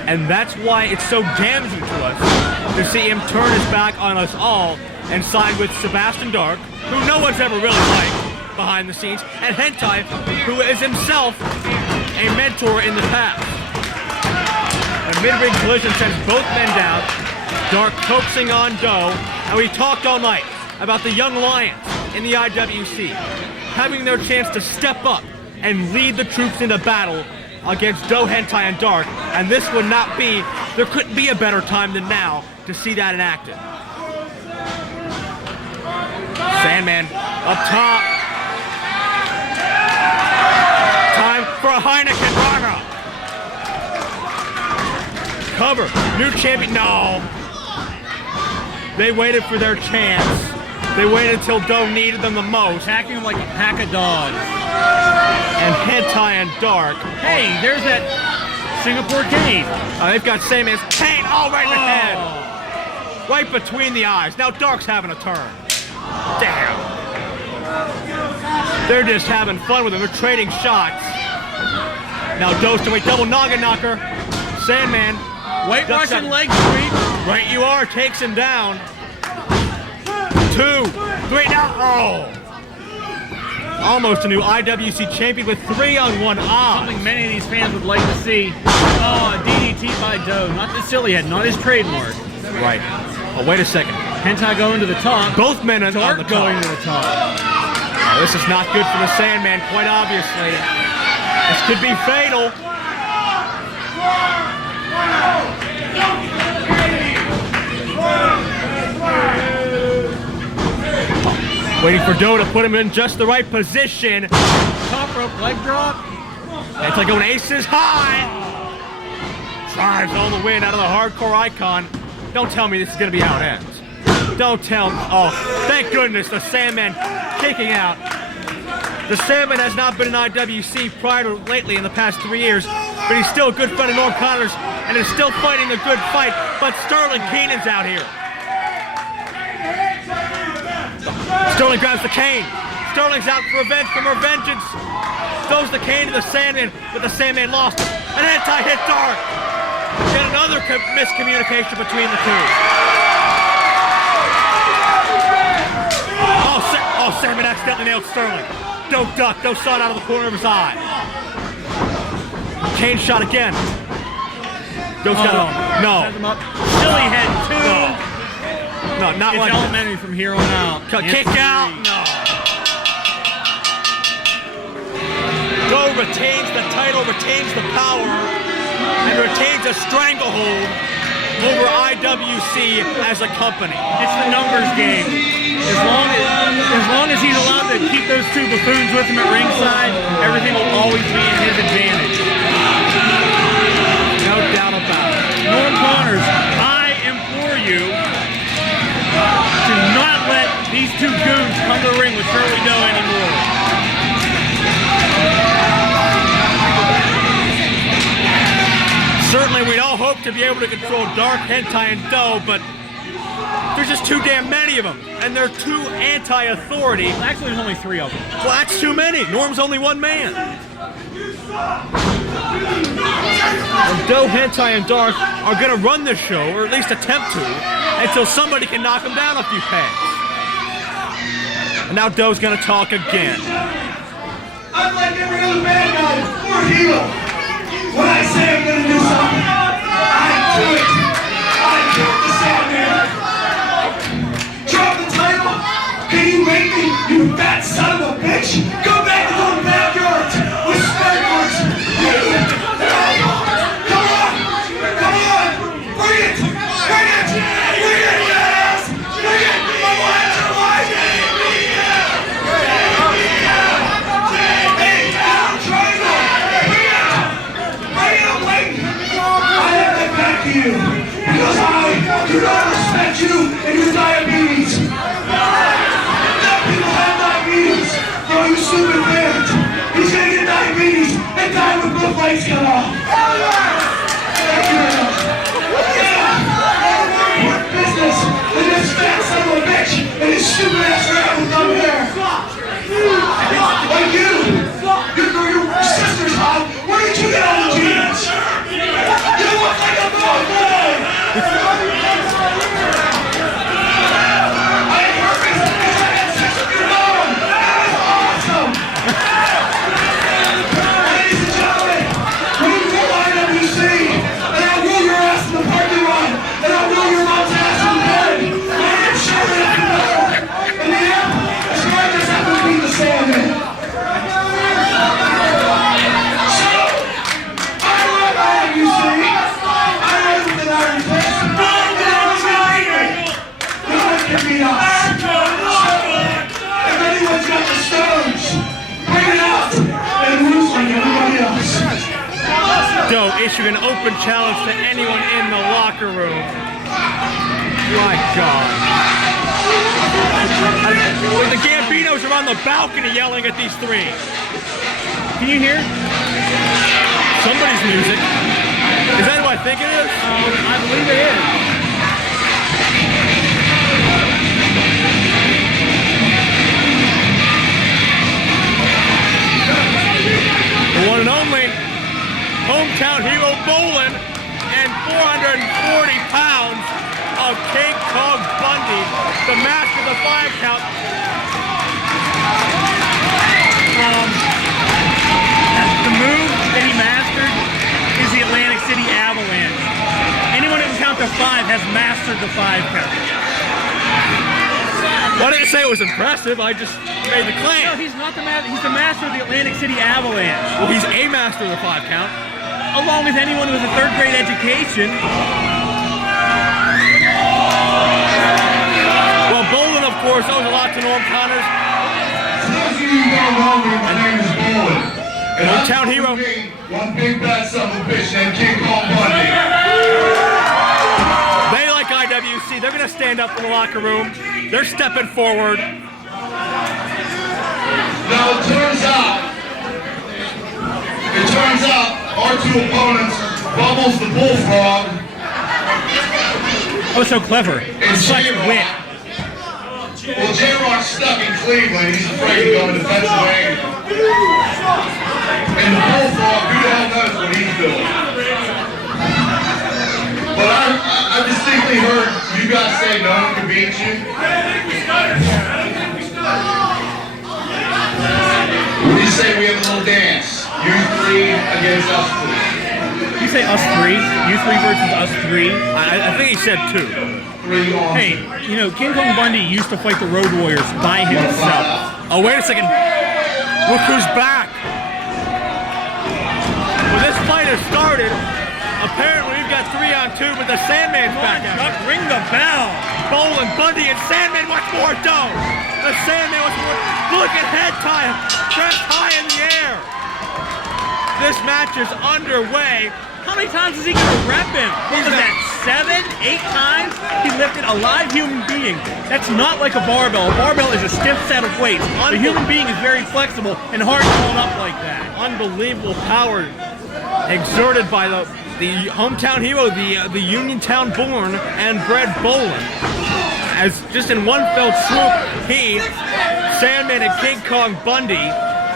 And that's why it's so damaging to us to see him turn his back on us all and side with Sebastian Dark, who no one's ever really liked behind the scenes, and Hentai, who is himself a mentor in the past. A mid-ring collision sends both men down, Dark coaxing on Doe, and we talked all night about the young lions in the IWC having their chance to step up and lead the troops into battle against Doe, Hentai, and Dark, and this would not be, there couldn't be a better time than now to see that enacted. Sandman up top. Time for a Heineken runner. Cover. New champion. No. They waited for their chance. They waited until Doe needed them the most. Attacking them like a pack of dogs. And Hentai and Dark. Hey, there's that Singapore cane. They've got Sandman's cane all right in the head. Right between the eyes. Now Dark's having a turn. Damn. They're just having fun with him. They're trading shots. Now Doe's to a double noggin knocker. Sandman. White Russian leg sweep. Right you are. Takes him down. 2, 3, now, oh! Almost a new IWC champion with 3-on-1 odds. Something many of these fans would like to see. Oh, a DDT by Doe. Not the silly head, not his trademark. Right. Oh, wait a second. Hentai going to the top. Both men on the top. Going to the top. Oh, this is not good for the Sandman, quite obviously. This could be fatal. Waiting for Doe to put him in just the right position. Top rope leg drop. It's like going aces high. Drives all the way out of the hardcore icon. Don't tell me this is going to be how it ends. Don't tell me. Oh, thank goodness the Sandman kicking out. The Sandman has not been in IWC prior to lately in the past 3 years, but he's still a good friend of Norm Connor's and is still fighting a good fight. But Sterling Keenan's out here. Sterling grabs the cane. Sterling's out for revenge from her vengeance. Throws the cane to the Sandman, but the Sandman lost it. An anti-hit dark. And another miscommunication between the two. Oh, Sandman accidentally nailed Sterling. Doe duck. Doe saw it out of the corner of his eye. Cane shot again. Doe's got it. No. Silly head 2. No, not it's like elementary from here on out. Kick out. No. Doe retains the title, retains the power, and retains a stranglehold over IWC as a company. It's the numbers game. As long as he's allowed to keep those two buffoons with him at ringside, everything will always be in his advantage. No doubt about it. Norm Connors, I implore you to not let these two goons come to the ring with Shirley Doe anymore. Certainly, we'd all hope to be able to control Dark, Hentai, and Doe, but there's just too damn many of them, and they're too anti-authority. Well, actually, there's only 3 of them. Well, that's too many. Norm's only one man. And Doe, Hentai, and Dark are going to run this show, or at least attempt to, until somebody can knock them down a few pegs. And now Doe's going to talk again. I'm like every other bad guy, or hero. When I say I'm gonna do something, I do it. I killed the Sandman. Drop the title. Can you make me, you fat son of a bitch? Go back to those backyards with sprinklers. Come on. Bring it. Yes. Bring it. I want to watch it. You, because I do not respect you and your diabetes. Let people have diabetes. No, you stupid man. He's gonna get diabetes and die with both legs cut off. Thank you very much. More business than this fat son of a bitch and his stupid ass rat with no hair. Like you. Your sister's hot. Where did you get all the jeans? You look like a dog boy! I ain't perfect because I had sex with your mom! That was awesome! Ladies and gentlemen, we rule IWC, and I'll rule your ass in the parking lot, and I'll rule your mom's ass in the bed! My name's Shirley Doe, and the amp is right just happened to be the Sandman. If anyone's got the stones, bring it out and lose like everybody else. Doe issued an open challenge to anyone in the locker room. My God. The Gambinos are on the balcony yelling at these three. Can you hear? Somebody's music. Is that who I think it is? I believe it is. The one and only hometown hero Bolen and 440 pounds of King Kong Bundy, the master of the the 5 count. The move that he mastered is the Atlantic City Avalanche. Anyone who can count to 5 has mastered the 5 count. Well, I didn't say it was impressive. I just made the claim. No, he's not the master. He's the master of the Atlantic City Avalanche. Well, he's a master of the 5 count. Along with anyone with a 3rd grade education. Well, Bolen, of course, owes a lot to Norm Connors. Those of you who don't know me, my name is Bolen. And I'm Town hero. One big bad son of a bitch named King Kong Bundy. They like IWC. They're going to stand up in the locker room. They're stepping forward. Now it turns out our 2 opponents, Bubbles the Bullfrog. Oh, so clever. And Such J-Rock. wit. Well, J-Rock's stuck in Cleveland. He's afraid to go into Pennsylvania. And the Bullfrog, who the hell knows what he's doing. But I distinctly heard you guys say no one can beat you. What do you say we have a little dance? You 3 against us 3. You say us 3? You 3 versus us 3? I think he said 2. 3 on. Hey, you know, King Kong Bundy used to fight the Road Warriors by himself. Oh, wait a second. Look who's back. Well, this fight has started. Apparently, we've got 3 on 2, but the Sandman's back out. Chuck, ring the bell. Bolen, Bundy, and Sandman, what's more dough? The Sandman, what's more? Look at Hentai, pressed high in the air. This match is underway. How many times is he going to rep him? What was that, 7, 8 times? He lifted a live human being. That's not like a barbell. A barbell is a stiff set of weights. A human being is very flexible and hard to hold up like that. Unbelievable power exerted by the hometown hero, the Uniontown born and bred Bolen. As just in one fell swoop, he, Sandman, and King Kong Bundy.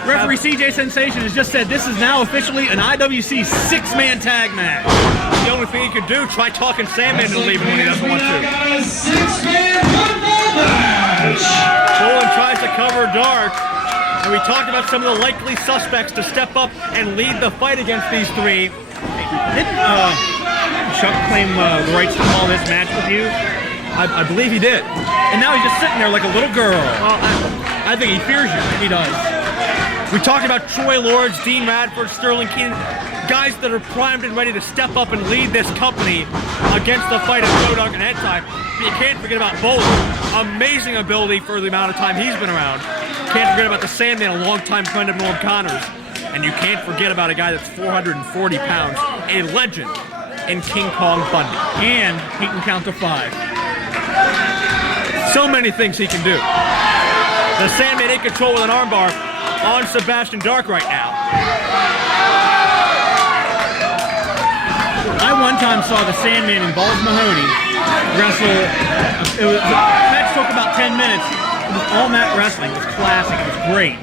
Referee CJ Sensation has just said this is now officially an IWC 6-man tag match. The only thing he could do, try talking Sandman to leave him when he doesn't want to. Got a 6-man football match. Bolen tries to cover Dark. And we talked about some of the likely suspects to step up and lead the fight against these 3. Didn't Chuck claim the rights to call this match with you? I believe he did. And now he's just sitting there like a little girl. Well, I think he fears you. He does. we talked about Troy Lords, Dean Radford, Sterling Keenan, guys that are primed and ready to step up and lead this company against the fight of Showdown and Hentai. But you can't forget about Bolen. Amazing ability for the amount of time he's been around. Can't forget about the Sandman, a longtime friend of Norm Connors. And you can't forget about a guy that's 440 pounds, a legend in King Kong Bundy. And he can count to 5. So many things he can do. The Sandman in control with an armbar on Sebastian Dark right now. I one time saw the Sandman and Balls Mahoney wrestle. The match took about 10 minutes. It was all mat wrestling. It was classic. It was great.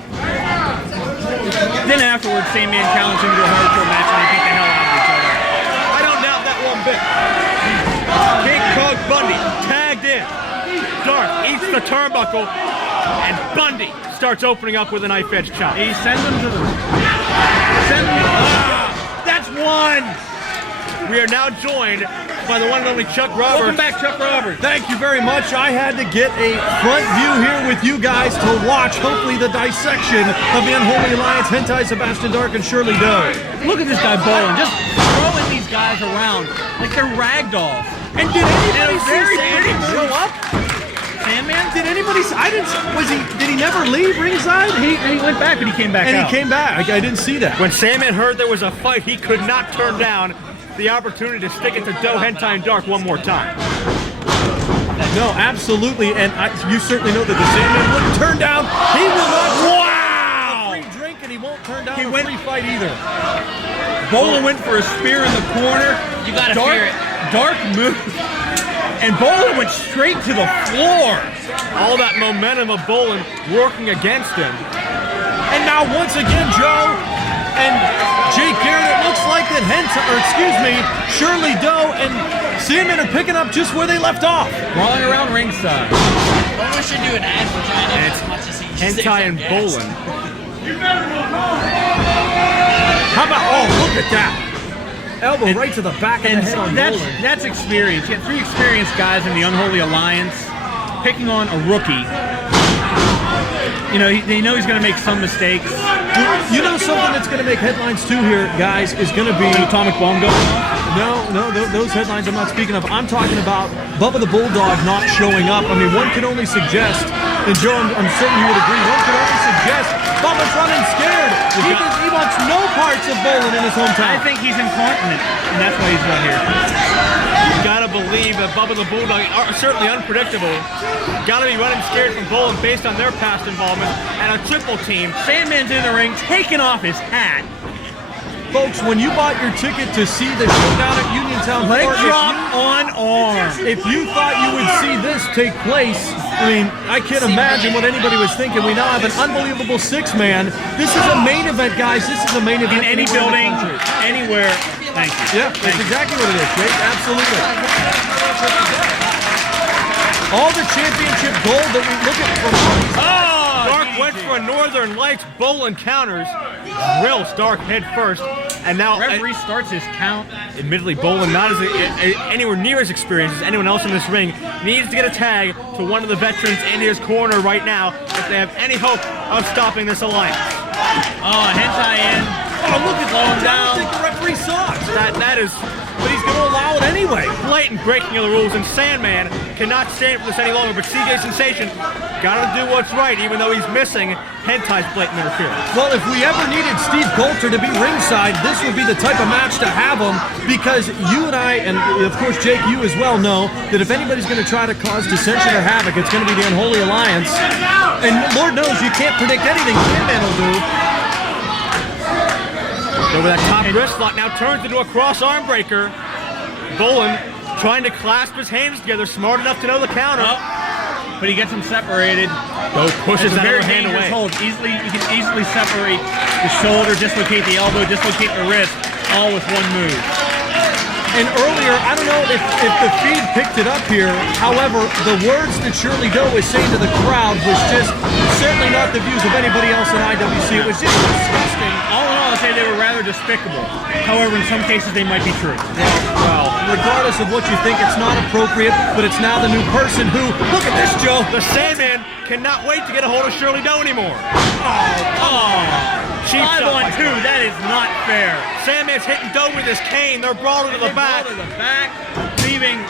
Then afterwards, Sandman challenged him to a hardcore match and they beat the hell out of each other. I don't doubt that one bit. King Kong Bundy tagged in. Dark eats the turnbuckle, and Bundy starts opening up with a knife edge chop. He sends him to the... That's one! We are now joined by the one and only Chuck Roberts. Welcome back, Chuck Roberts. Thank you very much. I had to get a front view here with you guys to watch, hopefully, the dissection of the Unholy Alliance, Hentai, Sebastian Dark, and Shirley Doe. Look at this guy Bolen, just throwing these guys around like they're rag dolls. And did anybody see Sandman show up? Sandman? Did anybody see? I didn't. Did he never leave ringside? He went back, but he came back and out. he came back. I didn't see that. When Sandman heard there was a fight, he could not turn down the opportunity to stick it to Doe, Hentai, and Dark one more time. No, absolutely, and you certainly know that the Sandman wouldn't turn down. He will not. Wow! A free drink, and he won't turn down He a went- free fight either. Bolen went for a spear in the corner. You gotta Dark, fear it. Dark moved. And Bolen went straight to the floor. All that momentum of Bolen working against him. And now once again, Joe and Jake Garrett, it looks like like that Shirley Doe and Sandman are picking up just where they left off. Crawling around ringside. Well, we should do an ad for China as much as he Hentai and Bolen. How about, oh, look at that. Elbow right to the back of the head on Bolen. That's experience. You had 3 experienced guys in the Unholy Alliance picking on a rookie. You know, they know he's going to make some mistakes. You know something that's going to make headlines too here, guys, is going to be an atomic bomb going off? No, those headlines I'm not speaking of. I'm talking about Bubba the Bulldog not showing up. I mean, one can only suggest, and Joe, I'm certain you would agree, one can only suggest Bubba's running scared. He wants no parts of Bolen in his hometown. I think he's incontinent, and that's why he's not here. You gotta believe that Bubba the Bulldog are certainly unpredictable. Gotta be running scared from Bolen based on their past involvement. And a triple team. Sandman's in the ring, taking off his hat. Folks, when you bought your ticket to see the showdown at Uniontown, leg drop on arm. If you thought you would see this take place, I mean, I can't imagine what anybody was thinking. We now have an unbelievable 6-man. This is a main event, guys. This is a main event in any building, anywhere. Thank you. Yeah, that's exactly what it is, Jake. Absolutely. All the championship gold that we look at from Dark went for a Northern Lights. Bolen counters. Drills Dark head first. And now referee starts his count. Admittedly, Bolen not as anywhere near as experienced as anyone else in this ring. Needs to get a tag to one of the veterans in his corner right now if they have any hope of stopping this alliance. Oh, Hentai in. Oh, look at slowing down. I think the referee saw it. That is, but he's going to allow it anyway. Blatant breaking of the rules, and Sandman cannot stand for this any longer. But CJ Sensation gotta do what's right, even though he's missing Hentai's blatant interference. Well, if we ever needed Steve Coulter to be ringside, this would be the type of match to have him, because you and I, and of course Jake, you as well know that if anybody's going to try to cause dissension or havoc, it's going to be the Unholy Alliance. And Lord knows you can't predict anything Sandman will do. Over that top wrist lock now turns into a cross arm breaker. Bolen trying to clasp his hands together, smart enough to know the counter. But he gets him separated. Doe pushes that very other hand dangerous away. hold. You can easily separate the shoulder, dislocate the elbow, dislocate the wrist, all with one move. And earlier, I don't know if the feed picked it up here. However, the words that Shirley Doe was saying to the crowd was just certainly not the views of anybody else in IWC. It was just disgusting. All in all, I'd say they were rather despicable. However, in some cases, they might be true. Well, regardless of what you think, it's not appropriate, but it's now the new person who, look at this, Joe. The Sandman cannot wait to get a hold of Shirley Doe anymore. Cheap 5-on-2, that is not fair. Sandman's hitting Doe with his cane. They're brawling to the back. Leaving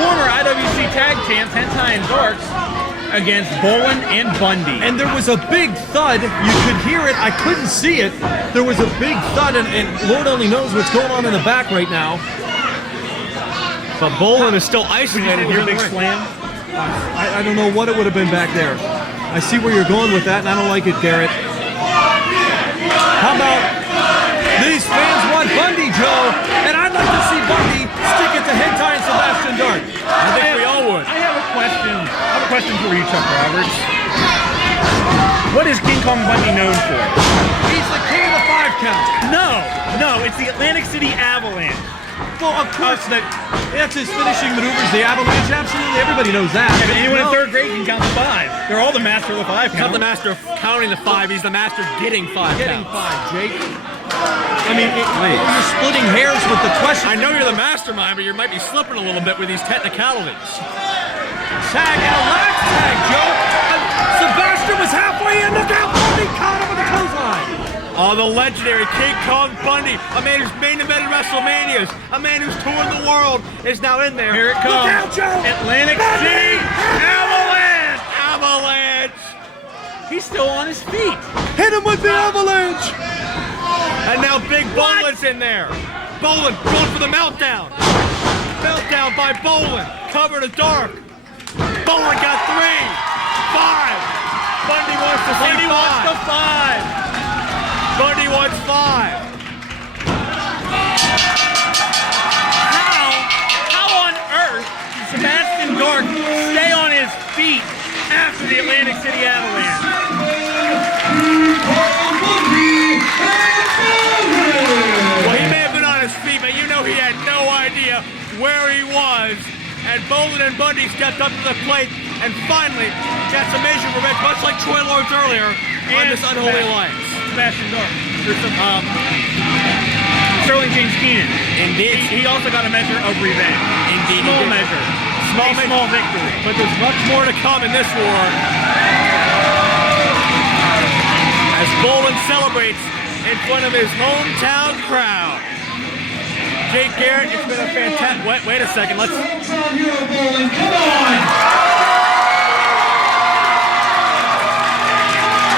former IWC tag champs, Hentai and Darks, against Bolen and Bundy. And there was a big thud. You could hear it. I couldn't see it. There was a big thud, and Lord only knows what's going on in the back right now. But Bolen is still isolated here. Big slam. I don't know what it would have been back there. I see where you're going with that, and I don't like it, Garrett. How about these fans want Bundy, Joe? And I'd like to see Bundy stick it to Hentai and Sebastian Dark. I think we all would. I have a question for you, Chuck Roberts. What is King Kong Bundy known for? He's the king of the 5 count. No, it's the Atlantic City Avalanche. Well, of course, that's his finishing maneuvers, the avalanche. Absolutely, everybody knows that. Yeah, anyone in 3rd grade can count the 5. They're all the master of the 5 count. Not the master of counting the 5. He's the master of getting 5 Getting counts. 5, Jake. I mean, you're splitting hairs with the question. I know you're the mastermind, but you might be slipping a little bit with these technicalities. Tag and a last tag, Joe. Sebastian was halfway in. Look out, Bundy caught him with a clothesline. Oh, the legendary King Kong Bundy, a man who's main evented WrestleManias, a man who's toured the world, is now in there. Here it comes. Look out, Joe. Atlantic City Avalanche. Avalanche. He's still on his feet. Hit him with the avalanche. And now Big Bolen's in there. Bolen going for the meltdown. Meltdown by Bolen. Cover to Dark. Bolen got 3, 5. Bundy wants to see 5. Bundy wants the 5. Bundy wants 5. How on earth did Sebastian Dark stay on his feet after the Atlantic City Avalanche? Well, he may have been on his where he was, and Bolen and Bundy stepped up to the plate and finally got some major revenge, much like Troy Lords earlier, on this unholy alliance. Sebastian, there's some Sterling James Keenan. Indeed. He also got a measure of revenge. Indeed. Small measure. Small victory. But there's much more to come in this war. As Bolen celebrates in front of his hometown crowd. Jake Garrett, it's been a fantastic... Wait a second, let's... Hometown hero, Bolen, come on!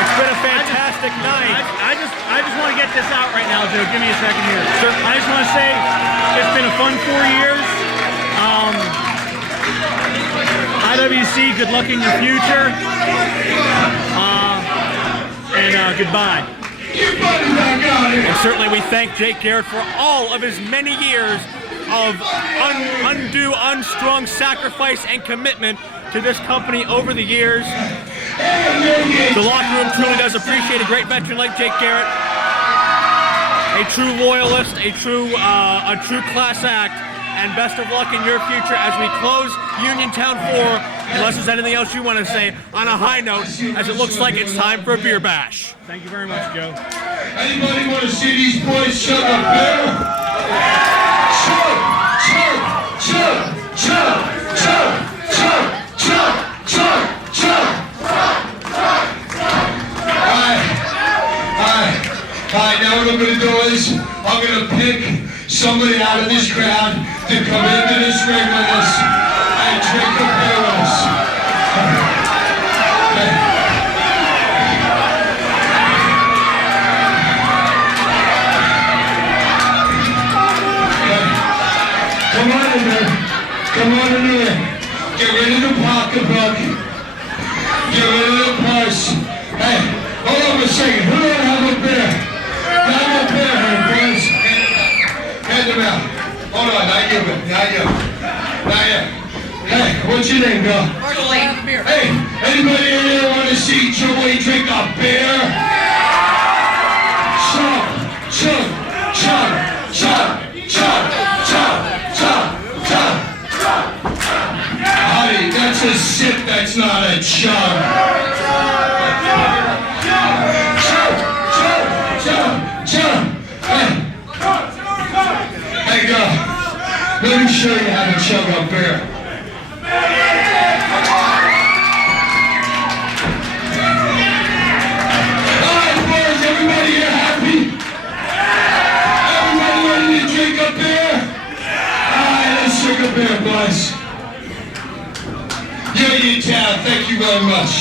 It's been a fantastic night. I just want to get this out right now, Joe. Give me a second here. Sure. I just want to say it's been a fun 4 years. IWC, good luck in your future. And goodbye. And certainly we thank Jake Garrett for all of his many years of undue, unstrung sacrifice and commitment to this company over the years. The locker room truly does appreciate a great veteran like Jake Garrett, a true loyalist, a true class act, and best of luck in your future as we close Uniontown 4, unless there's anything else you want to say on a high note, as it looks like it's time for a beer bash. Thank you very much, Joe. Anybody want to see these boys shove a bear? Chug, chug, chug, chug, chug, chug, chug, chug, chug. Alright, now what I'm going to do is, I'm going to pick somebody out of this crowd to come into this ring with us and drink a beer with us. Come on in there. Come on in there. Get rid of the pocketbook. Get rid of the purse. Hey, hold on a second. Who don't have a beer? Have a beer here, boys. Hand them out. Hold on, not you, not you. Not you. Hey, what's your name, girl? Hey, anybody in here want to see Joey drink a beer? Chug, chug, chug, chug, chug, chug, chug, chug. Honey, that's a sip, that's not a chug. Hey, girl, let me show you how to chug a beer. All right, boys, everybody here happy? Everybody ready to drink a beer? All right, let's drink a beer, boys. Uniontown, thank you very much.